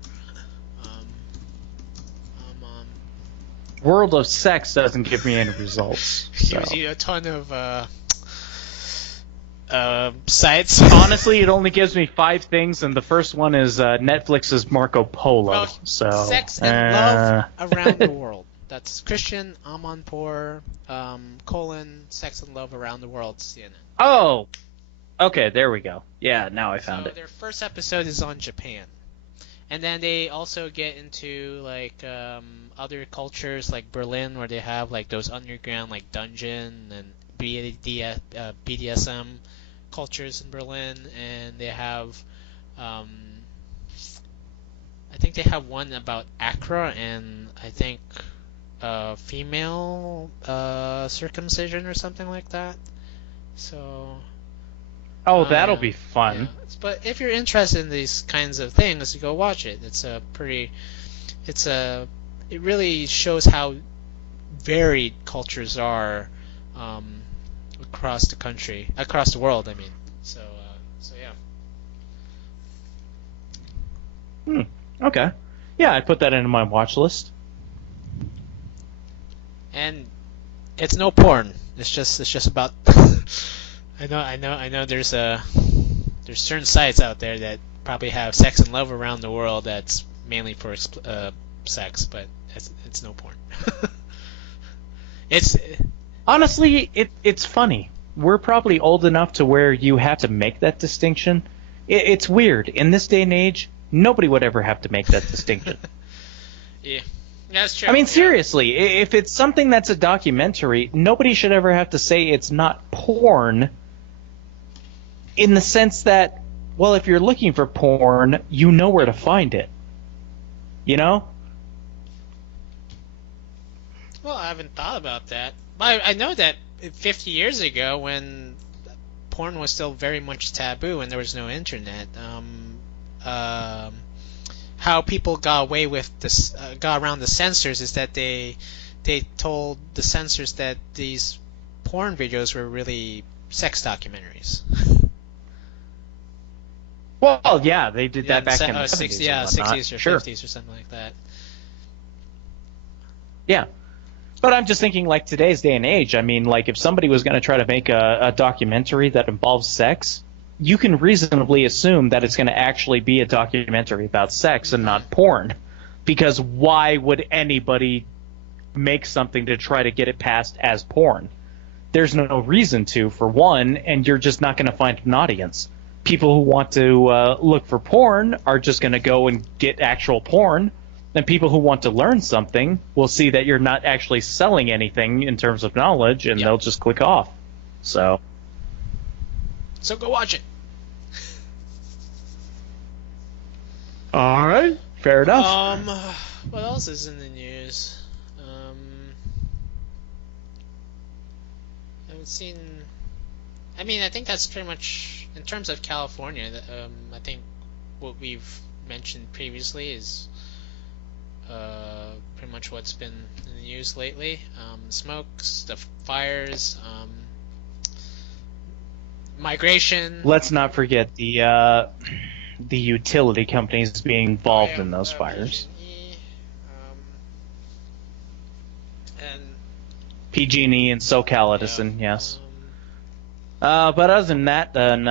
Um, World of Sex doesn't give me any results. He So. gives you a ton of sites. Honestly, it only gives me 5 things, and the first one is Netflix's Marco Polo. Well, So sex and love around the world. That's Christian Amanpour, Sex and Love Around the World, CNN. Oh, okay, there we go. Yeah, now I found it. Their first episode is on Japan. And then they also get into like other cultures like Berlin, where they have like those underground like dungeon and BDSM cultures in Berlin, and they have I think they have one about Accra, and I think female circumcision or something like that. So Oh, that'll be fun. yeah. But if you're interested in these kinds of things, go watch it. It really shows how varied cultures are across the world. I mean, so yeah. Okay. Yeah, I put that into my watch list. And it's no porn. It's just about. I know. There's certain sites out there that probably have sex and love around the world that's mainly for sex, but it's no porn. It's Honestly, it's funny. We're probably old enough to where you have to make that distinction. It's weird. In this day and age, nobody would ever have to make that distinction. Yeah, that's true. I mean, Yeah. seriously, if it's something that's a documentary, nobody should ever have to say it's not porn, in the sense that, well, if you're looking for porn, you know where to find it. You know? Well, I haven't thought about that. I know that 50 years ago, when porn was still very much taboo and there was no internet, how people got away with this, got around the censors, is that they told the censors that these porn videos were really sex documentaries. Well, yeah, they did that back in the 60s, 70s yeah, and whatnot. 60s or Sure. 50s or something like that. Yeah. But I'm just thinking, like, today's day and age, I mean, like, if somebody was going to try to make a documentary that involves sex, you can reasonably assume that it's going to actually be a documentary about sex and not porn. Because why would anybody make something to try to get it passed as porn? There's no reason to, for one, and you're just not going to find an audience. People who want to look for porn are just going to go and get actual porn. And people who want to learn something will see that you're not actually selling anything in terms of knowledge, and they'll just click off. So go watch it. All right, fair enough. What else is in the news? I haven't seen. I mean, I think that's pretty much in terms of California. I think what we've mentioned previously is pretty much what's been in the news lately. Smokes, the fires, migration. Let's not forget the utility companies being involved in those fires. PG&E, and PG&E and SoCal Edison, yes. But other than that, then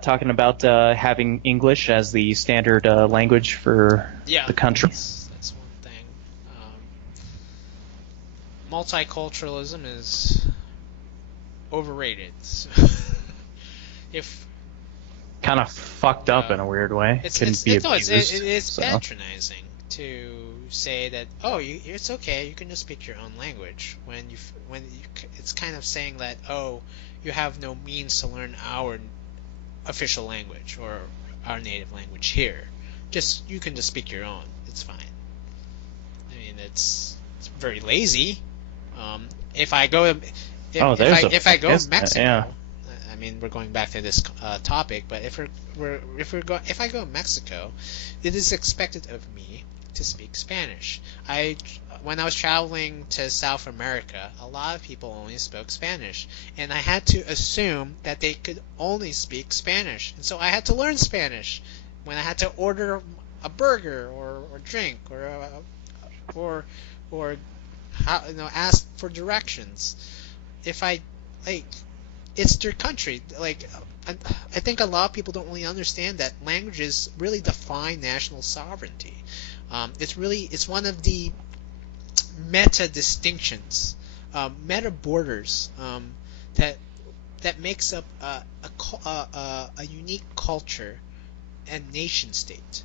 talking about having English as the standard language for the country. That's one thing. Multiculturalism is overrated. If Kind of fucked up in a weird way. it's abused, patronizing to say that it's okay, you can just speak your own language when it's kind of saying that you have no means to learn our official language or our native language here. You can just speak your own. It's fine. I mean, mean, it's very lazy. If I go, if I go to Mexico, yeah. I mean, we're going back to this topic, but if I go to Mexico, it is expected of me to speak Spanish. When I was traveling to South America, a lot of people only spoke Spanish, and I had to assume that they could only speak Spanish, and so I had to learn Spanish when I had to order a burger or drink or how, ask for directions. If I like, it's their country. Like, I think a lot of people don't really understand that languages really define national sovereignty. It's one of the meta distinctions, meta borders, that makes up a unique culture and nation state.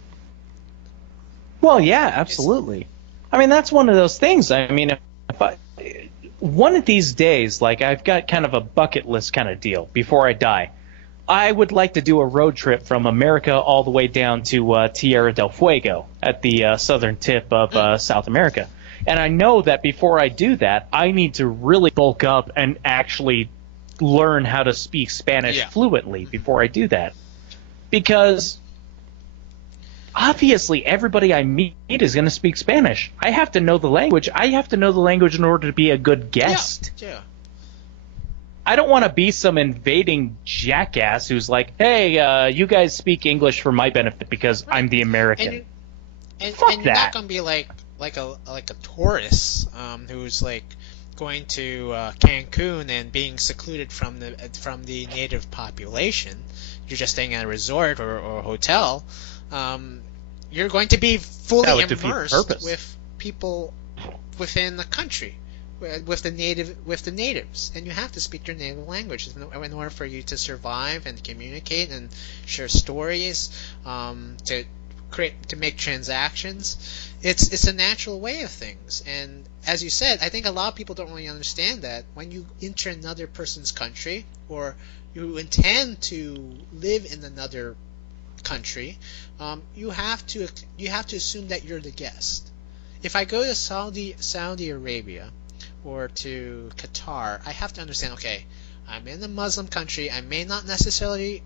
Well, yeah, absolutely. I mean, that's one of those things. I mean, one of these days, like, I've got kind of a bucket list kind of deal before I die. I would like to do a road trip from America all the way down to Tierra del Fuego at the southern tip of South America. And I know that before I do that, I need to really bulk up and actually learn how to speak Spanish fluently before I do that. Because obviously everybody I meet is going to speak Spanish. I have to know the language. I have to know the language in order to be a good guest. Yeah. I don't want to be some invading jackass who's like, hey, you guys speak English for my benefit because I'm the American. And Fuck you're that. not gonna be like a tourist who's like going to Cancun and being secluded from the native population. You're just staying at a resort or a hotel. You're going to be fully immersed with people within the country, with the natives, and you have to speak their native language in order for you to survive and communicate and share stories, to make transactions. It's a natural way of things, and as you said, I think a lot of people don't really understand that when you enter another person's country or you intend to live in another country, you have to assume that you're the guest. If I go to Saudi Arabia or to Qatar, I have to understand, okay, I'm in a Muslim country. I may not necessarily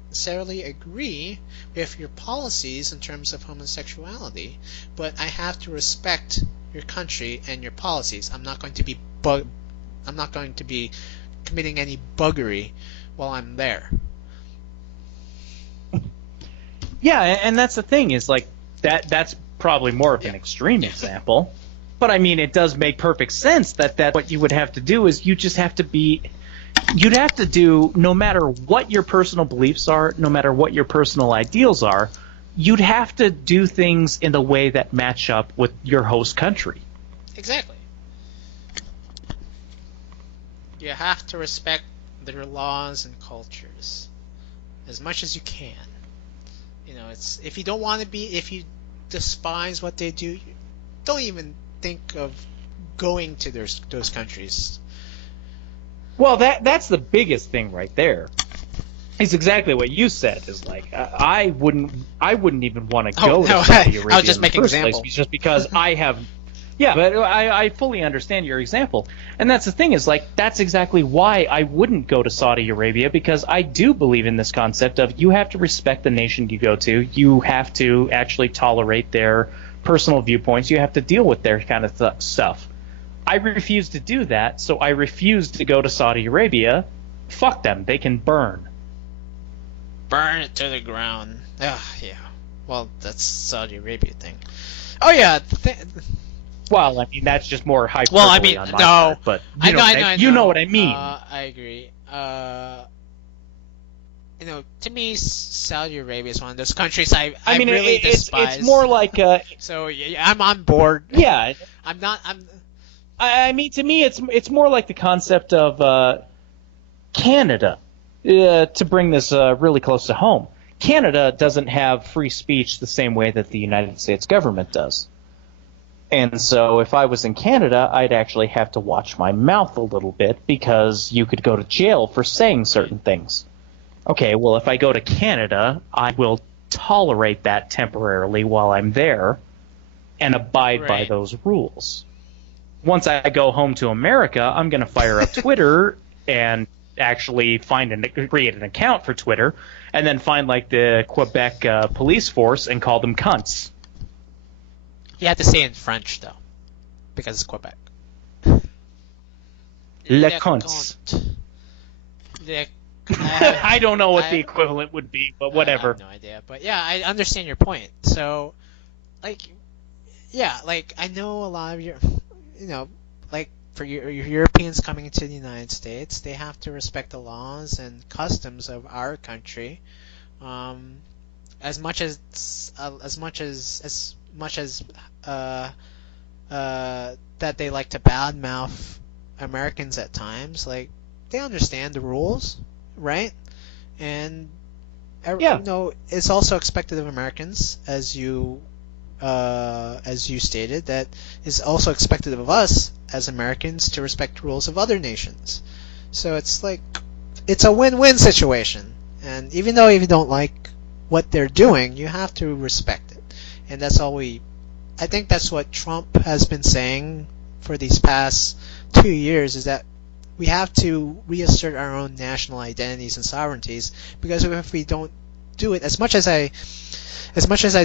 agree with your policies in terms of homosexuality, but I have to respect your country and your policies. I'm not going to be committing any buggery while I'm there. Yeah, and that's the thing is like that's probably more of an extreme example. But I mean, it does make perfect sense that what you would have to do is you'd have to do, no matter what your personal beliefs are, no matter what your personal ideals are, you'd have to do things in the way that match up with your host country. Exactly. You have to respect their laws and cultures as much as you can. It's if you despise what they do, don't even think of going to those countries. Well, that's the biggest thing right there. It's exactly what you said. Is like I wouldn't even want to go to Saudi Arabia. I was just making an example. Just because I have. Yeah, but I fully understand your example. And that's the thing is, like, that's exactly why I wouldn't go to Saudi Arabia, because I do believe in this concept of you have to respect the nation you go to. You have to actually tolerate their personal viewpoints. You have to deal with their kind of stuff. I refuse to do that, so I refuse to go to Saudi Arabia. Fuck them. They can burn. Burn it to the ground. Yeah. Well, that's Saudi Arabia thing. Oh, yeah. Well, I mean, that's just more hyperbole on my part, but you know what I mean. I agree. To me, Saudi Arabia is one of those countries I mean, really despise. It's more like so yeah, I'm on board. Yeah, I'm not. I mean, to me, it's more like the concept of Canada. To bring this really close to home, Canada doesn't have free speech the same way that the United States government does. And so if I was in Canada, I'd actually have to watch my mouth a little bit because you could go to jail for saying certain things. Okay, well, if I go to Canada, I will tolerate that temporarily while I'm there and abide by those rules. once I go home to America, I'm going to fire up Twitter and actually create an account for Twitter, and then find like the Quebec police force and call them cunts. You have to say it in French though, because it's Quebec. Le cunts. I don't know what the equivalent would be, but whatever. I have no idea, but yeah, I understand your point. So, like, yeah, like I know a lot of your, like for your Europeans coming into the United States, they have to respect the laws and customs of our country, as much as that they like to badmouth Americans at times. Like, they understand the rules, right? And it's also expected of Americans, as you stated, that is also expected of us as Americans to respect rules of other nations. So it's like, it's a win-win situation. And even though you don't like what they're doing, you have to respect it. And that's all I think that's what Trump has been saying for these past 2 years, is that we have to reassert our own national identities and sovereignties, because if we don't do it, as much as I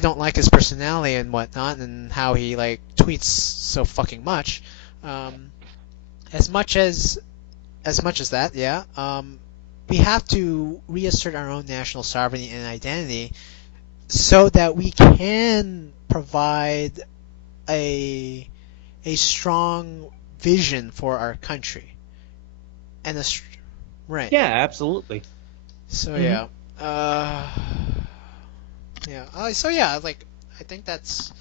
don't like his personality and whatnot, and how he like tweets so fucking much, as much as that, yeah, we have to reassert our own national sovereignty and identity so that we can provide a strong vision for our country. And right. Yeah, absolutely. So yeah. So yeah, like I think it's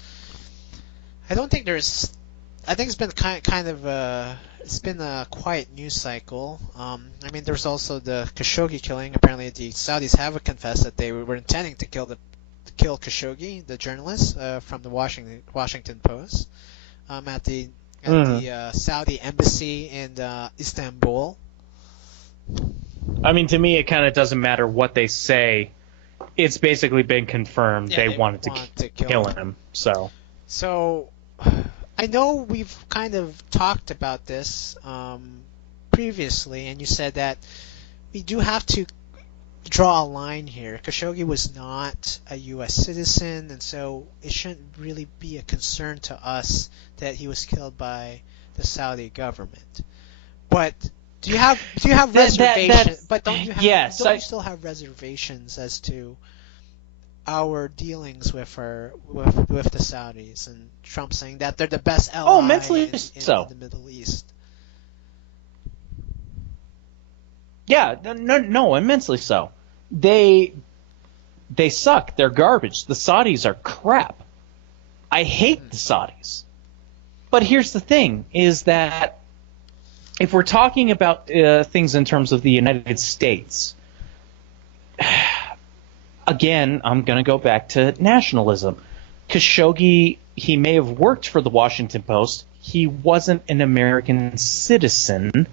been kind of it's been a quiet news cycle. I mean, there's also the Khashoggi killing. Apparently, the Saudis have confessed that they were intending to kill Khashoggi, the journalist from the Washington Post, at the Saudi embassy in Istanbul. I mean, to me, it kind of doesn't matter what they say. It's basically been confirmed they wanted to kill him. So I know we've kind of talked about this previously, and you said that we do have to draw a line here. Khashoggi was not a U.S. citizen, and so it shouldn't really be a concern to us that he was killed by the Saudi government. But do you have reservations? But don't you still have reservations as to our dealings with the Saudis, and Trump saying that they're the best ally in the Middle East? Yeah, no, immensely so. They suck. They're garbage. The Saudis are crap. I hate the Saudis. But here's the thing, is that if we're talking about things in terms of the United States, again, I'm going to go back to nationalism. Khashoggi, he may have worked for the Washington Post. He wasn't an American citizen.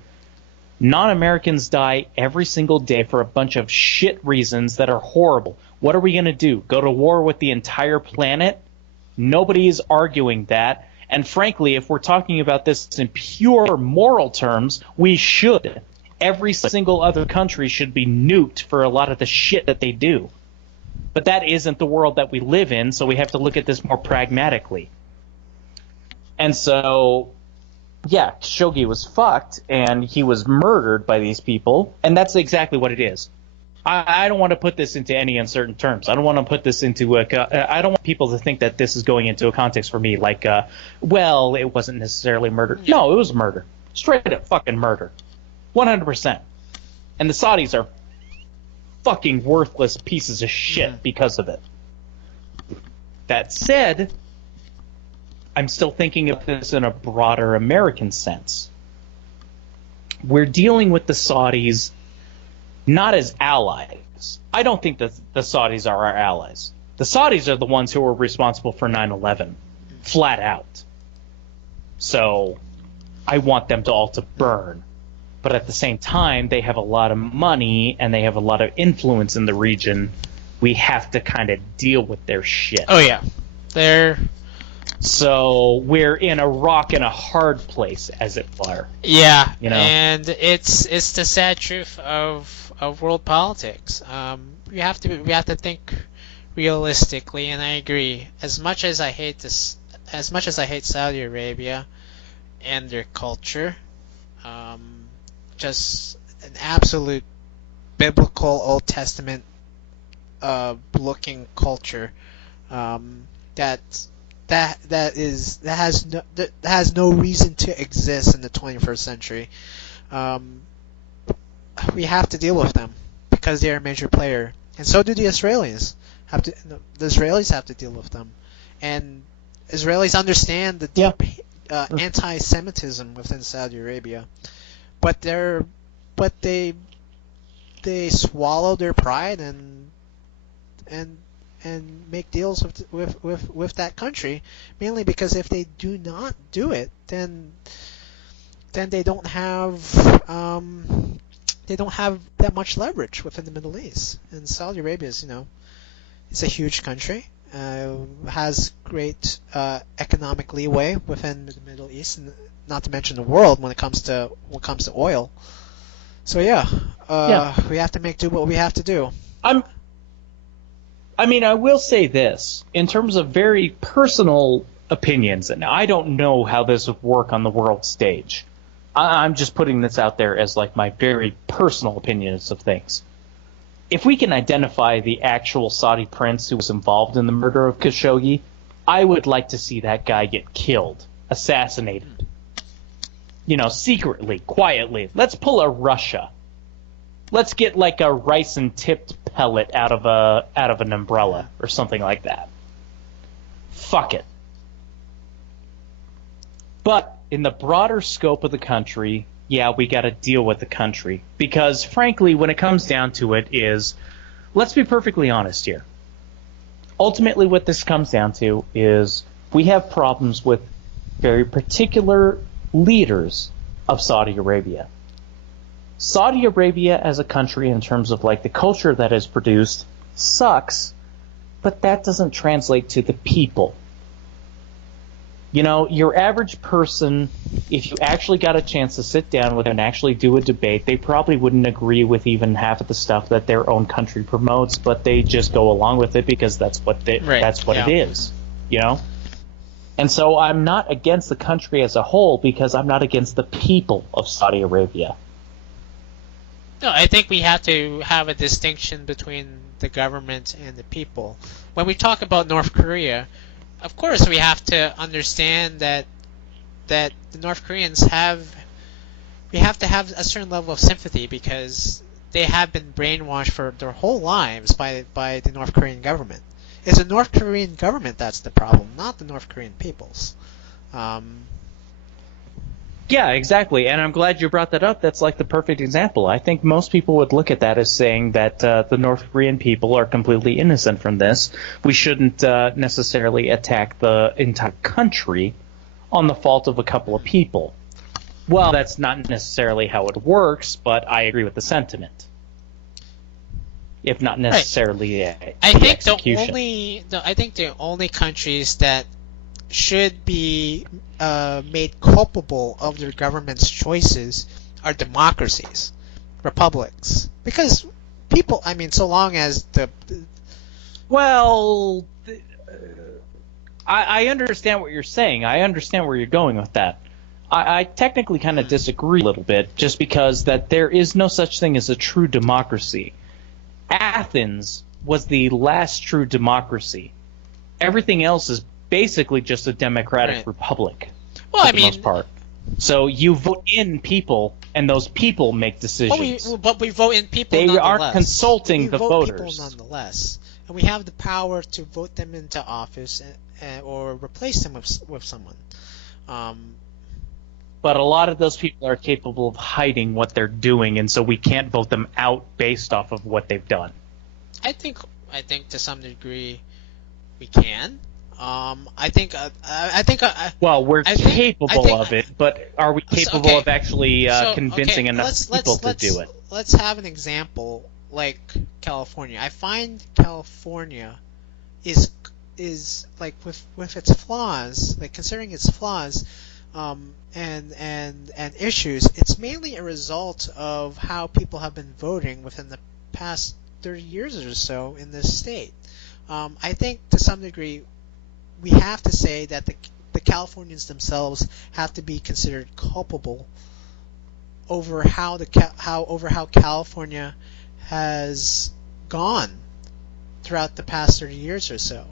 Non-Americans die every single day for a bunch of shit reasons that are horrible. What are we going to do? Go to war with the entire planet? Nobody is arguing that. And frankly, if we're talking about this in pure moral terms, we should. Every single other country should be nuked for a lot of the shit that they do. But that isn't the world that we live in, so we have to look at this more pragmatically. And so, yeah, Khashoggi was fucked, and he was murdered by these people, and that's exactly what it is. I don't want to put this into any uncertain terms. I don't want to put this into I don't want people to think that this is going into a context for me like, well, it wasn't necessarily murder. No, it was murder. Straight up fucking murder. 100%. And the Saudis are fucking worthless pieces of shit because of it. That said, I'm still thinking of this in a broader American sense. We're dealing with the Saudis not as allies. I don't think that the Saudis are our allies. The Saudis are the ones who were responsible for 9/11, flat out. So I want them to all to burn. But at the same time, they have a lot of money and they have a lot of influence in the region. We have to kind of deal with their shit. Oh yeah, they're So we're in a rock and a hard place, as it were. Yeah, You know? and it's the sad truth of world politics. We have to think realistically, and I agree. As much as I hate Saudi Arabia and their culture, just an absolute biblical Old Testament looking culture, that has no reason to exist in the 21st century. We have to deal with them because they are a major player, and so do the Israelis. The Israelis have to deal with them, and Israelis understand the deep anti-Semitism within Saudi Arabia, but they swallow their pride and make deals with that country, mainly because if they do not do it, then they don't have that much leverage within the Middle East. And Saudi Arabia is, it's a huge country, has great economic leeway within the Middle East, and not to mention the world when it comes to oil. So we have to make do what we have to do. I will say this, in terms of very personal opinions, and I don't know how this would work on the world stage. I'm just putting this out there as like my very personal opinions of things. If we can identify the actual Saudi prince who was involved in the murder of Khashoggi, I would like to see that guy get killed, assassinated. Secretly, quietly. Let's pull a Russia. Let's get like a rice and tipped pellet out of an umbrella or something like that. Fuck it. But in the broader scope of the country, we got to deal with the country. Because frankly, when it comes down to it is, let's be perfectly honest here. Ultimately, what this comes down to is we have problems with very particular leaders of Saudi Arabia. Saudi Arabia as a country, in terms of like the culture that is produced, sucks, but that doesn't translate to the people. Your average person, if you actually got a chance to sit down with them and actually do a debate, they probably wouldn't agree with even half of the stuff that their own country promotes, but they just go along with it because that's what it is, And so I'm not against the country as a whole because I'm not against the people of Saudi Arabia. No, I think we have to have a distinction between the government and the people. When we talk about North Korea, of course we have to understand that the North Koreans we have to have a certain level of sympathy because they have been brainwashed for their whole lives by the North Korean government. It's the North Korean government that's the problem, not the North Korean peoples. Yeah, exactly, and I'm glad you brought that up. That's like the perfect example. I think most people would look at that as saying that the North Korean people are completely innocent from this. We shouldn't necessarily attack the entire country on the fault of a couple of people. Well, that's not necessarily how it works, but I agree with the sentiment. If not necessarily the execution. I think the only countries that should be made culpable of their government's choices are democracies, republics. Because people, so long as Well, I understand what you're saying. I understand where you're going with that. I technically kind of disagree a little bit, just because that there is no such thing as a true democracy. Athens was the last true democracy. Everything else is basically just a democratic republic, for the most part. So you vote in people, and those people make decisions. But we vote in people They nonetheless. aren't consulting the voters. We vote people nonetheless. And we have the power to vote them into office or replace them with someone. But a lot of those people are capable of hiding what they're doing, and so we can't vote them out based off of what they've done. I think to some degree we can. We're capable of it, but are we capable of actually convincing enough people to do it? Let's have an example like California. I find California is is like with its flaws, like considering its flaws, and issues, it's mainly a result of how people have been voting within the past 30 years or so in this state. I think to some degree we have to say that the Californians themselves have to be considered culpable over how California has gone throughout the past 30 years or so.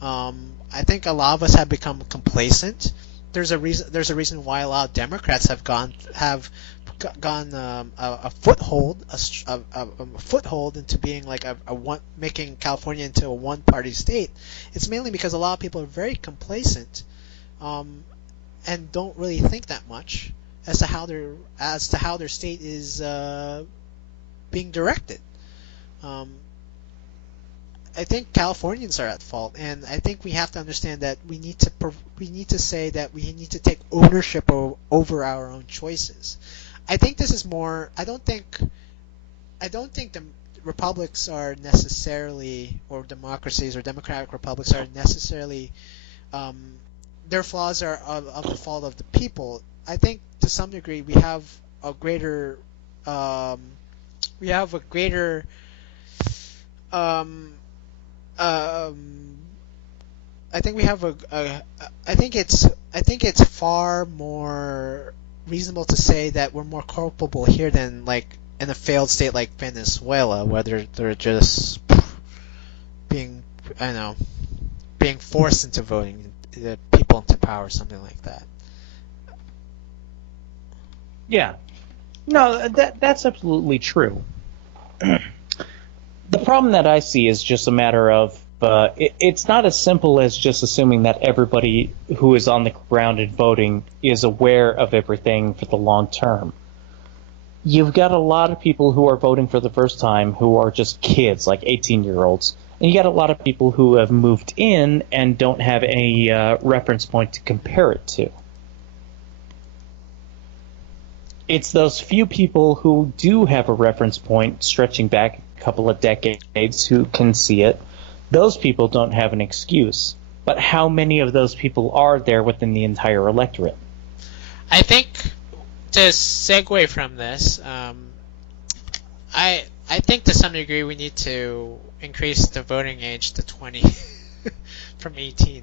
I think a lot of us have become complacent. There's a reason why a lot of Democrats have gone a foothold into being like making California into a one-party state. It's mainly because a lot of people are very complacent, and don't really think that much as to how their state is being directed. I think Californians are at fault, and I think we have to understand that we need to say that we need to take ownership over our own choices. I think this is more. I don't think the republics are necessarily, or democracies or democratic republics are necessarily, their flaws are of the fault of the people. I think to some degree we have a greater um, I think we have I think it's far more reasonable to say that we're more culpable here than like in a failed state like Venezuela, where they're just being, I don't know, being forced into voting the people into power, something like that. Yeah. No, that's absolutely true. The problem that I see is just a matter of it's not as simple as just assuming that everybody who is on the ground and voting is aware of everything for the long term. You've got a lot of people who are voting for the first time who are just kids, like 18-year-olds. And you got a lot of people who have moved in and don't have any reference point to compare it to. It's those few people who do have a reference point stretching back a couple of decades who can see it. Those people don't have an excuse. But how many of those people are there within the entire electorate? I think to segue from this, I think to some degree we need to increase the voting age to 20 from 18,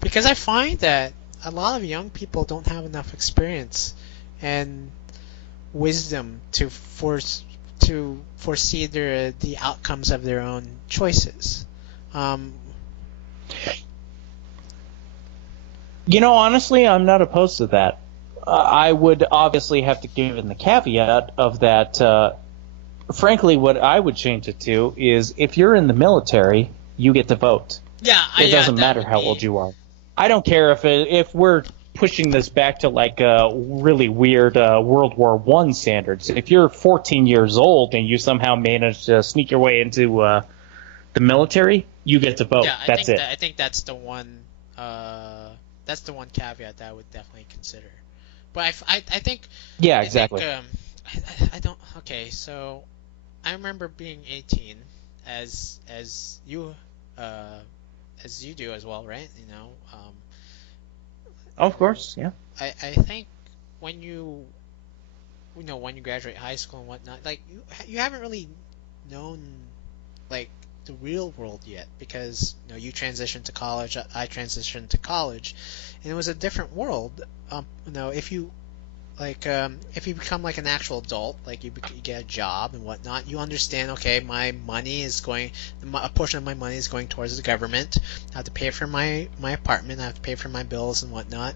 because I find that a lot of young people don't have enough experience and wisdom to foresee the outcomes of their own choices. Honestly, I'm not opposed to that. I would obviously have to give in the caveat of that. Frankly, what I would change it to is if you're in the military, you get to vote. Yeah, it doesn't matter how old you are. I don't care if we're pushing this back to like really weird World War I standards. If you're 14 years old and you somehow manage to sneak your way into the military, you get to vote. Yeah, That's it. I think that's the one. That's the one caveat that I would definitely consider. But I think. Yeah, exactly. I don't. Okay, so I remember being 18, as you do as well, right? Of course, yeah. I think when you graduate high school and whatnot, like you haven't really known like the real world yet, because you transitioned to college, I transitioned to college, and it was a different world. If you if you become like an actual adult, like you get a job and whatnot, you understand, okay, a portion of my money is going towards the government. I have to pay for my apartment, I have to pay for my bills and whatnot.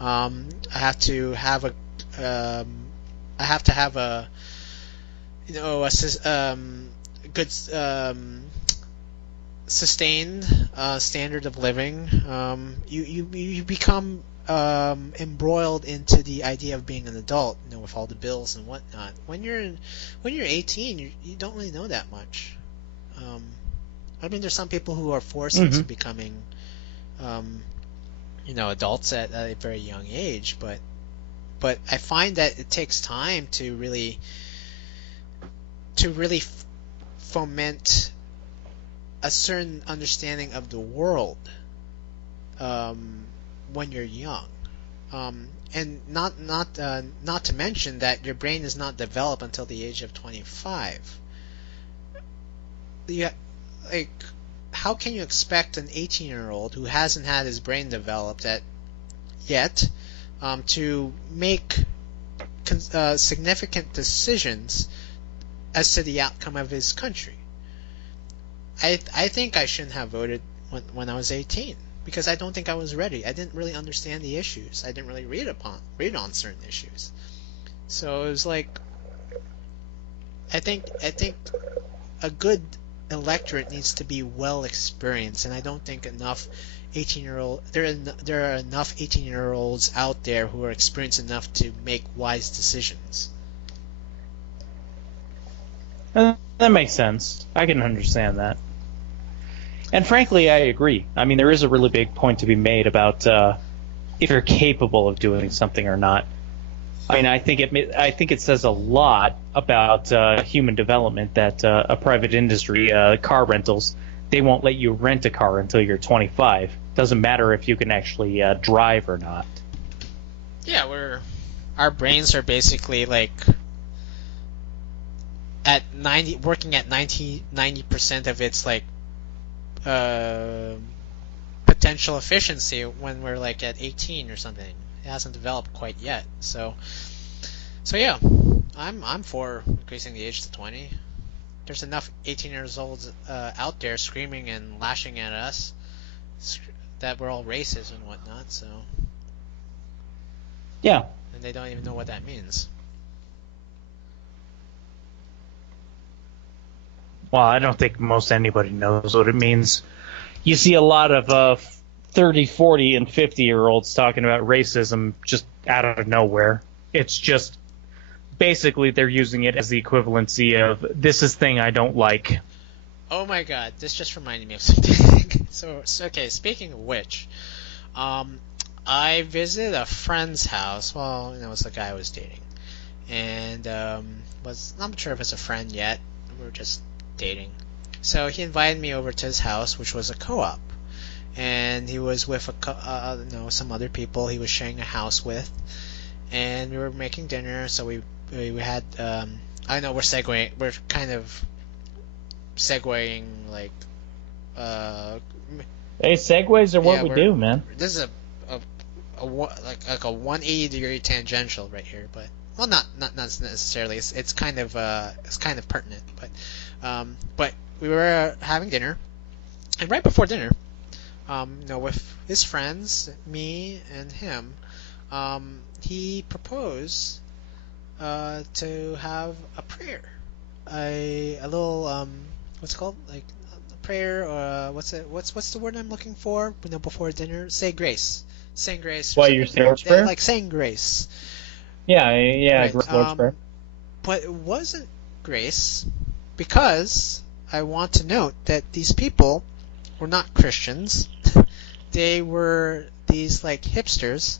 I have to have a good sustained standard of living. You become embroiled into the idea of being an adult, with all the bills and whatnot. When you're 18, you don't really know that much. I mean, there's some people who are forced into becoming, adults at a very young age, but I find that it takes time to really foment a certain understanding of the world when you're young. And not to mention that your brain is not developed until the age of 25. Yeah, like, how can you expect an 18-year-old who hasn't had his brain developed yet to make significant decisions as to the outcome of his country? I think I shouldn't have voted when I was 18 because I don't think I was ready. I didn't really understand the issues. I didn't really read on certain issues. So it was like, I think a good electorate needs to be well experienced, and I don't think there are enough 18-year-olds out there who are experienced enough to make wise decisions. That makes sense. I can understand that. And frankly, I agree. I mean, there is a really big point to be made about if you're capable of doing something or not. I mean, I think it says a lot about human development that a private industry, car rentals, they won't let you rent a car until you're 25. Doesn't matter if you can actually drive or not. Yeah, our brains are basically like working at 90% of its like potential efficiency when we're like at 18 or something. It hasn't developed quite yet. So yeah, I'm for increasing the age to 20. There's enough 18 years olds out there screaming and lashing at us that we're all racist and whatnot. So yeah, and they don't even know what that means. Well, I don't think most anybody knows what it means. You see a lot of 30, 40, and 50-year-olds talking about racism just out of nowhere. It's just basically they're using it as the equivalency of this is thing I don't like. Oh my god, this just reminded me of something. So okay, speaking of which, I visited a friend's house. Well, it was the guy I was dating, and I'm not sure if it's a friend yet. We were just dating. So he invited me over to his house, which was a co-op, and he was with some other people he was sharing a house with, and we were making dinner. So we had I know we're kind of segueing like hey, segues are what we do, man. This is a 180-degree tangential right here, but well, not necessarily. It's kind of pertinent, but we were having dinner, and right before dinner, with his friends, me and him, he proposed to have a prayer, a little what's it called, like a prayer, or what's the word I'm looking for? Before dinner, say grace, saying grace. What, your Lord's prayer? Like saying grace. Yeah, right. Lord's prayer. But it wasn't grace, because I want to note that these people were not Christians. They were these like hipsters,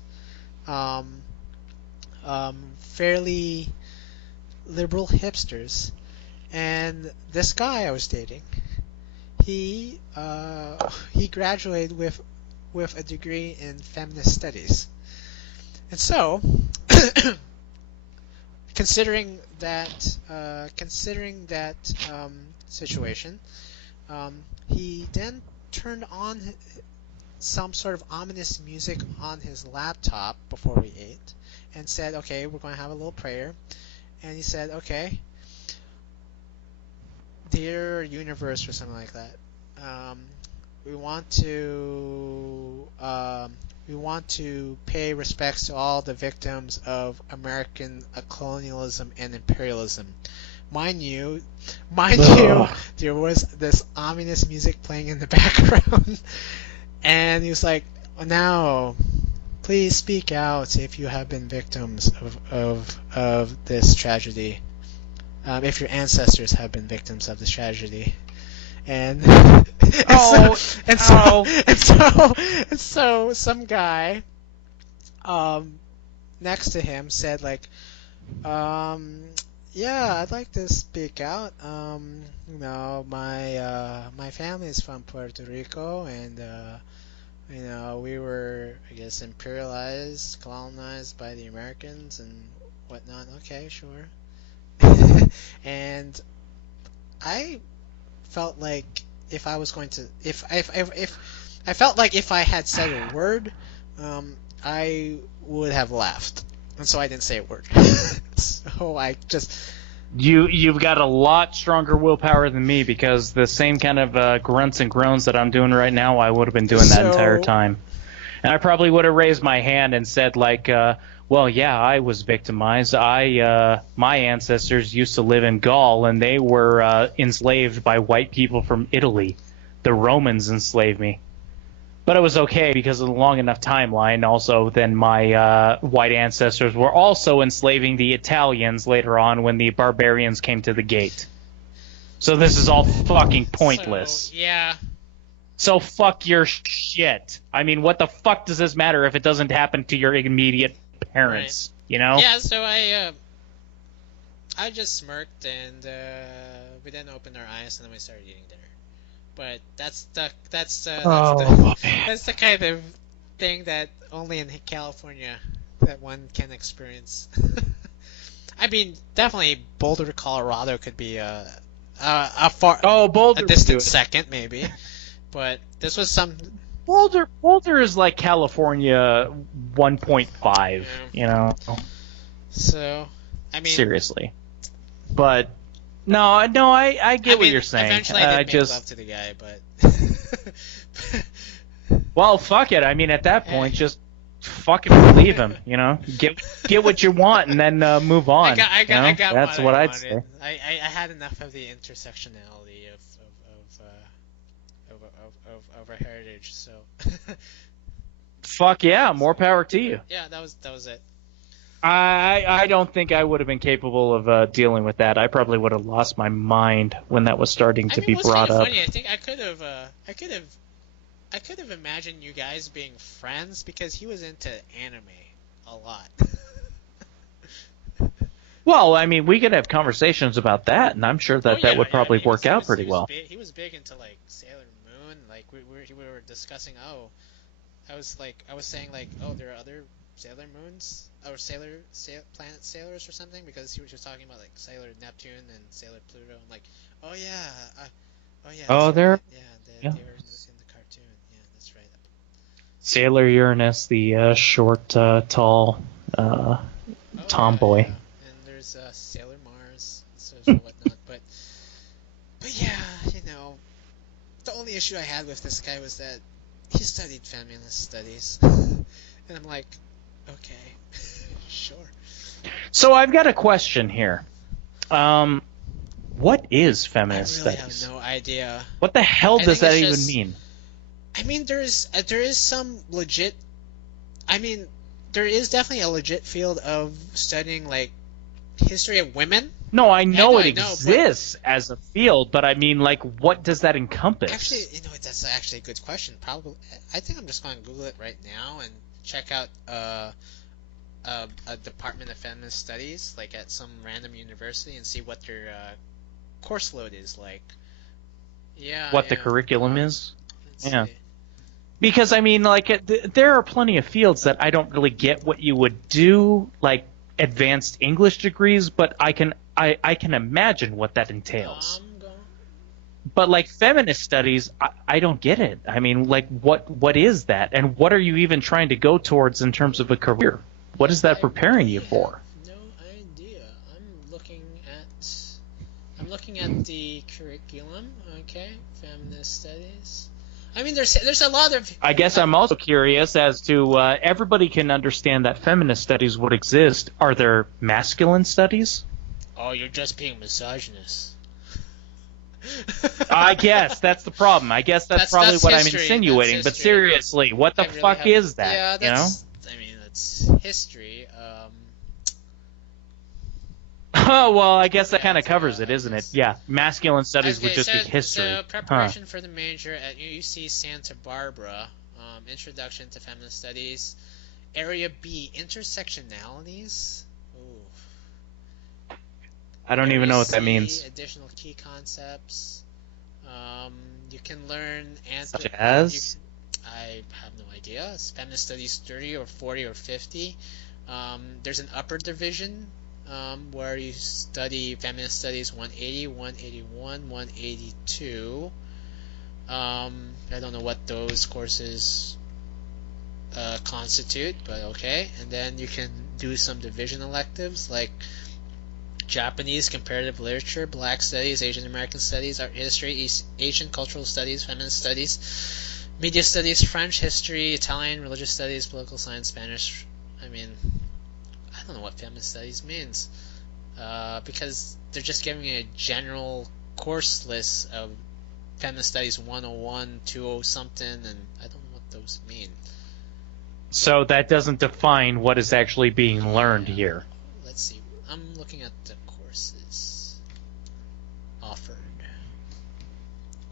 fairly liberal hipsters, and this guy I was dating, he graduated with a degree in feminist studies, and so considering that situation, he then turned on some sort of ominous music on his laptop before we ate, and said, "Okay, we're going to have a little prayer." And he said, "Okay, dear universe," or something like that. We want to pay respects to all the victims of American colonialism and imperialism. Mind you, there was this ominous music playing in the background, and he was like, "Now, please speak out if you have been victims of this tragedy. If your ancestors have been victims of this tragedy." And so some guy next to him said like, Yeah, I'd like to speak out. My family is from Puerto Rico, and we were, I guess, imperialized, colonized by the Americans and whatnot. Okay, sure. And I felt like if I was going to, if I felt like if I had said a word, I would have laughed, and so I didn't say a word. So I just You've got a lot stronger willpower than me, because the same kind of grunts and groans that I'm doing right now, I would have been doing that entire time. And I probably would have raised my hand and said, like, well, yeah, I was victimized. My ancestors used to live in Gaul, and they were enslaved by white people from Italy. The Romans enslaved me. But it was okay, because of the long enough timeline. Also, then my white ancestors were also enslaving the Italians later on when the barbarians came to the gate. So this is all fucking pointless. So, yeah. So fuck your shit. I mean, what the fuck does this matter if it doesn't happen to your immediate parents? Right. You know? Yeah. So I just smirked, and we then opened our eyes, and then we started eating dinner. But that's the kind of thing that only in California that one can experience. I mean, definitely Boulder, Colorado could be a distant second maybe, but this was some. Boulder is like California 1.5, you know. So, I mean, seriously, but. No, I get what you're saying. Eventually, I did make love to the guy, but. Well, fuck it. I mean, at that point, just fucking leave him. You know, get what you want, and then move on. I got That's what I'd say. I had enough of the intersectionality of our heritage. So. Fuck yeah! More power to you. Yeah, that was it. I don't think I would have been capable of dealing with that. I probably would have lost my mind when that was starting to be brought up. Funny. I think I could have imagined you guys being friends, because he was into anime a lot. Well, I mean, we could have conversations about that, and I'm sure that would probably work out pretty well. He was big into like Sailor Moon. Like we were discussing. I was saying like, there are other Sailor Moons or planet Sailors or something, because he was just talking about like Sailor Neptune and Sailor Pluto. I'm like, oh yeah. They were in the cartoon. Yeah, that's right. Sailor Uranus, the short, tall tomboy. Yeah. And there's Sailor Mars, so whatnot. But yeah, the only issue I had with this guy was that he studied feminist studies, and I'm like, okay, sure. So I've got a question here. What is feminist studies? I have no idea. What the hell does that even mean? I mean, there is some legit. I mean, there is definitely a legit field of studying like history of women. No, I know it exists as a field, but I mean, like, what does that encompass? Actually, that's actually a good question. Probably, I think I'm just going to Google it right now and check out a Department of Feminist Studies, like at some random university, and see what their course load is like. Yeah. What the curriculum is? Yeah. Because I mean, like, there are plenty of fields that I don't really get what you would do, like advanced English degrees, but I can imagine what that entails. But like feminist studies, I don't get it. I mean, like, what is that, and what are you even trying to go towards in terms of a career? What is that preparing you for? No idea. I'm looking at the curriculum. Okay, feminist studies. I mean, there's a lot of. I guess I'm also curious as to everybody can understand that feminist studies would exist. Are there masculine studies? Oh, you're just being misogynist. I guess that's the problem. I guess that's probably what history. I'm insinuating. But seriously, what the fuck is that? Yeah, that's. I mean, that's history. Oh, well, I guess that kind of covers it, isn't it? Yeah, masculine studies would just be history. So preparation for the major at UC Santa Barbara, Introduction to Feminist Studies, Area B, Intersectionalities. Ooh. I don't even know what that C, means. additional key concepts. You can learn Such as? I have no idea. Feminist Studies 30 or 40 or 50. There's an upper division where you study Feminist Studies 180, 181, 182. I don't know what those courses constitute, but okay. And then you can do some division electives like Japanese Comparative Literature, Black Studies, Asian American Studies, Art History, Asian Cultural Studies, Feminist Studies, Media Studies, French History, Italian Religious Studies, Political Science, Spanish. I mean, I don't know what Feminist Studies means because they're just giving me a general course list of Feminist Studies 101, 20 something, and I don't know what those mean. So that doesn't define what is actually being learned here. Let's see. I'm looking at the courses offered.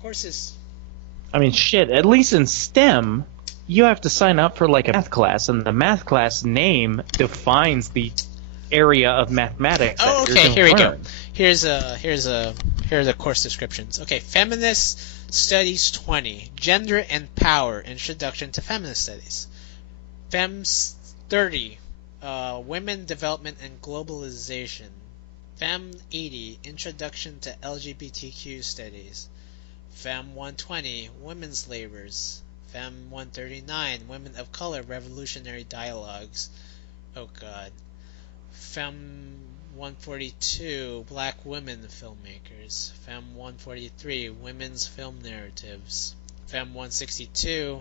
Courses. I mean, shit, at least in STEM, you have to sign up for like a math class, and the math class name defines the area of mathematics. Oh, that okay, you're here we gonna go. Here are the course descriptions. Okay, Feminist Studies 20, Gender and Power, Introduction to Feminist Studies. Fems 30, Women, Development and Globalization. Fem 80, Introduction to LGBTQ Studies. Fem 120, Women's Labors. Fem 139, Women of Color, Revolutionary Dialogues. Oh God. Fem 142, Black Women Filmmakers. Fem 143, Women's Film Narratives. Fem 162,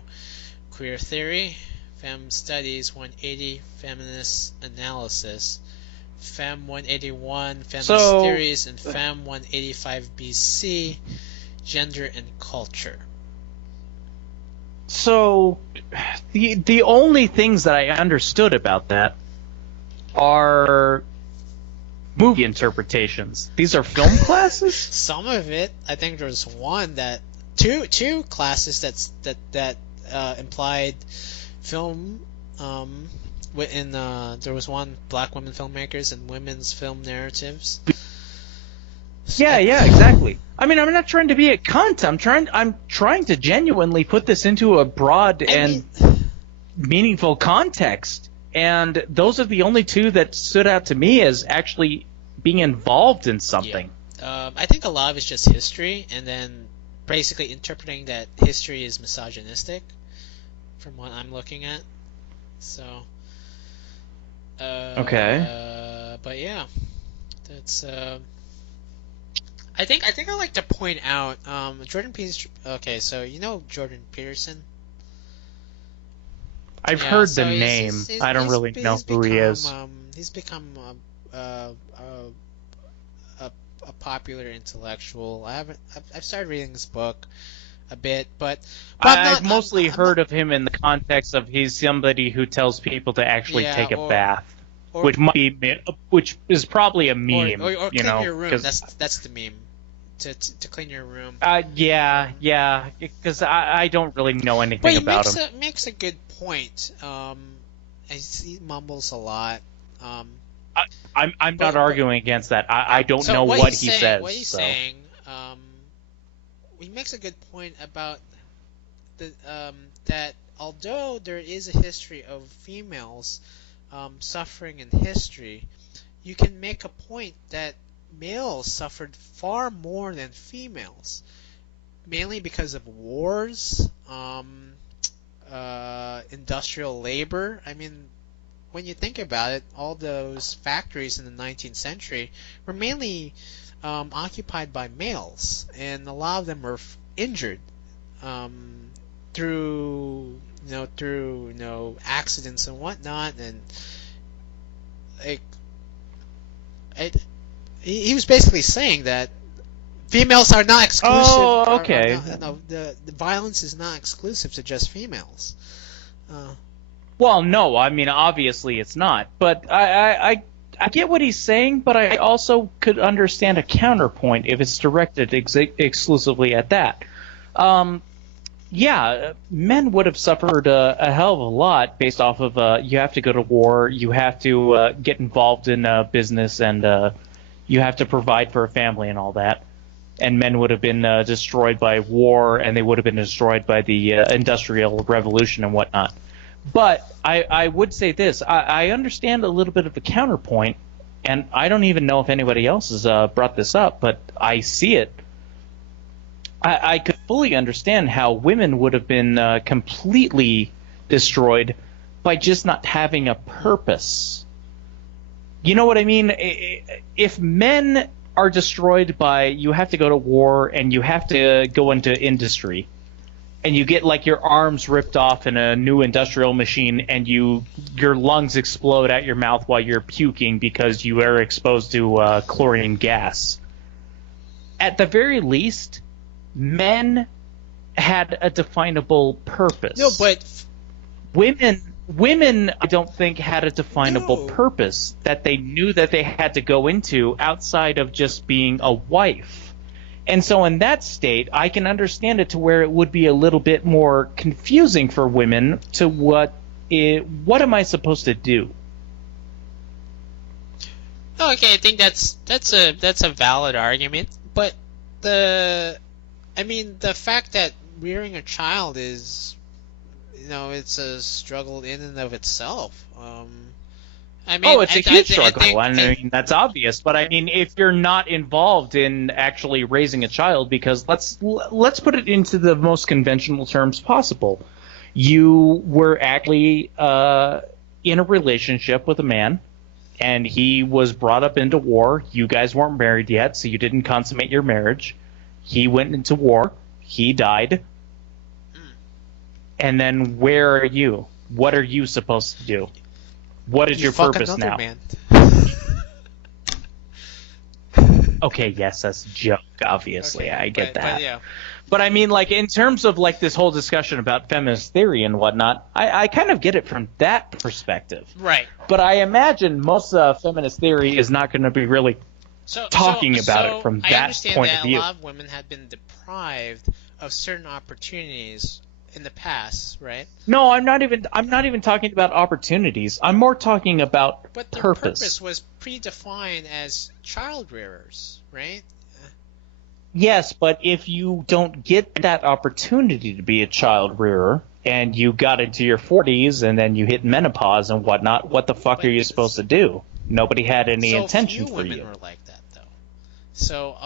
Queer Theory. Fem Studies 180, Feminist Analysis. Fem 181, Feminist Theories, and Fem 185 BC, Gender and Culture. So, the only things that I understood about that are movie interpretations. These are film classes? Some of it, I think there was two classes that implied film. There was one, Black Women Filmmakers and Women's Film Narratives. Yeah, exactly. I mean, I'm not trying to be a cunt. I'm trying to genuinely put this into a broad and meaningful context. And those are the only two that stood out to me as actually being involved in something. Yeah. I think a lot of it's just history, and then basically interpreting that history is misogynistic, from what I'm looking at. So. Okay. But yeah, that's. I think I'd like to point out Jordan Peterson. Okay, so you know Jordan Peterson. I've heard the name. I don't really know who he is. He's become a popular intellectual. I've started reading his book a bit, but I've mostly heard of him in the context of he's somebody who tells people to actually take a bath, which is probably a meme. Or clean your room. That's the meme. To clean your room. Yeah, because I don't really know anything about him. He makes a good point. He mumbles a lot. I'm not arguing against that. I don't know what he says. What he's saying, he makes a good point about that although there is a history of females suffering in history, you can make a point that males suffered far more than females, mainly because of wars, industrial labor. I mean, when you think about it, all those factories in the 19th century were mainly occupied by males, and a lot of them were injured through accidents and whatnot, and he was basically saying that females are not exclusive. Oh, okay. The violence is not exclusive to just females. Well, no, I mean, obviously it's not. But I get what he's saying, but I also could understand a counterpoint if it's directed exclusively at that. Yeah, men would have suffered a hell of a lot based off of you have to go to war, you have to get involved in business and You have to provide for a family and all that. And men would have been destroyed by war, and they would have been destroyed by the Industrial Revolution and whatnot. But I would say this. I understand a little bit of the counterpoint, and I don't even know if anybody else has brought this up, but I see it. I could fully understand how women would have been completely destroyed by just not having a purpose. You know what I mean? If men are destroyed by you have to go to war and you have to go into industry and you get like your arms ripped off in a new industrial machine and your lungs explode out your mouth while you're puking because you are exposed to chlorine gas. At the very least, men had a definable purpose. No, but Women, I don't think, had a definable purpose that they knew that they had to go into outside of just being a wife. And so in that state, I can understand it to where it would be a little bit more confusing for women to what am I supposed to do? okay, I think that's a valid argument, but the fact that rearing a child is, it's a struggle in and of itself. It's a huge struggle. I mean, that's obvious. But I mean, if you're not involved in actually raising a child, because let's put it into the most conventional terms possible. You were actually in a relationship with a man, and he was brought up into war. You guys weren't married yet, so you didn't consummate your marriage. He went into war. He died. And then where are you? What are you supposed to do? What is your purpose now? Man. Okay, yes, that's a joke, obviously. Okay, I get that. But yeah. But I mean, like, in terms of, like, this whole discussion about feminist theory and whatnot, I kind of get it from that perspective. Right. But I imagine most feminist theory is not going to be really talking about it from that point of view. I understand that a lot of women have been deprived of certain opportunities in the past, right? No, I'm not even talking about opportunities. I'm more talking about but their purpose. Purpose was predefined as child rearers, right? Yes, but if you don't get that opportunity to be a child rearer and you got into your 40s and then you hit menopause and whatnot, what the fuck are you supposed to do? Nobody had any intention for you. So few women were like that, though. So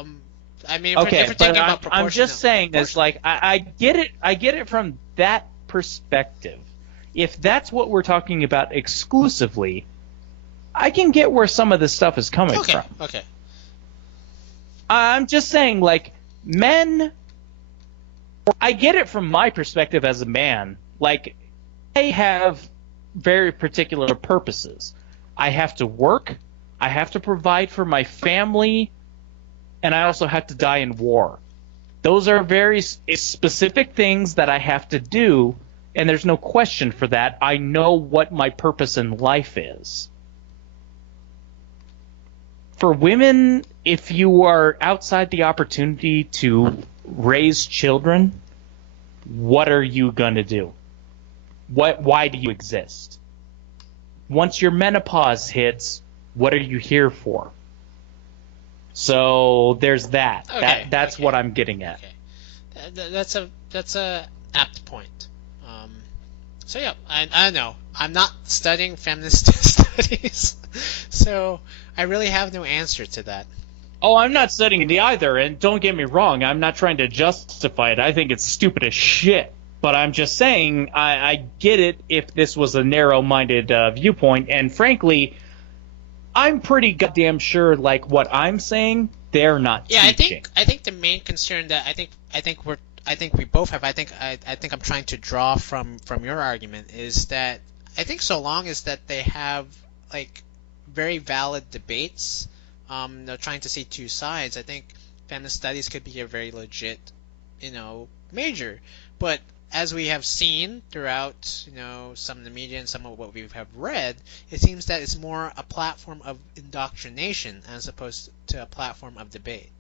I mean, okay, if we're thinking about I'm just saying this. Like, I get it. I get it from that perspective. If that's what we're talking about exclusively, I can get where some of this stuff is coming from. Okay. I'm just saying, like, men. I get it from my perspective as a man. Like, I have very particular purposes. I have to work. I have to provide for my family. And I also have to die in war. Those are very specific things that I have to do, and there's no question for that. I know what my purpose in life is. For women, if you are outside the opportunity to raise children, what are you going to do? Why do you exist? Once your menopause hits, what are you here for? So there's that. Okay, That's what I'm getting at. Okay. That's a apt point. So yeah, I know I'm not studying feminist studies, so I really have no answer to that. Oh, I'm not studying it either, and don't get me wrong, I'm not trying to justify it. I think it's stupid as shit. But I'm just saying, I get it if this was a narrow-minded viewpoint, and frankly, I'm pretty goddamn sure, like, what I'm saying, they're not teaching. I think the main concern that I think we both have, I think I'm trying to draw from your argument is that I think so long as that they have, like, very valid debates, they're trying to see two sides, I think feminist studies could be a very legit, major. But as we have seen throughout, some of the media and some of what we have read, it seems that it's more a platform of indoctrination as opposed to a platform of debate.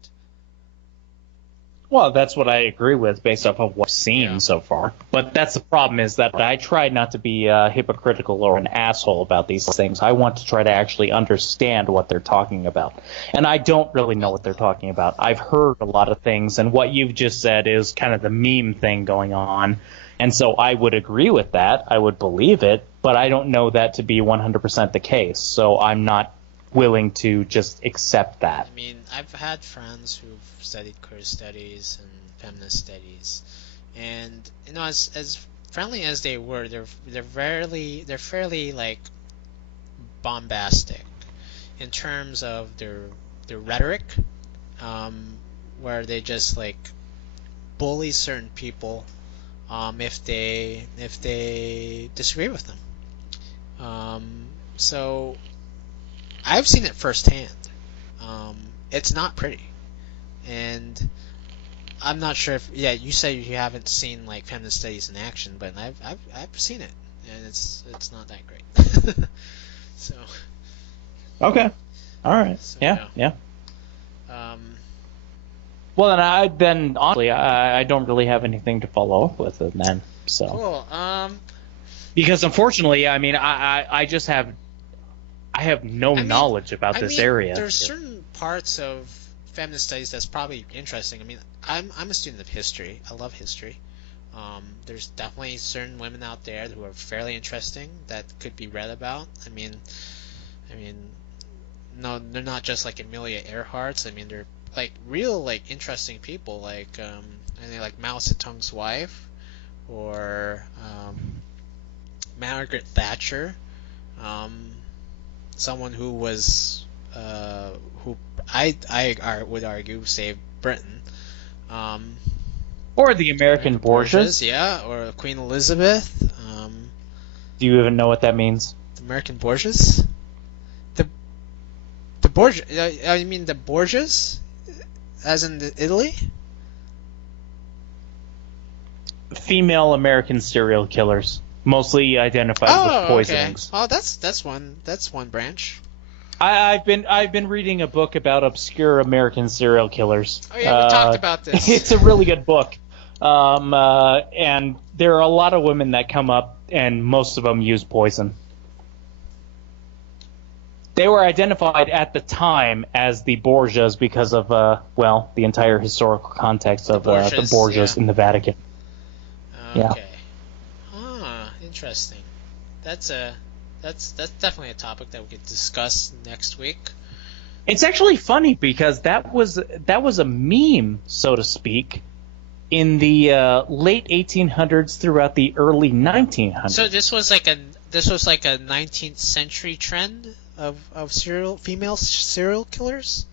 Well, that's what I agree with based off of what I've seen Yeah. so far. But that's the problem, is that I try not to be hypocritical or an asshole about these things. I want to try to actually understand what they're talking about. And I don't really know what they're talking about. I've heard a lot of things, and what you've just said is kind of the meme thing going on. And so I would agree with that. I would believe it, but I don't know that to be 100% the case. So I'm not willing to just accept that. I mean, I've had friends who've studied queer studies and feminist studies, and as friendly as they were, they're fairly like bombastic in terms of their rhetoric, where they just like bully certain people if they disagree with them. So I've seen it firsthand. It's not pretty, and I'm not sure if you say you haven't seen like feminist studies in action, but I've seen it, and it's not that great. So Okay. All right. So, Yeah. yeah. Yeah. Well, then honestly, I don't really have anything to follow up with it then. So. cool. Because unfortunately, I mean, I just have no knowledge about this area. There's certain parts of feminist studies that's probably interesting. I mean, I'm a student of history. I love history. There's definitely certain women out there who are fairly interesting that could be read about. I mean, no, they're not just like Amelia Earhart's. I mean, they're like real like interesting people, like like Mao Zedong's wife, or Margaret Thatcher, someone who was who I would argue saved Britain. Or the American Borgias. Yeah, or Queen Elizabeth. Do you even know what that means? The American Borgias. The Borgia. You mean the Borgias, as in Italy? Female American serial killers, mostly identified with poisonings. Okay. Oh, that's one branch. I've been reading a book about obscure American serial killers. Oh yeah, we talked about this. It's a really good book, and there are a lot of women that come up, and most of them use poison. They were identified at the time as the Borgias because of the entire historical context of the Borgias in the Vatican. Okay. Yeah. Interesting. That's definitely a topic that we could discuss next week. It's actually funny because that was a meme, so to speak, in the late 1800s throughout the early 1900s. So this was like a 19th century trend of female serial killers.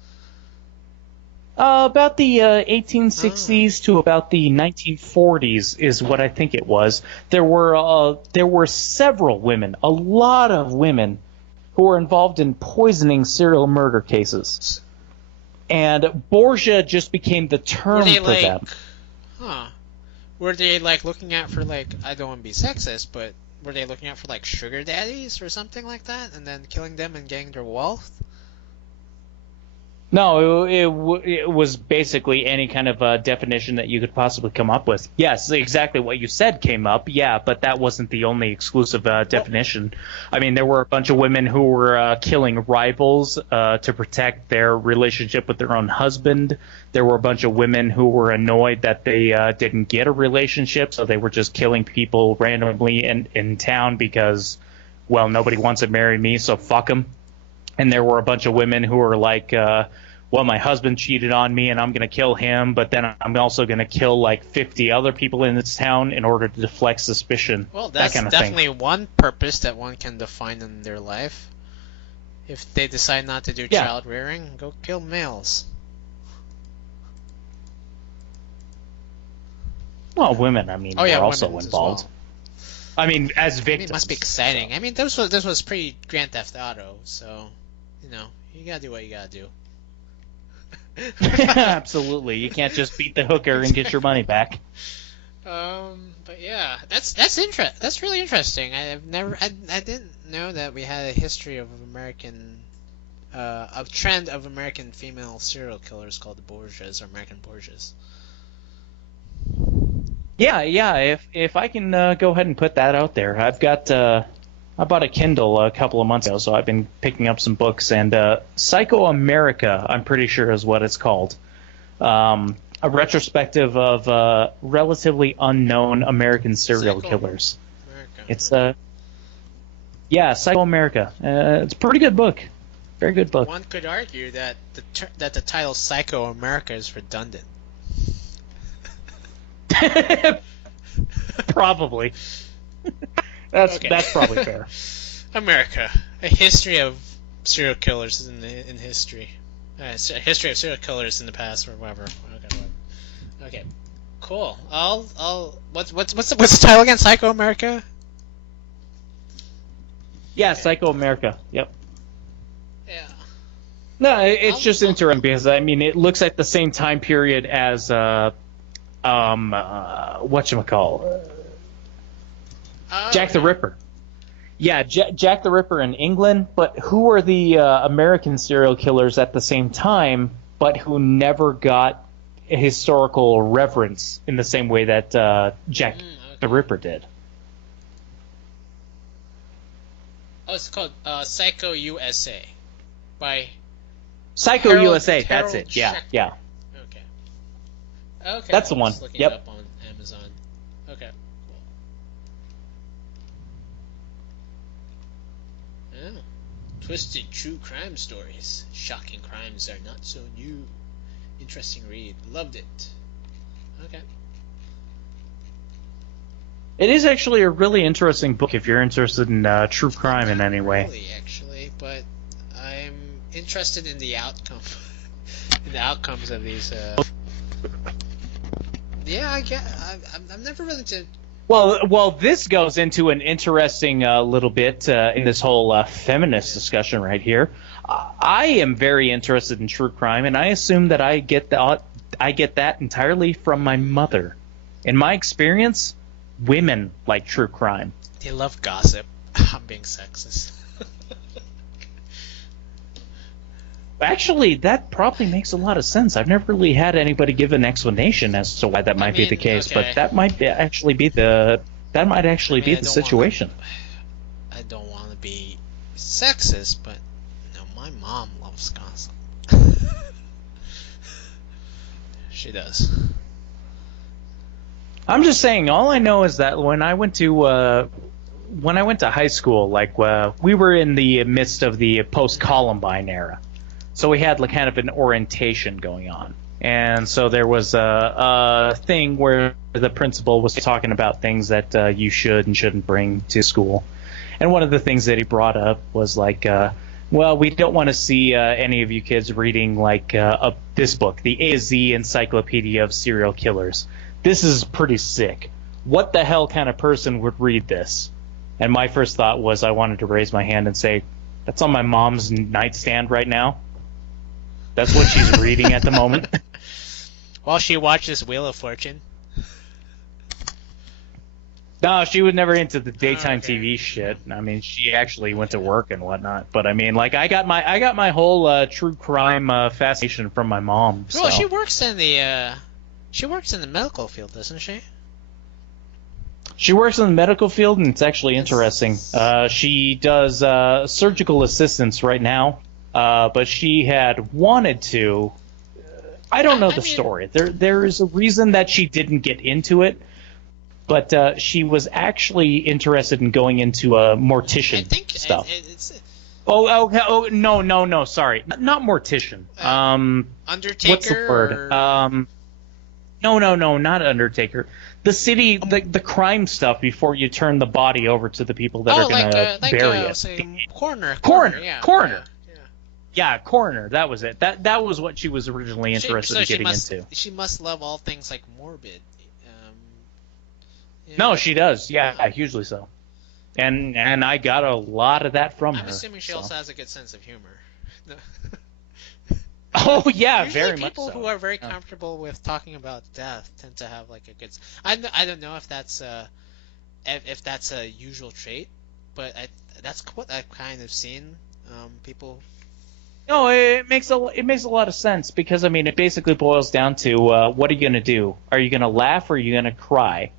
About the 1860s to about the 1940s is what I think it was. There were several women, a lot of women, who were involved in poisoning serial murder cases, and Borgia just became the term for them. Were they like looking out for like, I don't want to be sexist, but were they looking out for like sugar daddies or something like that, and then killing them and getting their wealth? No, it was basically any kind of definition that you could possibly come up with. Yes, exactly what you said came up, yeah, but that wasn't the only exclusive definition. I mean, there were a bunch of women who were killing rivals to protect their relationship with their own husband. There were a bunch of women who were annoyed that they didn't get a relationship, so they were just killing people randomly in town because, well, nobody wants to marry me, so fuck them. And there were a bunch of women who were like, well, my husband cheated on me and I'm going to kill him, but then I'm also going to kill like 50 other people in this town in order to deflect suspicion. Well, that's that kind of definitely thing. One purpose that one can define in their life. If they decide not to do child rearing, go kill males. Well, women, I mean, were also involved. Well. I mean, as victims. It must be exciting. So. I mean, this was pretty Grand Theft Auto, so you gotta do what you gotta do. Absolutely, you can't just beat the hooker and get your money back. But yeah, that's really interesting. I didn't know that we had a history of a trend of American female serial killers called the Borgias or American Borgias. Yeah. If I can go ahead and put that out there, I bought a Kindle a couple of months ago, so I've been picking up some books. And Psycho America, I'm pretty sure is what it's called. A retrospective of relatively unknown American serial Psycho killers. America. It's yeah, Psycho America. It's a pretty good book. Very good book. One could argue that the title Psycho America is redundant. Probably. That's probably fair. America, a history of serial killers in history. A history of serial killers in the past or whatever. Okay, cool. What's the title again? Psycho America. Yeah, Psycho America. Yep. Yeah. No, it's just interesting because I mean it looks at the same time period as whatchamacall, Jack the Ripper. Yeah, Jack the Ripper in England, but who are the American serial killers at the same time, but who never got a historical reverence in the same way that Jack the Ripper did? Oh, it's called Psycho USA by Psycho Harold- USA. Harold That's it. Yeah, Schechter. yeah. Okay. That's the I'm one. just looking Yep. it up on Amazon. Okay. Cool. Yeah. Twisted true crime stories. Shocking crimes are not so new. Interesting read. Loved it. Okay. It is actually a really interesting book if you're interested in true crime in any way. Really, actually, but I'm interested in the outcome, in the outcomes of these. Yeah, I get. I'm never really to. Well, this goes into an interesting little bit in this whole feminist discussion right here. I am very interested in true crime, and I assume that I get that entirely from my mother. In my experience, women like true crime. They love gossip. I'm being sexist. Actually, that probably makes a lot of sense. I've never really had anybody give an explanation as to why that might be the case, okay. but that might actually be the situation. I don't want to be sexist, but my mom loves gossip. She does. I'm just saying. All I know is that when I went to high school, like we were in the midst of the post-Columbine era, so we had like kind of an orientation going on, and so there was a thing where the principal was talking about things that you should and shouldn't bring to school, and one of the things that he brought up was like, well, we don't want to see any of you kids reading like this book, the A to Z Encyclopedia of Serial Killers. This is pretty sick. What the hell kind of person would read this? And my first thought was I wanted to raise my hand and say, that's on my mom's nightstand right now. That's what she's reading at the moment. While she watches Wheel of Fortune. No, she was never into the daytime okay. TV shit. I mean, she actually went to work and whatnot. But I mean, like, I got my whole true crime fascination from my mom. So. Well, she works in the medical field, doesn't she? She works in the medical field, and it's actually interesting. She does surgical assistance right now, but she had wanted to. I don't know the story. There is a reason that she didn't get into it, but she was actually interested in going into mortician stuff. No, sorry, not mortician. Undertaker. What's the word? No, not Undertaker. The crime stuff before you turn the body over to the people that are going to bury it. Coroner. Yeah, coroner. That was it. That was what she was originally interested in getting into. She must love all things like morbid. No, she does. Yeah, hugely so. And I got a lot of that from her. I'm assuming she also has a good sense of humor. Oh yeah, Usually very much so. people who are very comfortable with talking about death tend to have like a good. I don't know if that's a usual trait, but that's what I've kind of seen. People No, it makes a lot of sense because I mean it basically boils down to what are you gonna do? Are you gonna laugh or are you gonna cry?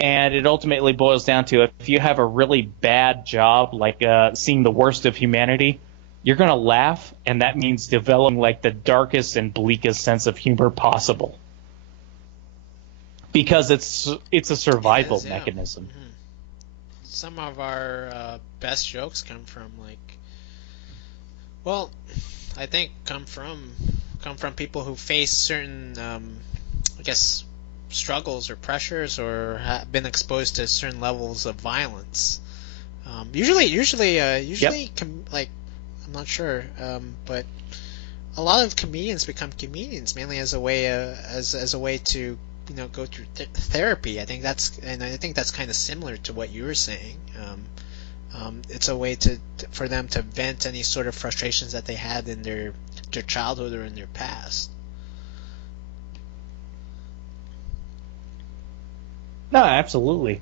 And it ultimately boils down to if you have a really bad job, like seeing the worst of humanity, you're gonna laugh, and that means developing like the darkest and bleakest sense of humor possible because it's a survival yeah. mechanism. Mm-hmm. Some of our best jokes come from well, I think come from people who face certain, I guess, struggles or pressures or have been exposed to certain levels of violence. Usually, like, I'm not sure, but a lot of comedians become comedians mainly as a way, as a way to go through therapy. I think that's kind of similar to what you were saying. It's a way for them to vent any sort of frustrations that they had in their childhood or in their past. No, absolutely.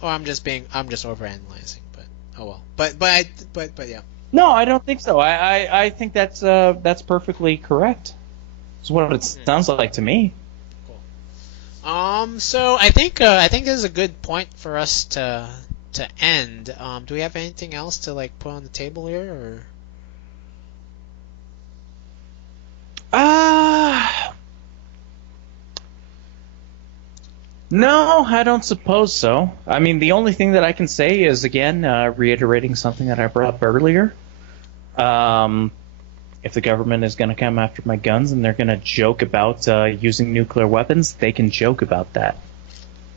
Or I'm just overanalyzing, but oh well. But yeah. No, I don't think so. I think that's perfectly correct. It's what it sounds like to me. Cool. So I think this is a good point for us to end. Do we have anything else to like put on the table here, or? No, I don't suppose so. I mean, the only thing that I can say is, again, reiterating something that I brought up earlier. If the government is going to come after my guns and they're going to joke about using nuclear weapons, they can joke about that.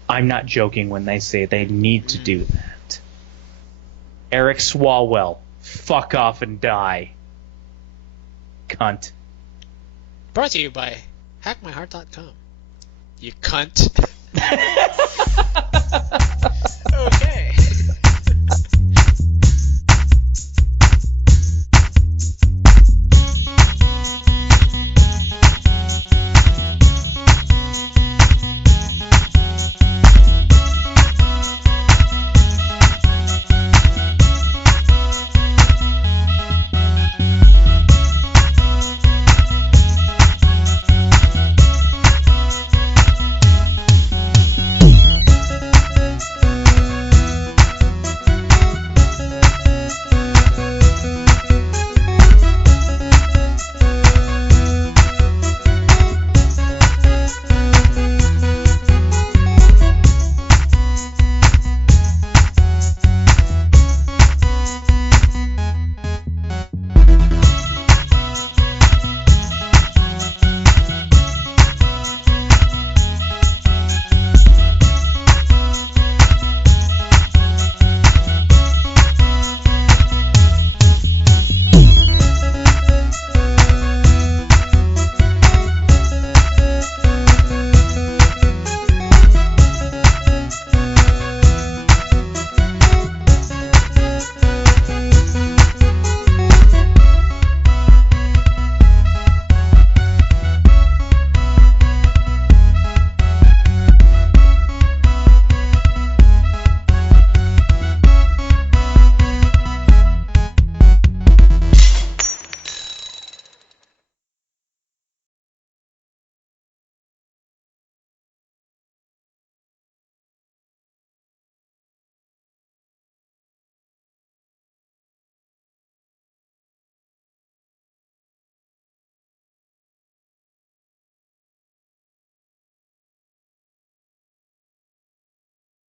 I'm not joking when they say they need to do that. Eric Swalwell, fuck off and die. Cunt. Brought to you by hackmyheart.com. You cunt.